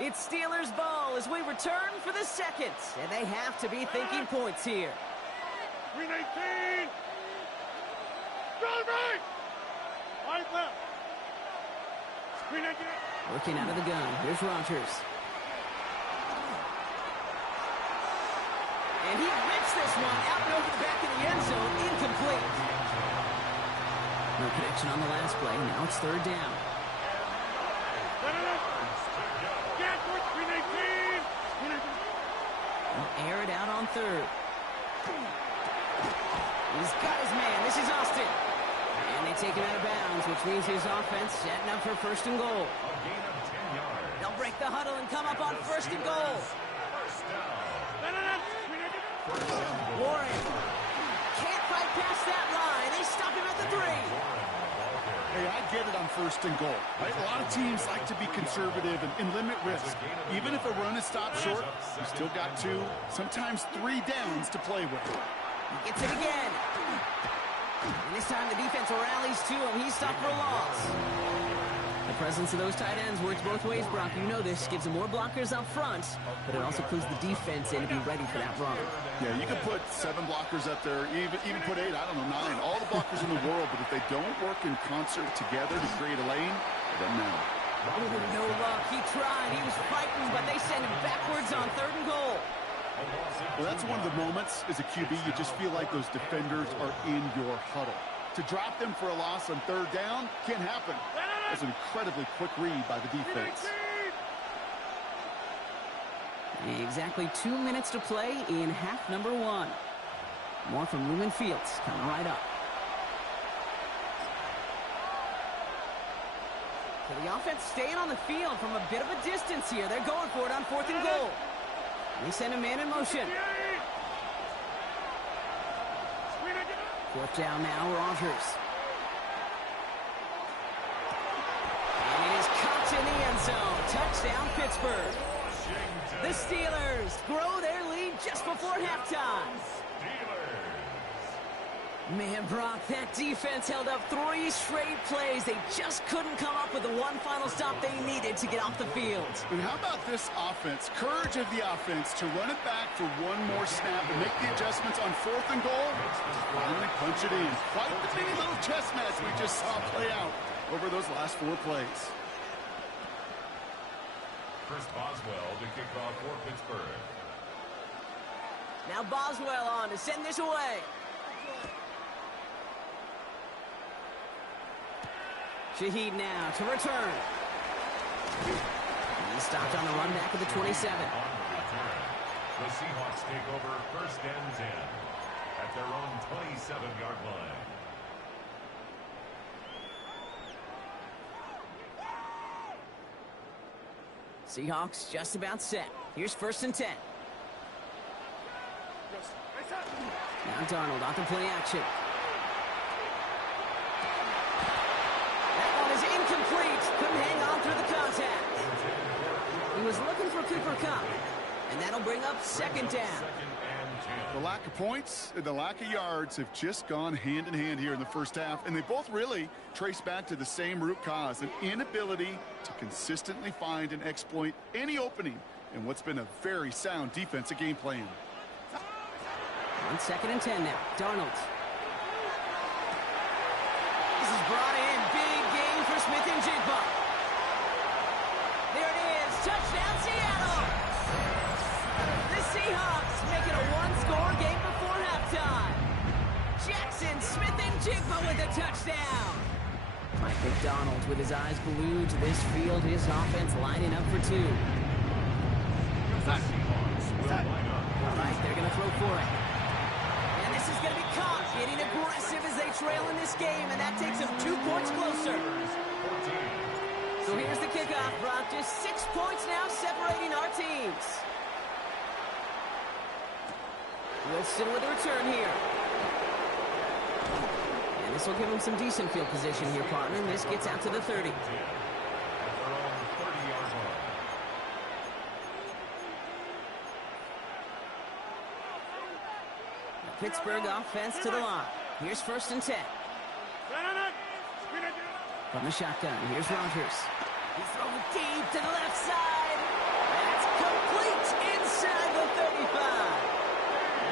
It's Steelers ball as we return for the 2nd, and they have to be thinking points here. 319! Run right! Right left! 319! Working out of the gun. Here's Rogers. And he rips this one out and over the back of the end zone. Incomplete. No connection on the last play. Now it's 3rd down. Air it out on 3rd. He's got his man. This is Austin. And they take him out of bounds, which means his offense setting up for 1st and goal. They'll break the huddle and come up on 1st and goal. Warren can't fight past that line. They stop him at the 3. Hey, I get it on 1st and goal. Right? A lot of teams like to be conservative and limit risk. Even if a run is stopped short, you still got 2, sometimes 3 downs to play with. He gets it again. And this time the defense rallies to him. He's stopped for a loss. The presence of those tight ends works both ways, Brock. You know this. Gives them more blockers up front, but it also clues the defense in to be ready for that run. Yeah, you can put 7 blockers up there, even put 8, I don't know, 9. All the blockers in the world, but if they don't work in concert together to create a lane, it doesn't matter. No luck. He tried. He was fighting, but they send him backwards on 3rd and goal. Well, that's one of the moments as a QB you just feel like those defenders are in your huddle. To drop them for a loss on 3rd down can't happen. That's an incredibly quick read by the defense. Exactly 2 minutes to play in half number 1. More from Lumen Fields coming right up. So the offense staying on the field from a bit of a distance here. They're going for it on 4th and goal. They send a man in motion. 4th down now, Rogers. And it is caught in the end zone. Touchdown, Pittsburgh. The Steelers grow their lead just before halftime. Man, Brock, that defense held up 3 straight plays. They just couldn't come up with the one final stop they needed to get off the field. And how about this offense? Courage of the offense to run it back for one more snap and make the adjustments on 4th and goal. Finally punch it in. Quite the many little chess match we just saw play out over those last 4 plays. Chris Boswell to kick off for Pittsburgh. Now Boswell on to send this away. Shaheed now to return. He stopped on the run back of the 27. The Seahawks take over 1st and 10 at their own 27-yard line. Seahawks just about set. Here's 1st and 10. Now Darnold off the play action. That one is incomplete. Couldn't hang on through the contact. That'll bring up second down. The lack of points and the lack of yards have just gone hand in hand here in the first half, and they both really trace back to the same root cause, an inability to consistently find and exploit any opening in what's been a very sound defensive game plan. On 2nd and 10 now, Darnold. This is brought in. Big game for Smith and Jigba. There it is. Touchdown, Seattle. The Seahawks make it a one-score game before halftime. Jackson, Smith and Jigba with a touchdown. Mike McDonald with his eyes glued to this field. His offense lining up for two. All right, they're going to throw for it. And this is going to be caught. Getting aggressive as they trail in this game, and that takes them 2 points closer. So here's the kickoff, Brock. Just 6 points now separating our teams. Wilson with a return here. And this will give him some decent field position here, partner. This gets out to the 30. Pittsburgh offense to the line. Here's 1st and 10. From the shotgun, here's Rodgers. He's throwing deep to the left side. That's complete inside the 35.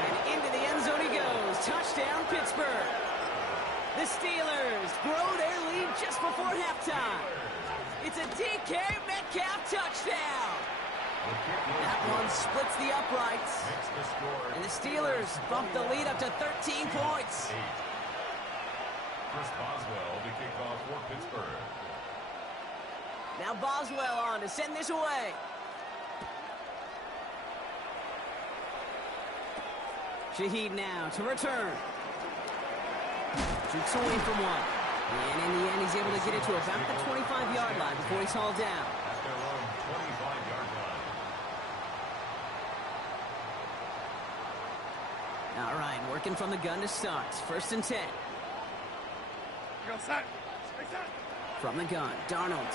And into the end zone he goes. Touchdown, Pittsburgh. The Steelers grow their lead just before halftime. It's a DK Metcalf touchdown. That one splits the uprights. And the Steelers bump the lead up to 13 points. Chris Boswell to kick off for Pittsburgh. Now Boswell on to send this away. Shaheed now to return. Shoots away from one. And in the end, he's able to get it to about the 25-yard line before he's hauled down. At their own 25-yard line. All right, working from the gun to start. 1st and 10. From the gun, Darnold.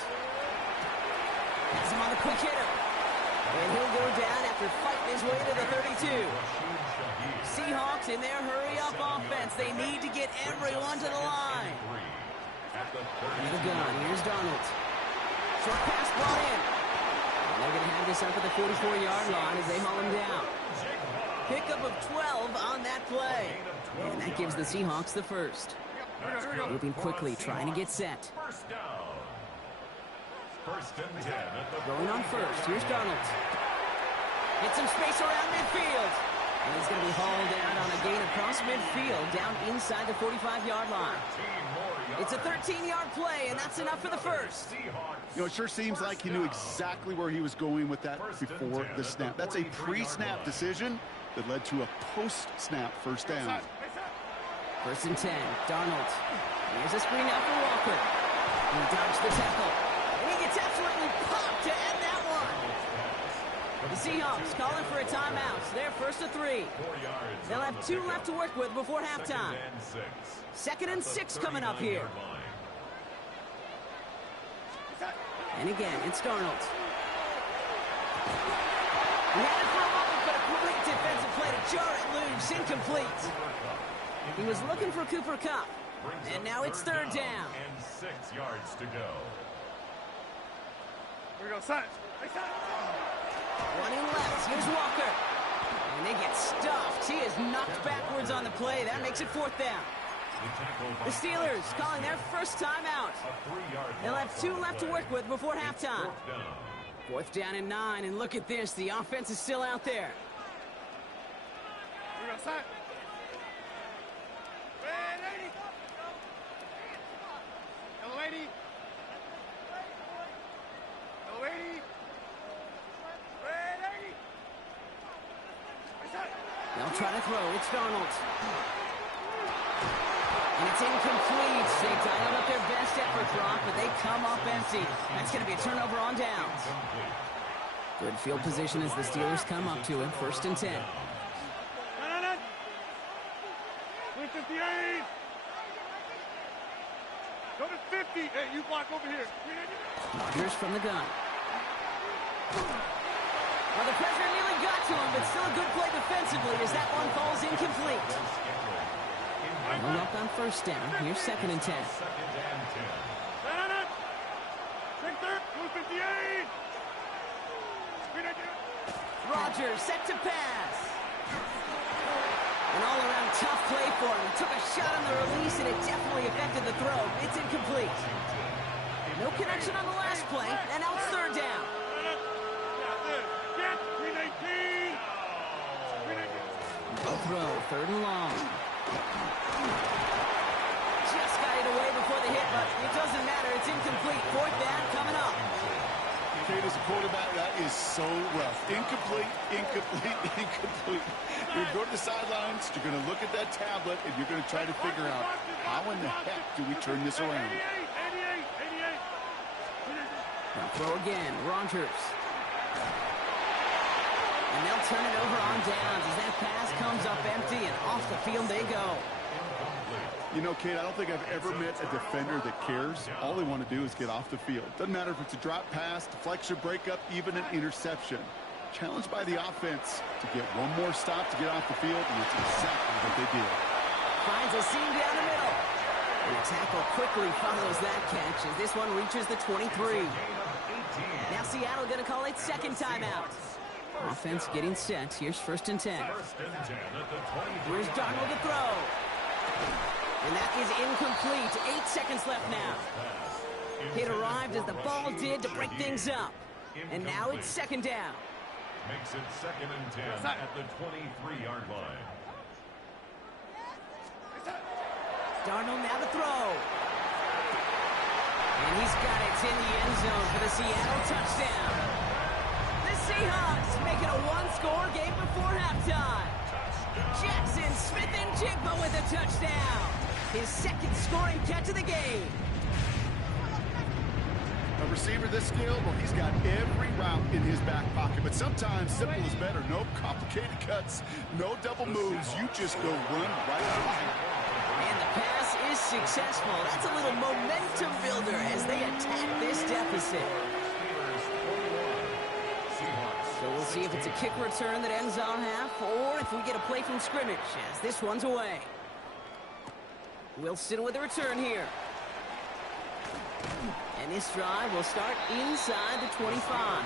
Has him on the quick hitter. And he'll go down after fighting his way to the 32. Seahawks in their hurry-up offense. They need to get everyone to the line. From the gun, here's Darnold. Short pass brought in. And they're going to have this up at the 44-yard line as they haul him down. Pickup of 12 on that play. And that gives the Seahawks the first. Moving quickly, trying to get set. First down. 1st and 10 at the Going on first. Here's Darnold. Get some space around midfield. And he's going to be hauled down on a gain across midfield down inside the 45-yard line. It's a 13-yard play, and that's enough for the first. You know, it sure seems like he knew exactly where he was going with that before the snap. That's a pre-snap decision that led to a post-snap first down. 1st and 10. Darnold. Here's a screen out for Walker. He dodged the tackle. And he gets absolutely popped to end that one. The Seahawks calling for a timeout. They're 1st and 3. They'll have 2 left to work with before halftime. 2nd and 6 coming up here. And again, it's Darnold. He had it for a moment, but a great defensive play to jar it loose. Incomplete. He was looking for Cooper Kupp. And now it's 3rd down. And 6 yards to go. Here we go, son. Running left, here's Walker. And they get stuffed. He is knocked backwards on the play. That makes it 4th down. The Steelers calling their first timeout. They'll have 2 left to work with before halftime. 4th down and 9, and look at this. The offense is still out there. Here we go, son. Yellow lady. Yellow lady. Red lady. They'll try to throw. It's Darnold. And it's incomplete. They dialed up their best effort, Brock, but they come up empty. That's going to be a turnover on downs. Good field position as the Steelers come up to it. 1st and 10. 58. Go to 50. Hey, you block over here. Rodgers from the gun. Well, the pressure nearly got to him, but still a good play defensively as that one falls incomplete. No luck on first down. Here's 2nd and 10. Rodgers set to pass. An all-around tough play for him. He took a shot on the release, and it definitely affected the throw. It's incomplete. No connection on the last play, and now it's 3rd down. A throw, 3rd and long. Just got it away before the hit, but it doesn't matter. It's incomplete. 4th down coming up. Kate, as a quarterback, that is so rough. Incomplete, incomplete, incomplete. You're going to go to the sidelines, you're going to look at that tablet, and you're going to try to figure out how in the heck do we turn this around. Now throw again, Rodgers. And they'll turn it over on downs as that pass comes up empty, and off the field they go. You know, Kate, I don't think I've ever met a defender that cares. All they want to do is get off the field. Doesn't matter if it's a drop pass, deflection, breakup, even an interception. Challenged by the offense to get one more stop to get off the field, and it's exactly what they did. Finds a seam down the middle. And the tackle quickly follows that catch as this one reaches the 23. Now Seattle going to call it 2nd timeout. Offense getting set. Here's 1st and 10. Here's Darnold to throw. And that is incomplete. 8 seconds left now. It arrived as the ball did to break things up. And now it's 2nd down. Makes it 2nd and 10 at the 23-yard line. Darnold now to throw. And he's got it in the end zone for the Seattle touchdown. The Seahawks make it a one-score game before halftime. Jackson Smith-Njigba with a touchdown. His 2nd scoring catch of the game. A receiver this skilled, well, he's got every route in his back pocket. But sometimes simple is better. No complicated cuts, no double moves. You just go run right out. And the pass is successful. That's a little momentum builder as they attack this deficit. So we'll see if it's a kick return that ends on half, or if we get a play from scrimmage as this one's away. Wilson with a return here. And this drive will start inside the 25.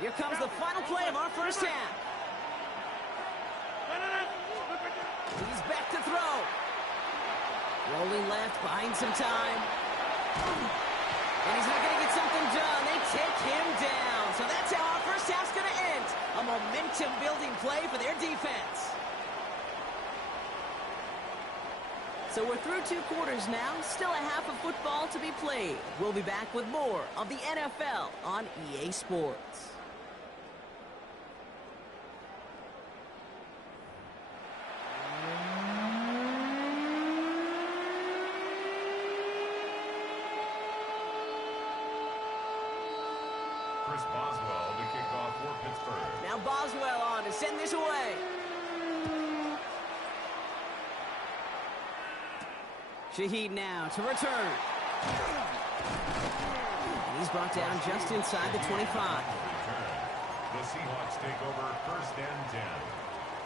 Here comes the final play of our first half. He's back to throw. Rolling left, buying some time. And he's not going to get something done. They take him down. So that's how our first half's going to end. A momentum-building play for their defense. So we're through 2 quarters now. Still a half of football to be played. We'll be back with more of the NFL on EA Sports. Chris Boswell to kick off for Pittsburgh. Now Boswell on to send this away. Shaheed now to return. And he's brought down just inside the 25. The Seahawks take over 1st and 10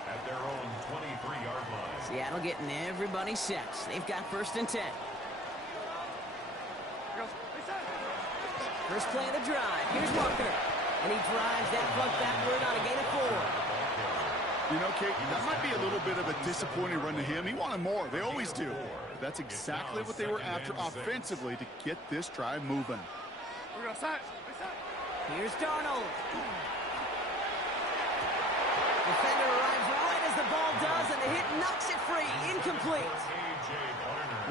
at their own 23-yard line. Seattle getting everybody set. They've got 1st and 10. First play of the drive. Here's Walker. And he drives that plug backward on a gain of 4. You know, Kate, that might be a little bit of a disappointing run to him. He wanted more. They always do. But that's exactly what they were after offensively to get this drive moving. Here's Darnold. Defender arrives right as the ball does, and the hit knocks it free. Incomplete.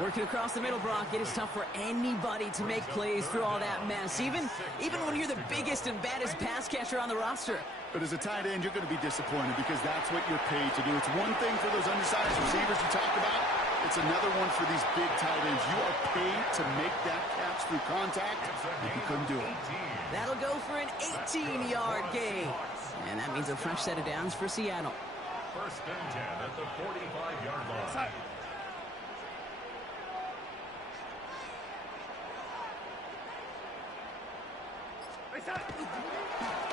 Working across the middle, Brock, it is tough for anybody to make plays through all that mess, even when you're the biggest and baddest pass catcher on the roster. But as a tight end, you're going to be disappointed because that's what you're paid to do. It's one thing for those undersized receivers you talk about. It's another one for these big tight ends. You are paid to make that catch through contact, and you couldn't do it. That'll go for an 18-yard gain. And that means a fresh set of downs for Seattle. 1st and 10 at the 45-yard line.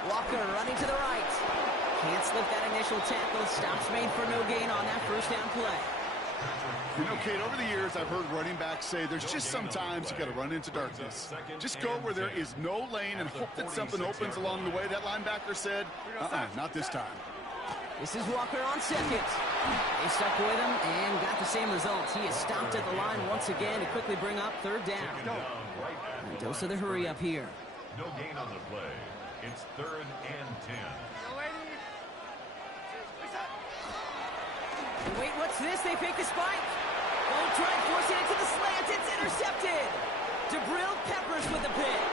Walker running to the right. Can't slip that initial tackle. Stops made for no gain on that first down play. You know, Kate, over the years, I've heard running backs say there's just sometimes you got to run into darkness. Just go where there is no lane and hope that something opens along the way. That linebacker said, not this time. This is Walker on second. They stuck with him and got the same result. He is stopped at the line once again to quickly bring up third down. And dose of the hurry up here. No gain on the play. It's 3rd and 10. Wait, what's this? They fake the spike. Bold try forcing it to the slant. It's intercepted. DeBrill Peppers with the pick.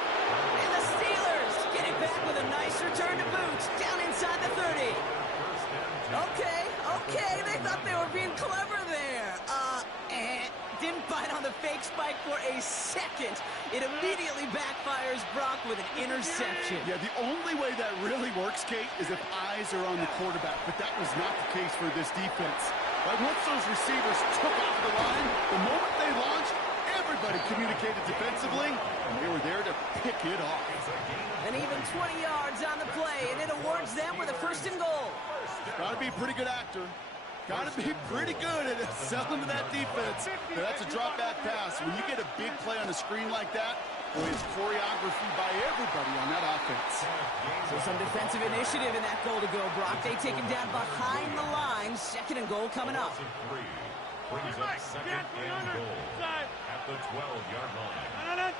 And the Steelers get it back with a nice return to boot. Down inside the 30. Okay. They thought they were being clever there. Didn't bite on the fake spike for a second. It immediately backfires Brock with an interception. Yeah, the only way that really works, Kate, is if eyes are on the quarterback. But that was not the case for this defense. Like, once those receivers took off the line, the moment they launched, everybody communicated defensively, and they were there to pick it off. And even 20 yards on the play, and it awards them with a 1st and goal. Got to be a pretty good actor. Got to be pretty good at selling to that defense. Now, that's a drop-back pass. When you get a big play on a screen like that, boy, it's choreography by everybody on that offense. So some defensive initiative in that goal to go, Brock. They take him down behind the line. 2nd and goal coming up. Brings up 2nd and goal at the 12-yard line.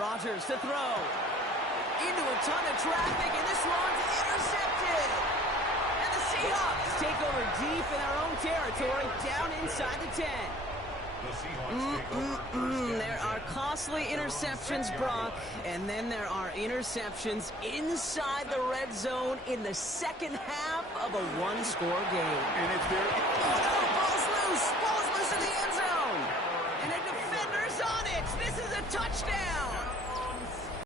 Rodgers to throw. Into a ton of traffic, and this one's intercepted. And the Seahawks take over deep in their own territory, down inside the 10. There are costly interceptions, Brock, and then there are interceptions inside the red zone in the second half of a one-score game. And if they're... Oh, no, ball's loose. Ball's loose in the end zone. And a defender's on it. This is a touchdown.